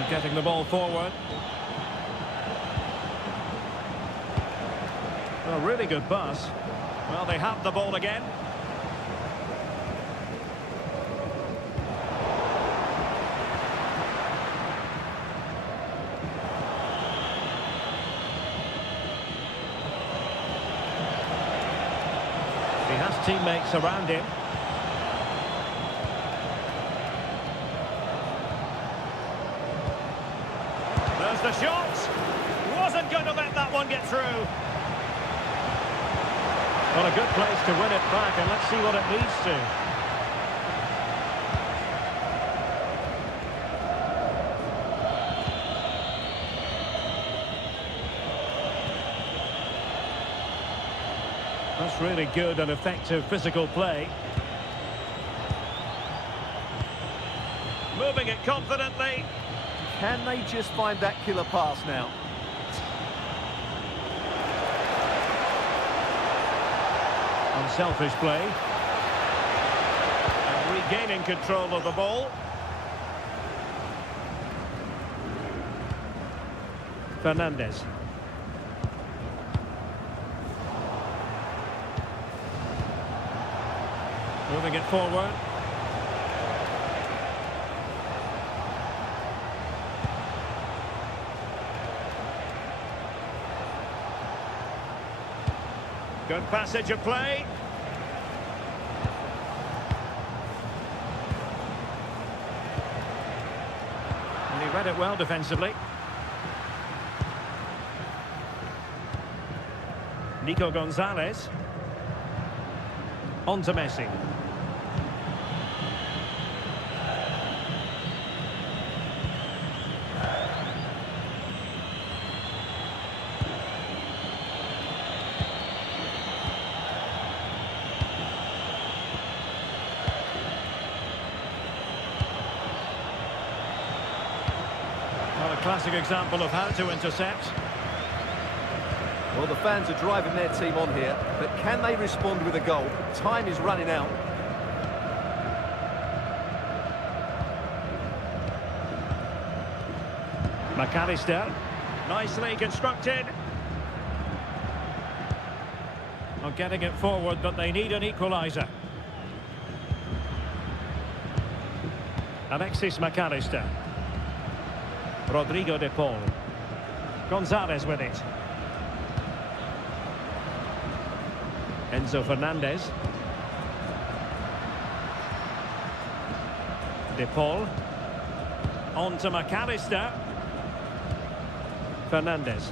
Getting the ball forward. A really good pass. Well, they have the ball again. He has teammates around him. There's the shot. Wasn't going to let that one get through. Well, a good place to win it back, and let's see what it leads to. That's really good and effective physical play. Moving it confidently. Can they just find that killer pass now? Unselfish play. And regaining control of the ball. Fernandez. Moving it forward. Good passage of play. And he read it well defensively. Nico Gonzalez. On to Messi. Well, a classic example of how to intercept. Well, the fans are driving their team on here, but can they respond with a goal? Time is running out. McAllister, nicely constructed. Not getting it forward, but they need an equaliser. Alexis McAllister. Rodrigo de Paul. Gonzalez with it. Enzo Fernandez. De Paul. On to McAllister. Fernandez.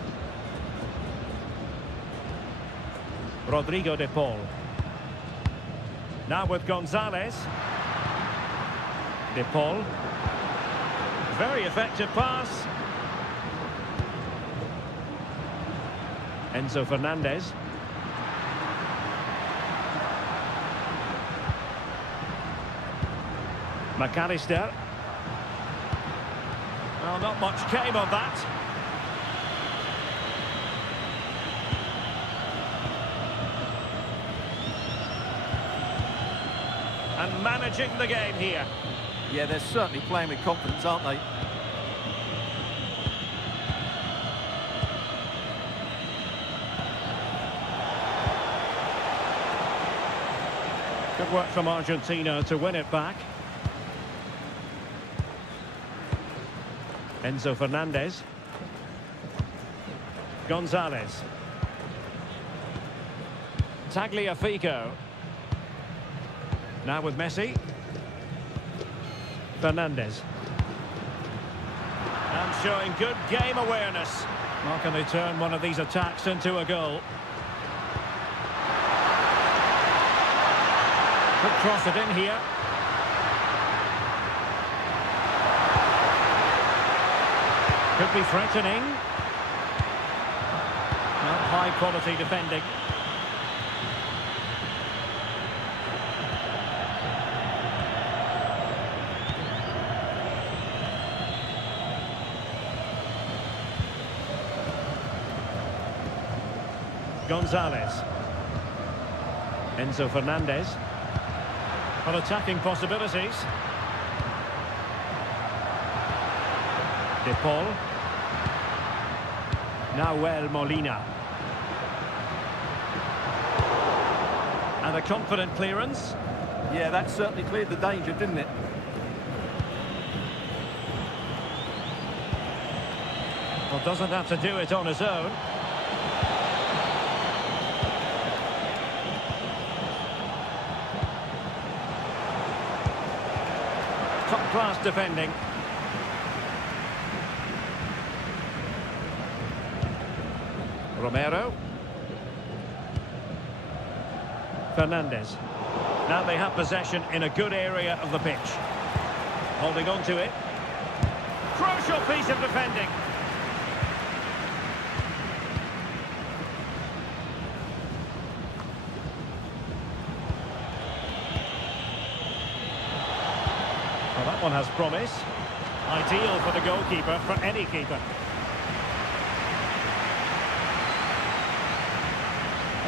Rodrigo de Paul. Now with Gonzalez. De Paul. Very effective pass. Enzo Fernandez. McAllister. Well, not much came of that. And managing the game here. Yeah, they're certainly playing with confidence, aren't they? Good work from Argentina to win it back. Enzo Fernandez. Gonzalez. Tagliafico. Now with Messi. Fernandez. And showing good game awareness. How can they turn one of these attacks into a goal? Could cross it in here. Could be threatening. Well, high quality defending. Gonzalez. Enzo Fernandez. On attacking possibilities. De Paul. Nahuel Molina. And a confident clearance. Yeah, that certainly cleared the danger, didn't it? Well, doesn't have to do it on his own. Top-class defending. Romero. Fernandez. Now they have possession in a good area of the pitch. Holding on to it. Crucial piece of defending. Well, that one has promise. Ideal for the goalkeeper, for any keeper.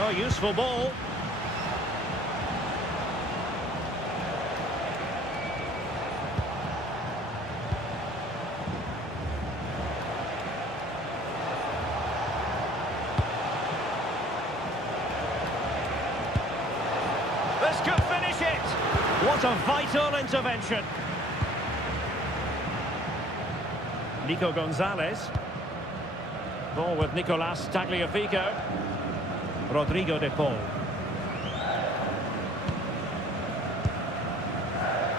Oh, useful ball. This could finish it. What a vital intervention. Nico Gonzalez. Ball with Nicolas Tagliafico. Rodrigo de Paul.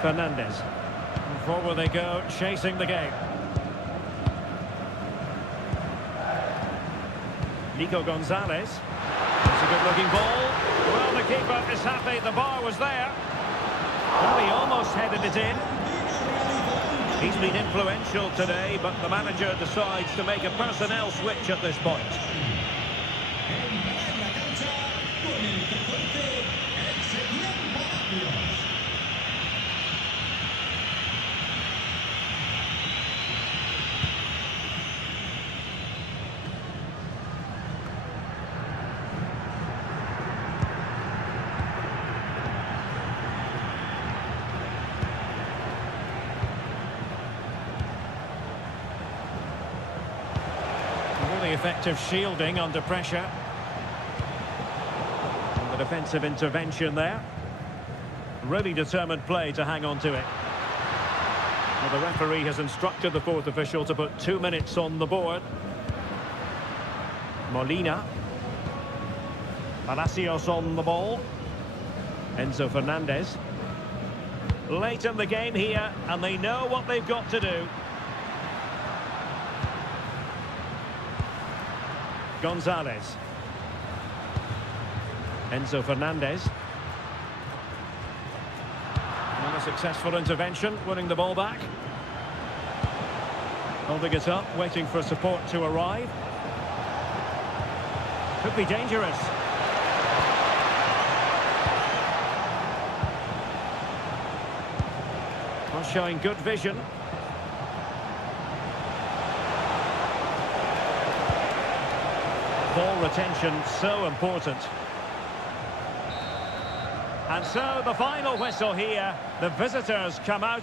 Fernandez. Forward they go, chasing the game. Nico Gonzalez. It's a good-looking ball. Well, the keeper is happy the bar was there. Well, he almost headed it in. He's been influential today, but the manager decides to make a personnel switch at this point. Really effective shielding under pressure. And the defensive intervention there. Really determined play to hang on to it. Well, the referee has instructed the fourth official to put 2 minutes on the board. Molina. Palacios on the ball. Enzo Fernandez. Late in the game here, and they know what they've got to do. Gonzalez. Enzo Fernandez. And a successful intervention, winning the ball back. Holding it up, waiting for support to arrive. Could be dangerous. Well, showing good vision. Ball retention, so important. And so the final whistle here. The visitors come out.